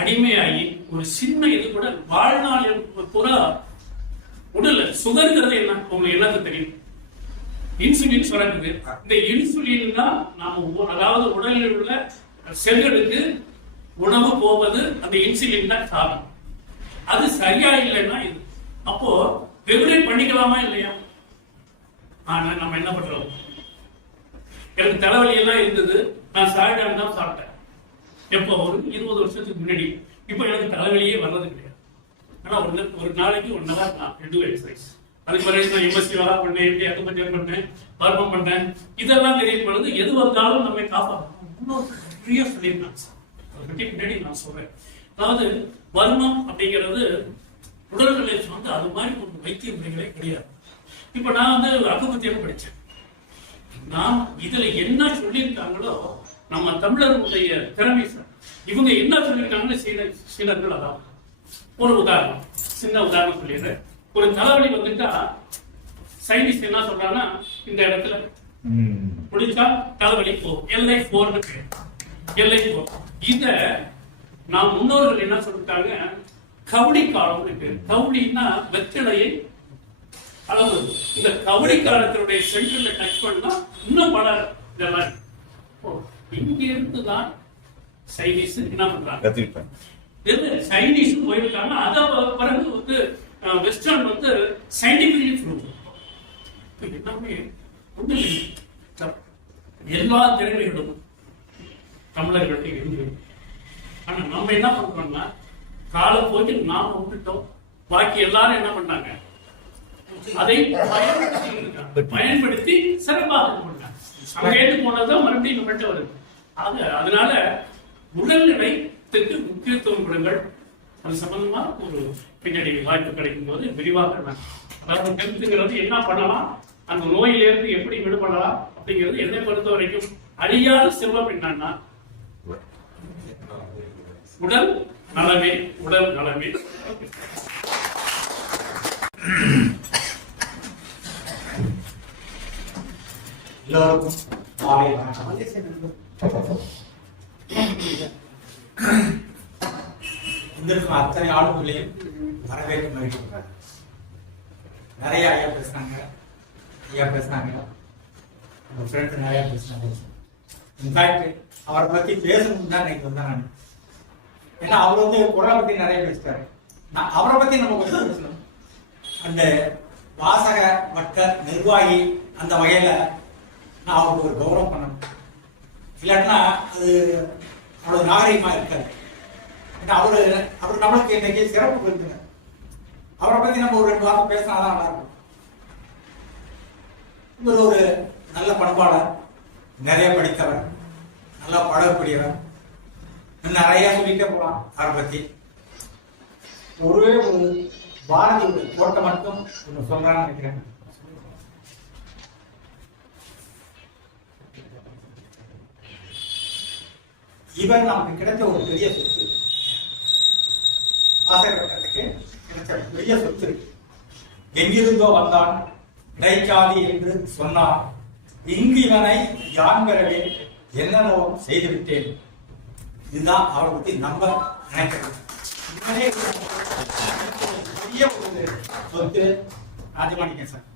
அடிமையாகி ஒரு சின்ன இது கூட வாழ்நாள் பூரா உடல்ல சுகர்ங்கிறது என்ன உங்களுக்கு என்னது தெரியும், இன்சுலின் சுரக்குது. இந்த இன்சுலின் தான் நாம அதாவது உடலில் உள்ள செல்களுக்கு உணவு போவது அந்த இன்சுலின் தான் காரணம். அது சரியா இல்லைன்னா இது அப்போ ரெகுலேட் பண்ணிக்கலாமா இல்லையா? ஆனா நம்ம என்ன பண்றோம்? எனக்கு தலைவலி எல்லாம் இருந்தது, நான் சாப்பிட்டேன் தான் சாப்பிட்டேன். எப்போ? ஒரு 20 வருஷத்துக்கு முன்னாடி. இப்போ எனக்கு தலைவலியே வர்றது கிடையாது. ஆனா ஒரு நாளைக்கு 1 hour நான் எக்ஸசைஸ். அதுக்கு பிறகு நான் எம்எஸ்சி வேலை பண்ணேன், அது பற்றி பண்ணேன், பர்மம் பண்ணேன். இதெல்லாம் தெரியும் பொழுது எது வந்தாலும் நம்மை காப்பாற்றணும். இன்னொரு பெரிய சொல்லியிருக்காங்க சார், அதை பற்றி முன்னாடி நான் சொல்றேன். அதாவது வர்மம் அப்படிங்கிறது உடல்நிலை வந்து அது மாதிரி ஒரு வைத்திய முறைகளே கிடையாது. இப்ப நான் வந்து அக்குபத்தியம் படிச்சேன். நான் இதுல என்ன சொல்லியிருக்காங்களோ நம்ம தமிழர்களுடைய திறமை சார். இவங்க என்ன சொல்லியிருக்காங்கன்னு சீனர்கள். அதான் ஒரு உதாரணம், சின்ன உதாரணம் சொல்லிடுறேன். ஒரு தலைவலி வந்துட்டா சயின்டிஸ்ட் என்ன சொல்றாங்கன்னா, இந்த இடத்துல முடிச்சா தலைவலி போகும், LI4 பேர். LI4 இத நாம் முன்னோர்கள் என்ன சொல்லிட்டாங்க, கவுடி காலம் இருக்கு. கவுடின்னா வெற்றிலையை அளவு. இந்த கவுடி காலத்தினுடைய சென்டர்ல டச் பண்ணா இன்னும் பல இதெல்லாம் இங்க இருந்துதான் சைனீஸ் என்ன பண்றாங்க, சைனீஸ் போயிருக்காங்க. அத பிறகு வந்து வெஸ்டர்ன் வந்து சயின்டிபிக் ப்ரூவ். எல்லாமே ஒண்ணு எல்லா திறமைகளும் தமிழர்களுக்கு இருந்து. ஆனா நம்ம என்ன பண்றோம்னா, காலப்போக்கில் நாம விட்டுட்டோம். பாக்கி எல்லாரும் என்ன பண்ணாங்க, அதை பயன்படுத்தி சிறப்பாக பண்ணாங்க. அங்கேருந்து போனதான் மறுபடியும் நம்மகிட்ட வருது. அதனால உடல்நிலைக்கு முக்கியத்துவம் கொடுங்கள். அது சம்பந்தமா ஒரு பின்னாடி வாய்ப்பு கிடைக்கும் போது விரிவாக அதாவது ஹெல்த்துங்கிறது என்ன பண்ணலாம், அந்த நோயிலிருந்து எப்படி விடுபடலாம் அப்படிங்கிறது என்னை பொறுத்த வரைக்கும் அழியாத செல்வம் என்னன்னா உடல் நலமே. உடல் நலமே. எல்லோருக்கும் மாலை வணக்கம். வந்திருக்கும் அத்தனை ஆளுங்களையும் வரவேற்க மகிழ்ச்சிக்கிறார். நிறைய ஐயா பேசுனாங்க, உங்க ஃப்ரெண்ட் நிறைய பேசினாங்க. இன்ஃபேக்ட் அவரை பத்தி பேசணும்னு தான் இன்னைக்கு வந்தேன் நான். ஏன்னா அவர் வந்து குரலை பத்தி நிறைய பேசிட்டாரு. அவரை பத்தி நம்ம கொஞ்சம் பேசணும். அந்த வாசக வட்ட நிர்வாகி அந்த வகையில நான் அவருக்கு ஒரு கௌரவம் பண்ணணும். இல்லாட்டினா அது அவ்வளவு நாகரிகமா இருக்காது. ஏன்னா அவரு நம்மளுக்கு இன்னைக்கு சிறப்பு கொடுத்துங்க. அவரை பத்தி நம்ம ஒரு 2 வாரம் பேசினாதான் நல்லா இருக்கும். இவர் ஒரு நல்ல பண்பாளர், நிறைய படித்தவர், நல்லா பழகக்கூடியவர், நிறைய சொல்லிட்டே போலாம் அவரை பத்தி. ஒரே ஒரு பாரதி கோட்டை மட்டும் ஒன்று சொல்றான்னு நினைக்கிறேன். இவர் நமக்கு கிடைச்ச ஒரு பெரிய சொத்து. ஆசிரியர்களுக்கு கிடைச்ச பெரிய சொத்து. எங்கிருந்தோ வந்தான் கிடைக்காது என்று சொன்னார். இங்கு இவனை யான்கிறவே என்னவோ செய்துவிட்டேன். இதுதான் அவரை பத்தி நம்ம நினைக்கிறது. பெரிய ஒரு சொத்து. ராஜமாணிக்கம் சார்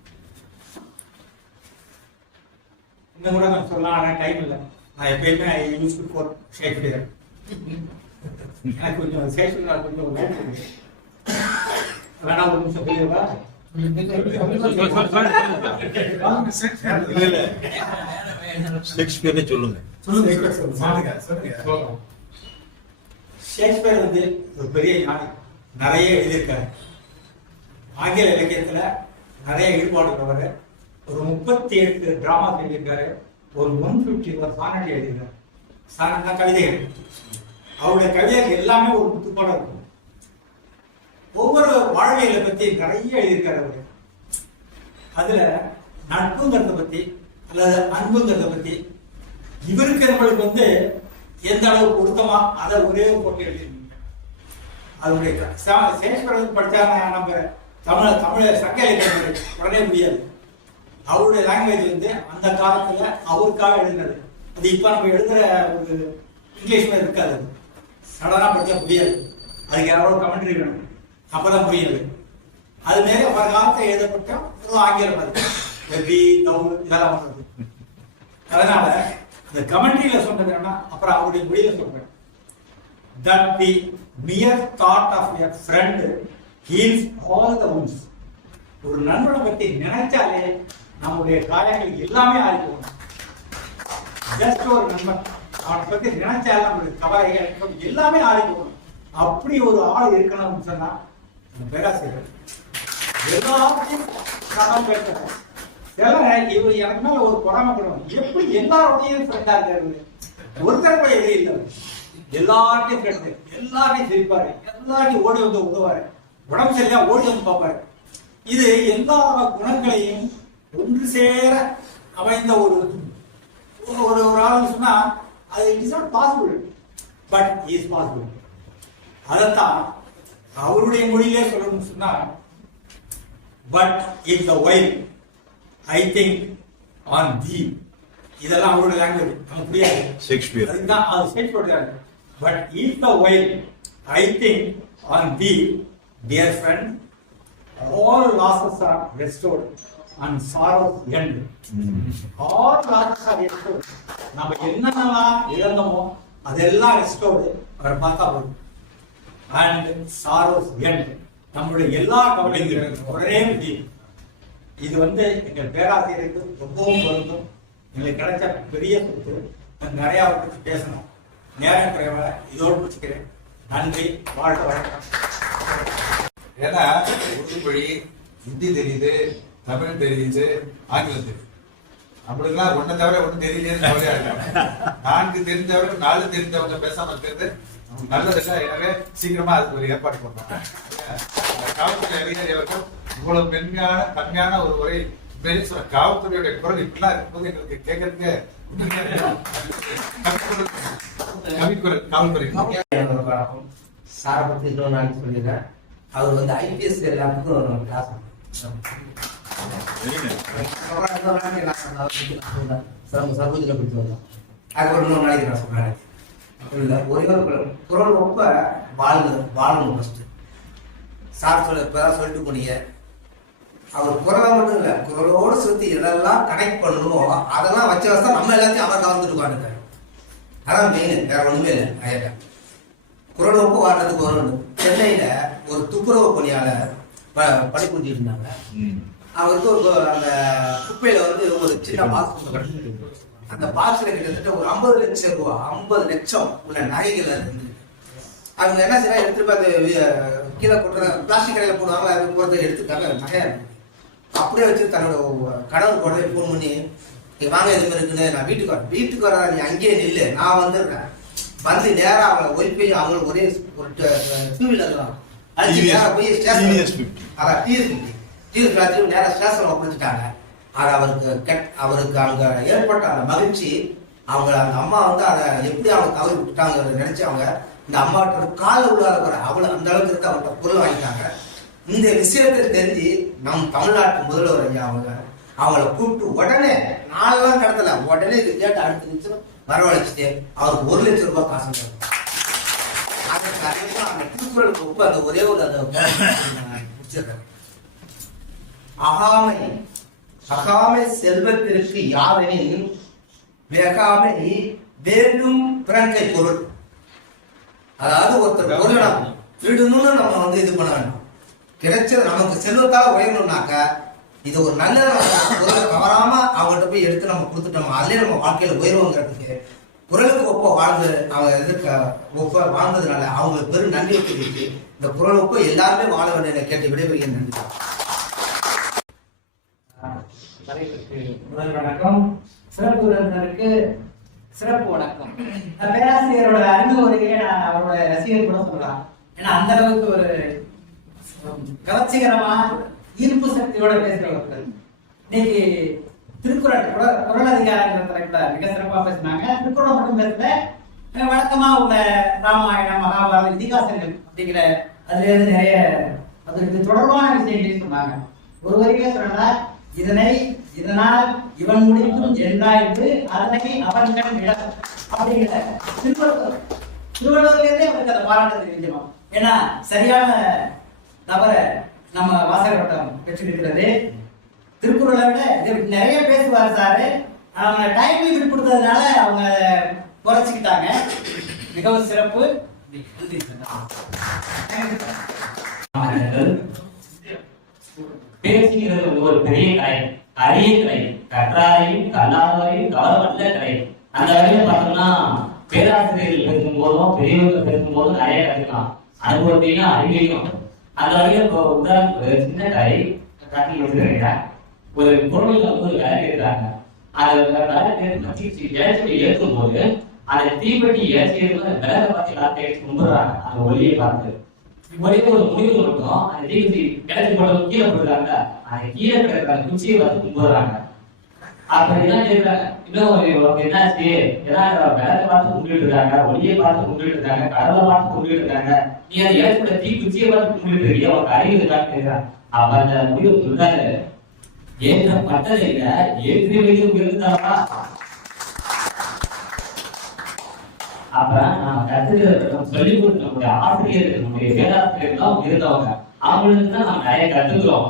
இன்னும் கூட நான் சொல்லலாம், ஆனா டைம் இல்லை. நான் எப்பயுமே யூஸ் ஃபார் ஷேக்ஸ்பியர். எனக்கு கொஞ்சம் ஷேக்ஸ்பியர் கொஞ்சம் வேணா ஒரு நிமிஷம் சொல்லிடுவா. ஷேக்ஸ்பியர் சொல்லுங்க. ஷேக்ஸ்பியர் வந்து ஒரு பெரிய ஞானி, நிறைய எழுதியிருக்காரு. ஆங்கில இலக்கியத்துல நிறைய ஈடுபாடு உள்ளவர். ஒரு 38 டிராமா எழுதியிருக்காரு. ஒரு 150 சானட் எழுதியிருக்காரு. சானட்னா கவிதைகள். அவருடைய கவிதைகள் எல்லாமே ஒரு முத்துப்பாடம் இருக்கும். ஒவ்வொரு வாழ்வியலை பத்தி நிறைய எழுதியிருக்காரு அவரு. அதுல நட்புங்கிறத பத்தி அல்லது அன்புங்கிறத பத்தி இவருக்கு நம்மளுக்கு வந்து எந்த அளவு பொருத்தமா அதை ஒரே போட்டு எழுதியிருக்கீங்க. அதனுடைய சேஸ்வரன் படிச்சா நம்ம தமிழ சங்க இலக்கியம் உடனே முடியாது. அவருடைய லாங்குவேஜ் வந்து அந்த காலத்துல அவருக்காக எழுதினது. அது இப்ப நம்ம எழுதுற ஒரு இங்கிலீஷ்ல இருக்காது. சடனா படிச்சா புரியாது. அதுக்கு யாரோட கமெண்ட்ரி வேணும், அப்பதான் புரியாது. அது நேர பல காலத்துல எழுதப்பட்ட ஒரு ஆங்கிலம் இதெல்லாம் வந்தது. அதனால இந்த கமெண்ட்ரியில சொன்னது என்னன்னா, அப்புறம் அவருடைய மொழியில சொல்றேன். That the mere thought of a friend heals all the wounds. ஒரு நண்பனை பத்தி நினைச்சாலே நம்முடைய காயங்கள் எல்லாமே ஆறி போகணும். ஜஸ்ட் ஒரு நண்பன் அவனை பத்தி நினைச்சாலும் நம்மளுடைய கவலைகள் எல்லாமே ஆறி போகணும். அப்படி ஒரு ஆள் இருக்கணும்னு சொன்னா பேராசிரியர் எல்லாத்தையும் கடன் கேட்கிறார். இவர் எனக்கு மேல ஒரு பொறாமப்படும், எப்படி எல்லாரோடையும் ஃப்ரெண்டா இருக்காரு, ஒருத்தர் கூட எதிரி இல்லை, எல்லார்ட்டையும் ஃப்ரெண்டு, எல்லாரையும் சிரிப்பாரு, எல்லாரையும் ஓடி வந்து உதவாரு, உடம்பு சரியா ஓடி வந்து பார்ப்பாரு. இது எல்லா குணங்களையும் ஒன்று சேர அமைந்த ஒரு ஒரு ஆள் சொன்னா அது it is not possible, but is possible. அதைத்தான் அவருடைய மொழியிலே சொல்லணும்னு சொன்னா, but in the while I think on the, இதெல்லாம் அவருடைய லாங்குவேஜ் நமக்கு புரியாது, ஷேக்ஸ்பியர், அதுதான் அது Shakespeare. But in the while I think on the dear friend, all losses are restored and sorrows end. All losses are restored. நம்ம என்னென்னலாம் இழந்தோமோ அதெல்லாம் restored அவர் பார்த்தா போதும். And sorrows end. நம்மளுடைய எல்லா கவலைகளும் ஒரே முடியும். இது எங்கள் பேராசிரியருக்கு ரொம்பவும் பொருந்தும். எங்களுக்கு கிடைச்ச பெரிய சொத்து. நிறைய பற்றி பேசணும், நேரம் குறைவா இதோடு முடிச்சுக்கிறேன். நன்றி, வாழ்க வணக்கம். ஏன்னா உருது மொழி, ஹிந்தி தெரியுது, தமிழ் தெரியுது, ஆங்கிலம் தெரியுது. நம்மளுக்குலாம் ஒன்றை தவிர ஒன்றும் தெரியலேன்னு கவலையா இருக்காங்க. 4 தெரிஞ்சவங்க 4 தெரிஞ்சவங்க பேசாம இருக்கிறது நல்லதில்லை. எனவே சீக்கிரமா அதுக்கு ஒரு ஏற்பாடு பண்ணுவாங்க. காவல்துறை அதிகாரி அவர்கள் இவ்வளவு கம்மியான ஒரு உரை காவல்துறையுடைய குரல் இப்படிலாம் இருக்கும்போது எங்களுக்கு கேட்கறதுக்கு காவல்துறை சாரை பத்தி இன்னொரு நாளைக்கு சொல்லிடுறேன். அவர் ஐபிஎஸ் எல்லாத்துக்கும் கிளாஸ் சர்வதில கொடுத்து வந்தோம். அதுக்கப்புறம் இன்னொரு நாளைக்கு நான் சொல்றேன். ஒரே ஒரு குரல் ரொம்ப வாழணும் ஃபர்ஸ்ட். சார் இப்பதான் சொல்லிட்டு போனீங்க, அவர் குரலை மட்டும் இல்லை, குரலோடு சேர்த்து எதெல்லாம் கனெக்ட் பண்ணணுமோ அதெல்லாம் வச்சு வச்சா நம்ம எல்லாத்தையும் அவர் கவர்ந்துட்டு உட்காந்துருக்காரு. அதான் மெயின், வேற ஒண்ணுமே இல்லை. ஐயா குரல் ஒப்பு வாடுறதுக்கு வரணும். சென்னையில ஒரு துப்புரவு பணியாளர் பணிபுரிஞ்சிட்டு இருந்தாங்க. அவருக்கு அந்த குப்பையில ஒரு சின்ன பாக்ஸ் கிடைச்சிருக்கு. அந்த பாக்ஸ்ல கிட்டத்தட்ட ஒரு 50 லட்சம் ரூபாய், 50 லட்சம் உள்ள நகைகள் இருந்து அவங்க என்ன செய்யலாம், எடுத்துட்டு அந்த கீழே போட்டு பிளாஸ்டிக் கடையில போடுவாங்க, அது போறதை எடுத்துக்காங்க நகையா இருக்கு. அப்படியே வச்சு தன்னோட கணவர் கூட போன் பண்ணி, வாங்க இது மாதிரி இருக்குன்னு, நான் வீட்டுக்கு வர நீ அங்கேயே நில்லு, நான் வந்துடுறேன். வந்து நேரம் அவங்க ஒய்ஃபை அவங்களுக்கு ஒரே ஒரு 2 வீலர் தான் அடிச்சு நேரம் போய் ஸ்டேஷன், அதான் டிஎஸ் நேரம் ஸ்டேஷன்ல ஒப்படைச்சிட்டாங்க. அது அவருக்கு அங்க ஏற்பட்ட அந்த மகிழ்ச்சி, அவங்க அந்த அம்மா அதை எப்படி அவங்க தவறி விட்டுட்டாங்க நினைச்சு அவங்க இந்த அம்மாவோட கால உள்ளார அவ்வளவு அந்த அளவுக்கு இருக்கு அவங்கள்ட்ட பொருள் வாங்கிட்டாங்க. இந்த விஷயத்தை தெரிஞ்சு நம் தமிழ்நாட்டு முதல்வர் ஐயா அவங்கள கூப்பிட்டு உடனே 4 நாள் கடத்தல, உடனே கேட்டு அடுத்த நிமிஷம் வரவழைச்சிட்டு அவருக்கு 1 லட்சம் ரூபாய் காசு. அந்த திருக்குறளுக்கு ஒப்பு அந்த ஒரே ஒரு அதை முடிச்சிருக்காங்க. அகாமை செல்வத்திற்கு யாதெனின் வேகாமை வேண்டும் பிறன்கை பொருள். அதாவது ஒருத்தர் பொருளை திருடணும்னு நம்ம இது பண்ண வேண்டாம். கிடைச்சது நமக்கு செல்வத்தால உயரணும்னாக்க இது ஒரு நல்ல பொருளை தவறாம அவங்கள்ட்ட போய் எடுத்து நம்ம கொடுத்துட்டோம், அதுலயே நம்ம வாழ்க்கையில உயர்வுங்கிறதுக்கு குரலுக்கு ஒப்ப வாழ்ந்து அவங்க வாழ்ந்ததுனால அவங்களுக்கு பெரும் நன்றி தெரிவித்து இந்த குரல் ஒப்ப எல்லாருமே வாழ வேண்டிய கேட்டு விடைபெறுகிறேன். நன்றி. முதல் வணக்கம். சிறப்பு விருந்தினருக்கு சிறப்பு வணக்கம். பேராசிரியரோட அறிவு உரையே நான் அவரோட ரசிகர் கூட சொல்லலாம். ஏன்னா அந்த அளவுக்கு ஒரு கவர்ச்சிகரமா ஈர்ப்பு சக்தியோட பேசுறவர்கள். இன்னைக்கு திருக்குறள் குரல் அதிகாரங்கிற தலைப்புல மிக சிறப்பா பேசினாங்க. திருக்குறள் மட்டும் பேசல, வழக்கமா உள்ள ராமாயணம், மகாபாரதம், இதிகாசங்கள் அப்படிங்கிற அதுல இருந்து நிறைய அதுக்கு தொடர்பான விஷயங்களையும் சொன்னாங்க. ஒரு வரியில சொன்னா, இதனால் இவன் முடிக்கும் என்றாய்ந்து அதனை அவன்கள் இடம் அப்படிங்கிற திருவள்ளுவர்லேருந்தே அவருக்கு அதை பாராட்ட தெரிஞ்சுமா. ஏன்னா சரியான நபரை நம்ம வாசகரோட்டம் பெற்றிருக்கிறது. திருக்குறளை விட நிறைய பேசுவார் சாரு. அவங்க டைம் லிமிட் கொடுத்ததுனால அவங்க குறைச்சிக்கிட்டாங்க. மிகவும் சிறப்பு. பேசுகிறது ஒரு பெரிய கலை. அரிய கலை, கற்றாரையும் கல்லாதவரையும் கவர்வல்ல கலை. அந்த வகையில பார்த்தோம்னா பேராசிரியர்கள் பேசும்போதும் பெரியவர்கள் பேசும்போதும் நிறைய கற்றுக்கலாம், அனுபவத்தையும் அறிவையும். அந்த வகையில இப்போ உதாரணத்துக்கு சின்ன கலை காட்டி வச்சுக்கிறீங்க, ஒரு பொருள் ஒரு வேலை இருக்கிறாங்க, அதை ஏற்றும் போது அதை தீப்பெட்டி ஏற்றியது விலக பார்த்து எல்லாத்தையும் கும்பிடுறாங்க. அந்த ஒளியை பார்த்து ஒரே ஒரு முடிவு மட்டும் அந்த தீப்பெட்டி கிளச்சி போட்டு கீழே போடுறாங்க, அந்த கீழே கிடக்கிற அந்த குச்சியை பார்த்து கும்பிடுறாங்க. அப்ப என்ன செய்யறாங்க, இன்னும் என்னாச்சு, ஏதாவது விலக பார்த்து கும்பிட்டு இருக்காங்க, ஒளியை பார்த்து கும்பிட்டு இருக்காங்க, கடலை பார்த்து கும்பிட்டு இருக்காங்க, நீ அதை ஏற்பட தீ குச்சியை பார்த்து கும்பிட்டு இருக்கிய உனக்கு அறிவு இருக்கான்னு கேட்கிறாங்க. அப்ப அந்த முடிவு சொல்றாரு, ஏற்றப்பட்டதை விட ஏற்றி வைக்கும் இருந்தாரா. அப்ப நாம கத்துக்கிறது சொல்லிக் கொடுத்த நம்முடைய ஆசிரியர்கள், நம்முடைய வேதாசிரியர்கள் இருந்தவங்க, அவங்களுக்கு தான் நம்ம நிறைய கத்துக்கிறோம்.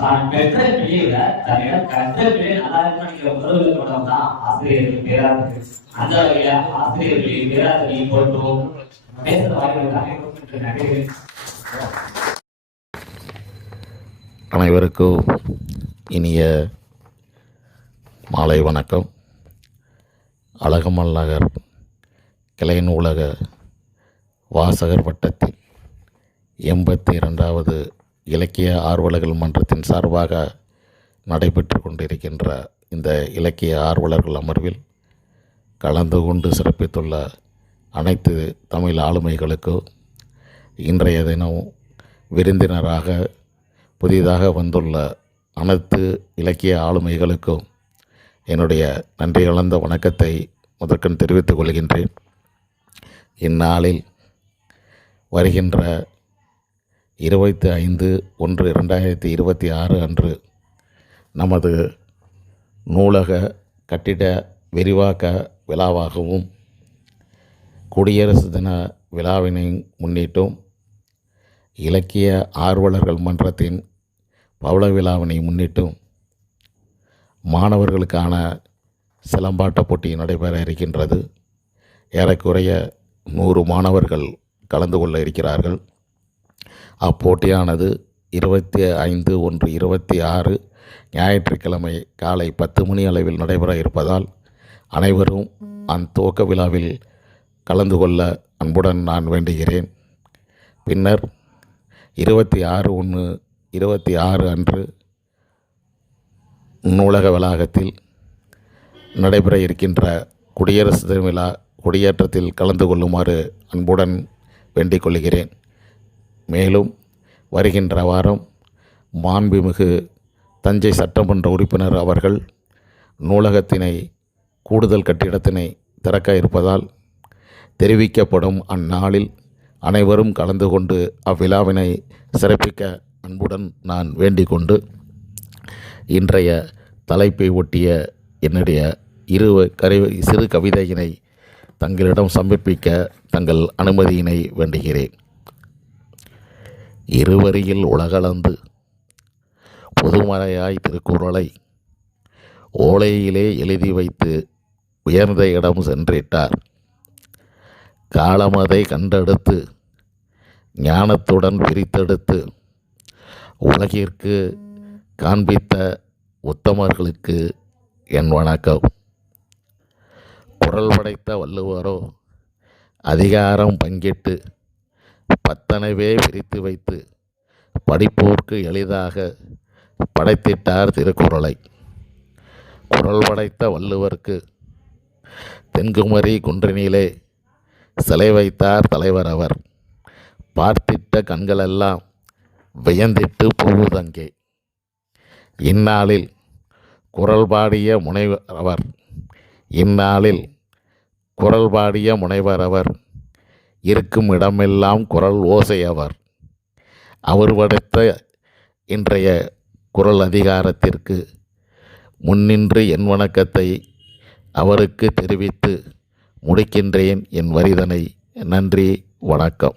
தான் பெற்ற பிள்ளையை விட தன்னிடம் கற்ற பிள்ளை நல்லா இருக்கணுங்கிற உறவுல கொண்டவங்க தான் ஆசிரியர்கள், பேராசிரியர்கள். அந்த வகையில ஆசிரியர்களையும் பேராசிரியர்களையும் போட்டோம் பேசுற வாய்ப்பு. அனைவருக்கும் இனிய மாலை வணக்கம். அழகமல் நகர் கிளை நூலக வாசகர் வட்டத்தில் 82வது இலக்கிய ஆர்வலர்கள் மன்றத்தின் சார்பாக நடைபெற்று கொண்டிருக்கின்ற இந்த இலக்கிய ஆர்வலர்கள் அமர்வில் கலந்து கொண்டு சிறப்பித்துள்ள அனைத்து தமிழ் ஆளுமைகளுக்கும், இன்றைய தினம் விருந்தினராக புதிதாக வந்துள்ள அனைத்து இலக்கிய ஆளுமைகளுக்கும் என்னுடைய நன்றி கலந்த வணக்கத்தை முதற்கண் தெரிவித்துக் கொள்கின்றேன். இந்நாளில் வருகின்ற 25/1/2026 அன்று நமது நூலக கட்டிட விரிவாக்க விழாவாகவும் குடியரசு தின விழாவினை முன்னிட்டும் இலக்கிய ஆர்வலர்கள் மன்றத்தின் பவள விழாவினை முன்னிட்டும் மாணவர்களுக்கான சிலம்பாட்ட போட்டி நடைபெற இருக்கின்றது. ஏறக்குறைய 100 மாணவர்கள் கலந்து கொள்ள இருக்கிறார்கள். அப்போட்டியானது 25/1/26 ஞாயிற்றுக்கிழமை காலை 10 மணி அளவில் நடைபெற இருப்பதால் அனைவரும் அந்த துவக்க விழாவில் கலந்து கொள்ள அன்புடன் நான் வேண்டுகிறேன். பின்னர் 26/1/26 அன்று நூலக வளாகத்தில் நடைபெற இருக்கின்ற குடியரசு தின விழா கொடியேற்றத்தில் கலந்து கொள்ளுமாறு அன்புடன் வேண்டிக் கொள்கிறேன். மேலும் வருகின்ற வாரம் மாண்புமிகு தஞ்சை சட்டமன்ற உறுப்பினர் அவர்கள் நூலகத்தினை கூடுதல் கட்டிடத்தினை திறக்க இருப்பதால் தெரிவிக்கப்படும் அந்நாளில் அனைவரும் கலந்து கொண்டு அவ்விழாவினை சிறப்பிக்க அன்புடன் நான் வேண்டிக் கொண்டு இன்றைய தலைப்பை ஒட்டிய என்னுடைய சிறு கவிதையினை தங்களிடம் சமர்ப்பிக்க தங்கள் அனுமதியினை வேண்டுகிறேன். இருவரியில் உலகளந்து பொதுமறையாய் திருக்குறளை ஓலையிலே எழுதி வைத்து உயர்ந்த இடம் சென்றிட்டார். காலமதை கண்டெடுத்து ஞானத்துடன் பிரித்தெடுத்து உலகிற்கு காண்பித்த உத்தமர்களுக்கு என் வணக்கம். குரல் படைத்த வள்ளுவரோ அதிகாரம் பங்கிட்டு பத்தனவே விரித்து வைத்து படிப்போர்க்கு எளிதாக படைத்திட்டார் திருக்குறளை. குரல் படைத்த வள்ளுவர்க்கு தென்குமரி குன்றினிலே சிலை வைத்தார் தலைவர் அவர். பார்த்திட்ட கண்களெல்லாம் வியந்திட்டு போவதங்கே. இந்நாளில் குரல் பாடிய முனைவர் அவர். இந்நாளில் குரல் பாடிய முனைவர் அவர். இருக்கும் இடமெல்லாம் குரல் ஓசை அவர். அவர் படைத்த இன்றைய குரல் அதிகாரத்திற்கு முன்னின்று என் வணக்கத்தை அவருக்கு தெரிவித்து முடிக்கின்றேன் என் வரிதனை. நன்றி, வணக்கம்.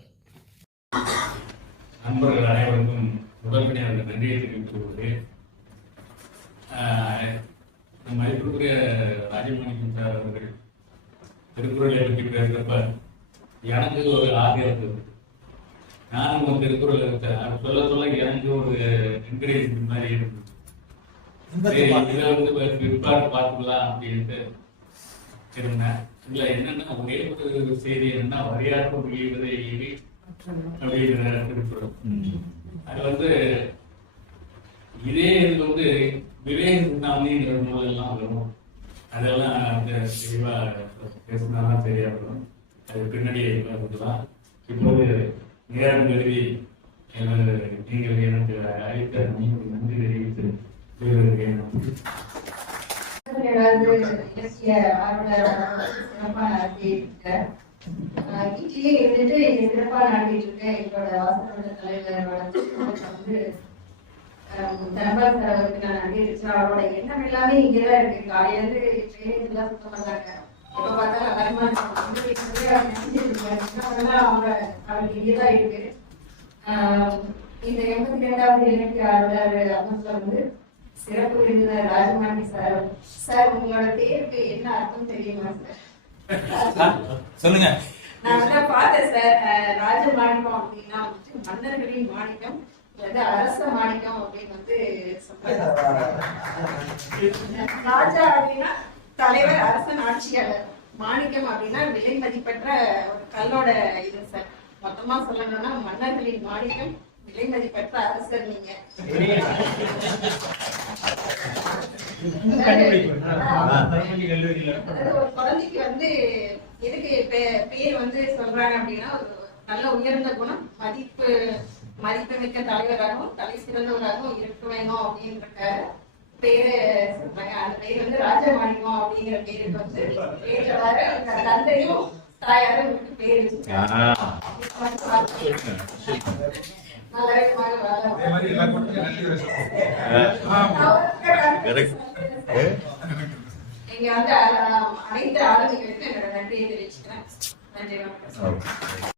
நண்பர்கள் அனைவருக்கும் முதன்மையான நன்றியை தெரிவித்துக் கொள்கிறேன். மதிப்புக்குரிய ராஜமாணிக்கம் சார் அவர்கள் திருக்குறளை பற்றி பேசுகிறப்ப எனக்கு ஒரு ஆசை இருந்தது. நானும் ஒரு திருக்குறள் இருக்கேன் சொல்ல சொல்ல எனக்கு ஒரு என்கரேஜ்மெண்ட் மாதிரி இருந்தது. இதை வந்து பிற்பாடு பார்த்துக்கலாம் அப்படின்ட்டு இருந்தேன். இதுல என்னன்னா ஒரே ஒரு செய்தி என்னன்னா வரியாற்ற உயிர்வதை அப்படிங்கிற திருக்குறள். அது வந்து இதே இது வந்து விவேக சிந்தாமணிங்கிற நூல் எல்லாம் வரும். அதெல்லாம் அந்த தெளிவா பேசினாதான் சரியா வரும். அது பின்னாடி பார்த்துக்கலாம். இப்போது நேரம் கருதி நீங்கள் எனக்கு அழைத்த நன்றி தெரிவித்து இலக்கிய ஆர்வலர் சிறப்பா நடத்திட்டு வீட்டிலேயே இருந்துட்டு சிறப்பா நடத்திட்டு இருக்கேன். எங்களோட வாசகோட தலைவர் வந்து தனபால் சாருக்கு நான் நன்றி வச்சேன். அவரோட எண்ணம் எல்லாமே இங்கேதான் இருக்கு. காலையில இருந்து ட்ரெயினிங் எல்லாம் சுத்தம் பண்றாங்க. எப்ப பார்த்தாலும் வருமானம் அவருக்கு இங்கேதான் இருக்கு. இந்த 82வது இலக்கிய ஆர்வலர் அமர்ல வந்து சிறப்பு விருந்தினர் ராஜமாணி சார். சார் உங்களோட பேருக்கு என்ன அர்த்தம் தெரியுமா சார்? சொல்லுங்க. நான் வந்து பார்த்தேன் சார். ராஜமாணிக்கம் அப்படின்னா வந்துட்டு மன்னர்களின் மாணிக்கம் அல்லது அரச மாணிக்கம் அப்படின்னு வந்து சொல்றாங்க. ராஜா அப்படின்னா தலைவர், அரசன், ஆட்சியாளர். மாணிக்கம் அப்படின்னா விலை மதிப்பற்ற ஒரு கல்லோட இது சார். மொத்தமா சொல்லணும்னா மன்னர்களின் மாணிக்கம், விலை மதிப்பற்ற அரசர் நீங்க. ஒரு குழந்தைக்கு வந்து எதுக்கு பேர் வந்து சொல்றாங்க அப்படின்னா ஒரு நல்ல உயர்ந்த குணம், மதிப்புமிக்க தலைவராகவும் தலை சிறந்தவராகவும் இருக்க வேணும் அப்படின்ற பேரு சொல்றாங்க. அந்த பேர் வந்து ராஜமாணிக்கம் அப்படிங்கிற பேருக்கு வந்து பேரவாறு தந்தையும் தாயாரும் பேர் வச்சிருக்காங்க. இங்க வந்து அனைத்து ஆளுநர்களுக்கும் என்னோட நன்றியை தெரிவிச்சுக்கிறேன். நன்றி, வணக்கம்.